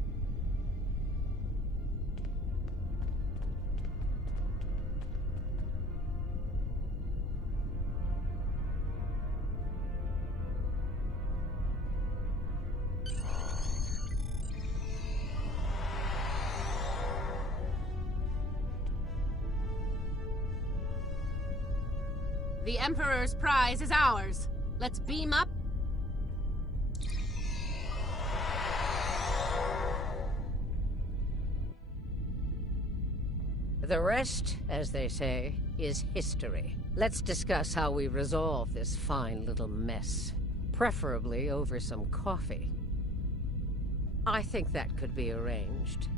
The Emperor's prize is ours. Let's beam up. The rest, as they say, is history. Let's discuss how we resolve this fine little mess. Preferably over some coffee. I think that could be arranged.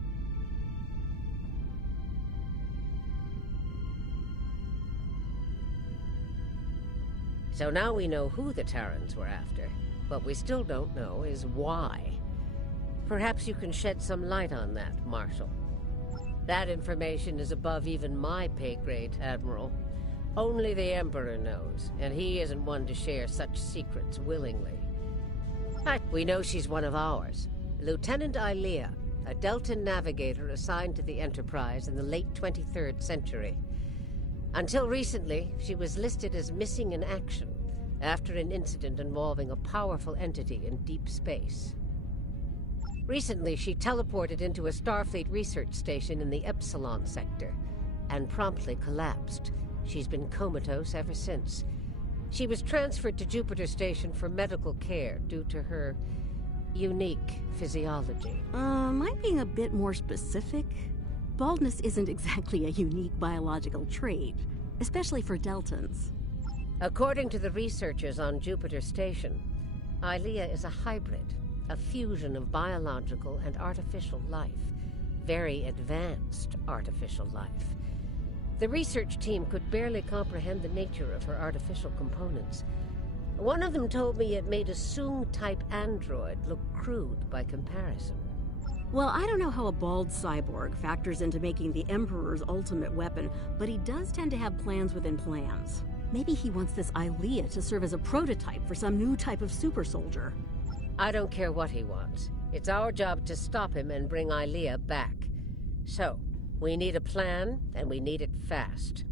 So now we know who the Terrans were after. What we still don't know is why. Perhaps you can shed some light on that, Marshal. That information is above even my pay grade, Admiral. Only the Emperor knows, and he isn't one to share such secrets willingly. But we know she's one of ours. Lieutenant Ilea, a Deltan navigator assigned to the Enterprise in the late 23rd century. Until recently, she was listed as missing in action after an incident involving a powerful entity in deep space. Recently, she teleported into a Starfleet research station in the Epsilon sector and promptly collapsed. She's been comatose ever since. She was transferred to Jupiter Station for medical care due to her unique physiology. Am I being a bit more specific? Baldness isn't exactly a unique biological trait, especially for Deltans. According to the researchers on Jupiter Station, Ilea is a hybrid, a fusion of biological and artificial life. Very advanced artificial life. The research team could barely comprehend the nature of her artificial components. One of them told me it made a Soong-type android look crude by comparison. Well, I don't know how a bald cyborg factors into making the Emperor's ultimate weapon, but he does tend to have plans within plans. Maybe he wants this Ilea to serve as a prototype for some new type of super soldier. I don't care what he wants. It's our job to stop him and bring Ilea back. So, we need a plan, and we need it fast.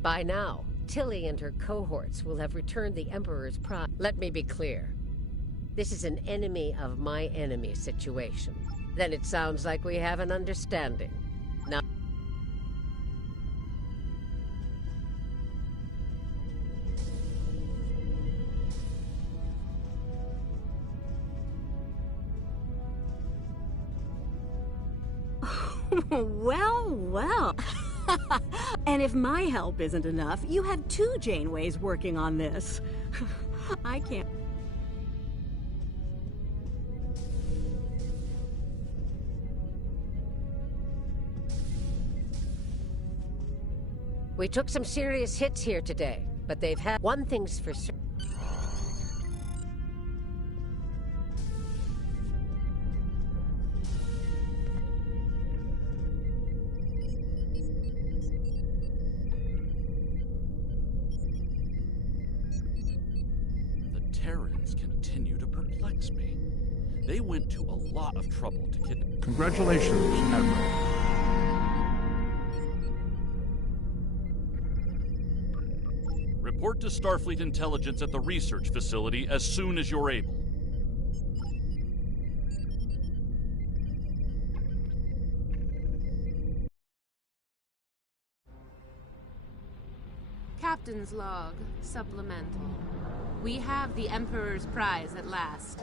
By now, Tilly and her cohorts will have returned the Emperor's prize. Let me be clear. This is an enemy of my enemy situation. Then it sounds like we have an understanding. Now... Well, well. And if my help isn't enough, you have 2 Janeways working on this. I can't... We took some serious hits here today, but they've had... One thing's for certain. Terrans continue to perplex me. They went to a lot of trouble to kidnap... Congratulations, Admiral. Report to Starfleet Intelligence at the research facility as soon as you're able. Captain's log, supplemental. We have the Emperor's prize at last.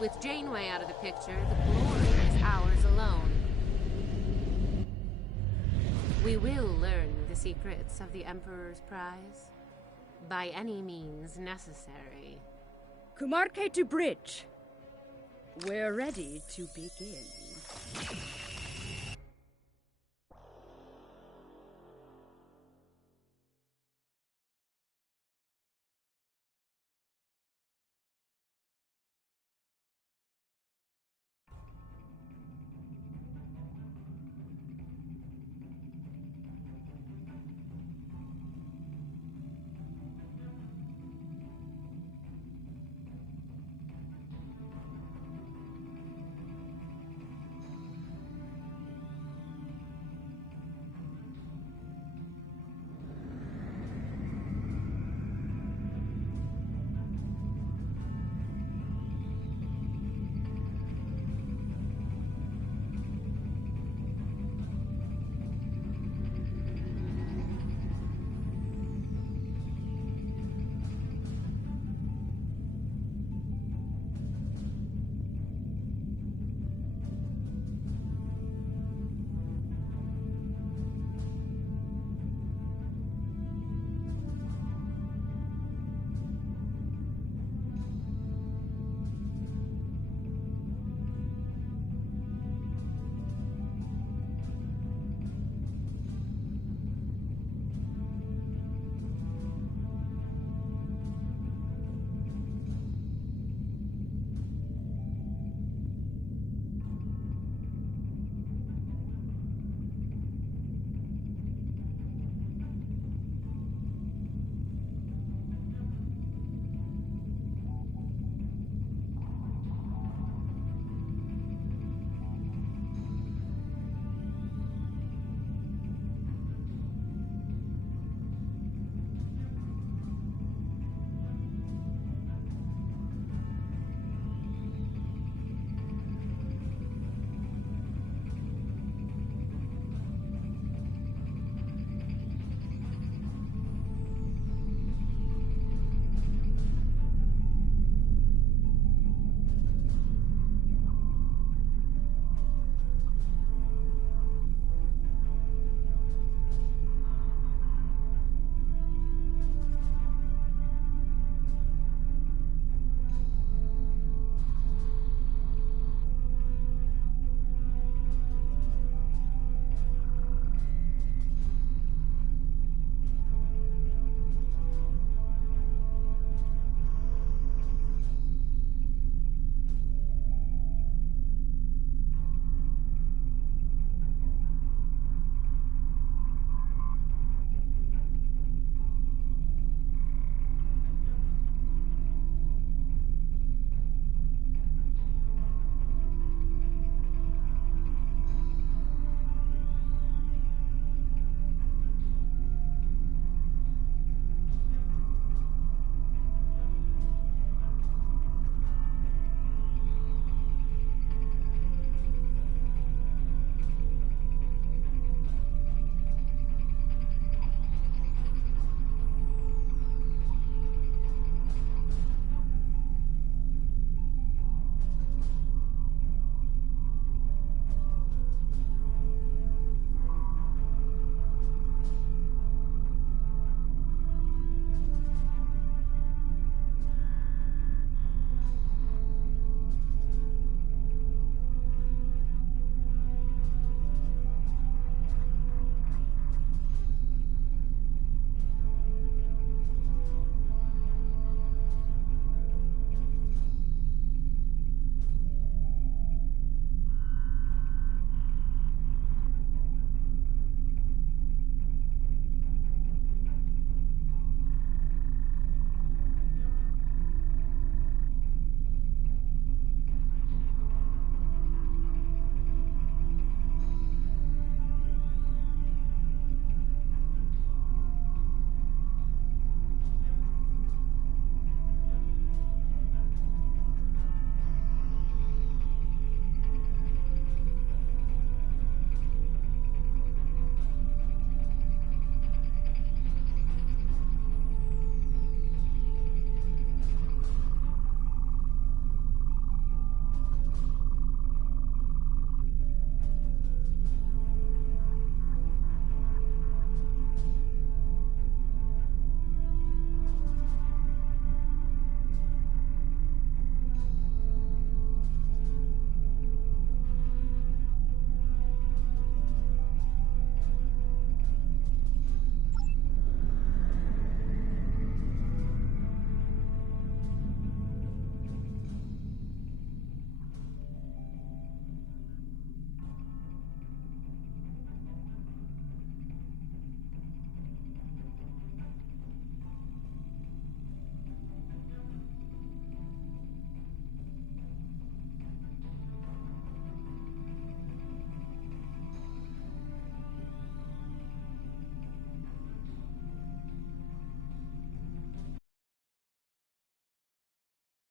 With Janeway out of the picture, the glory is ours alone. We will learn the secrets of the Emperor's prize by any means necessary. Kumarke to bridge. We're ready to begin.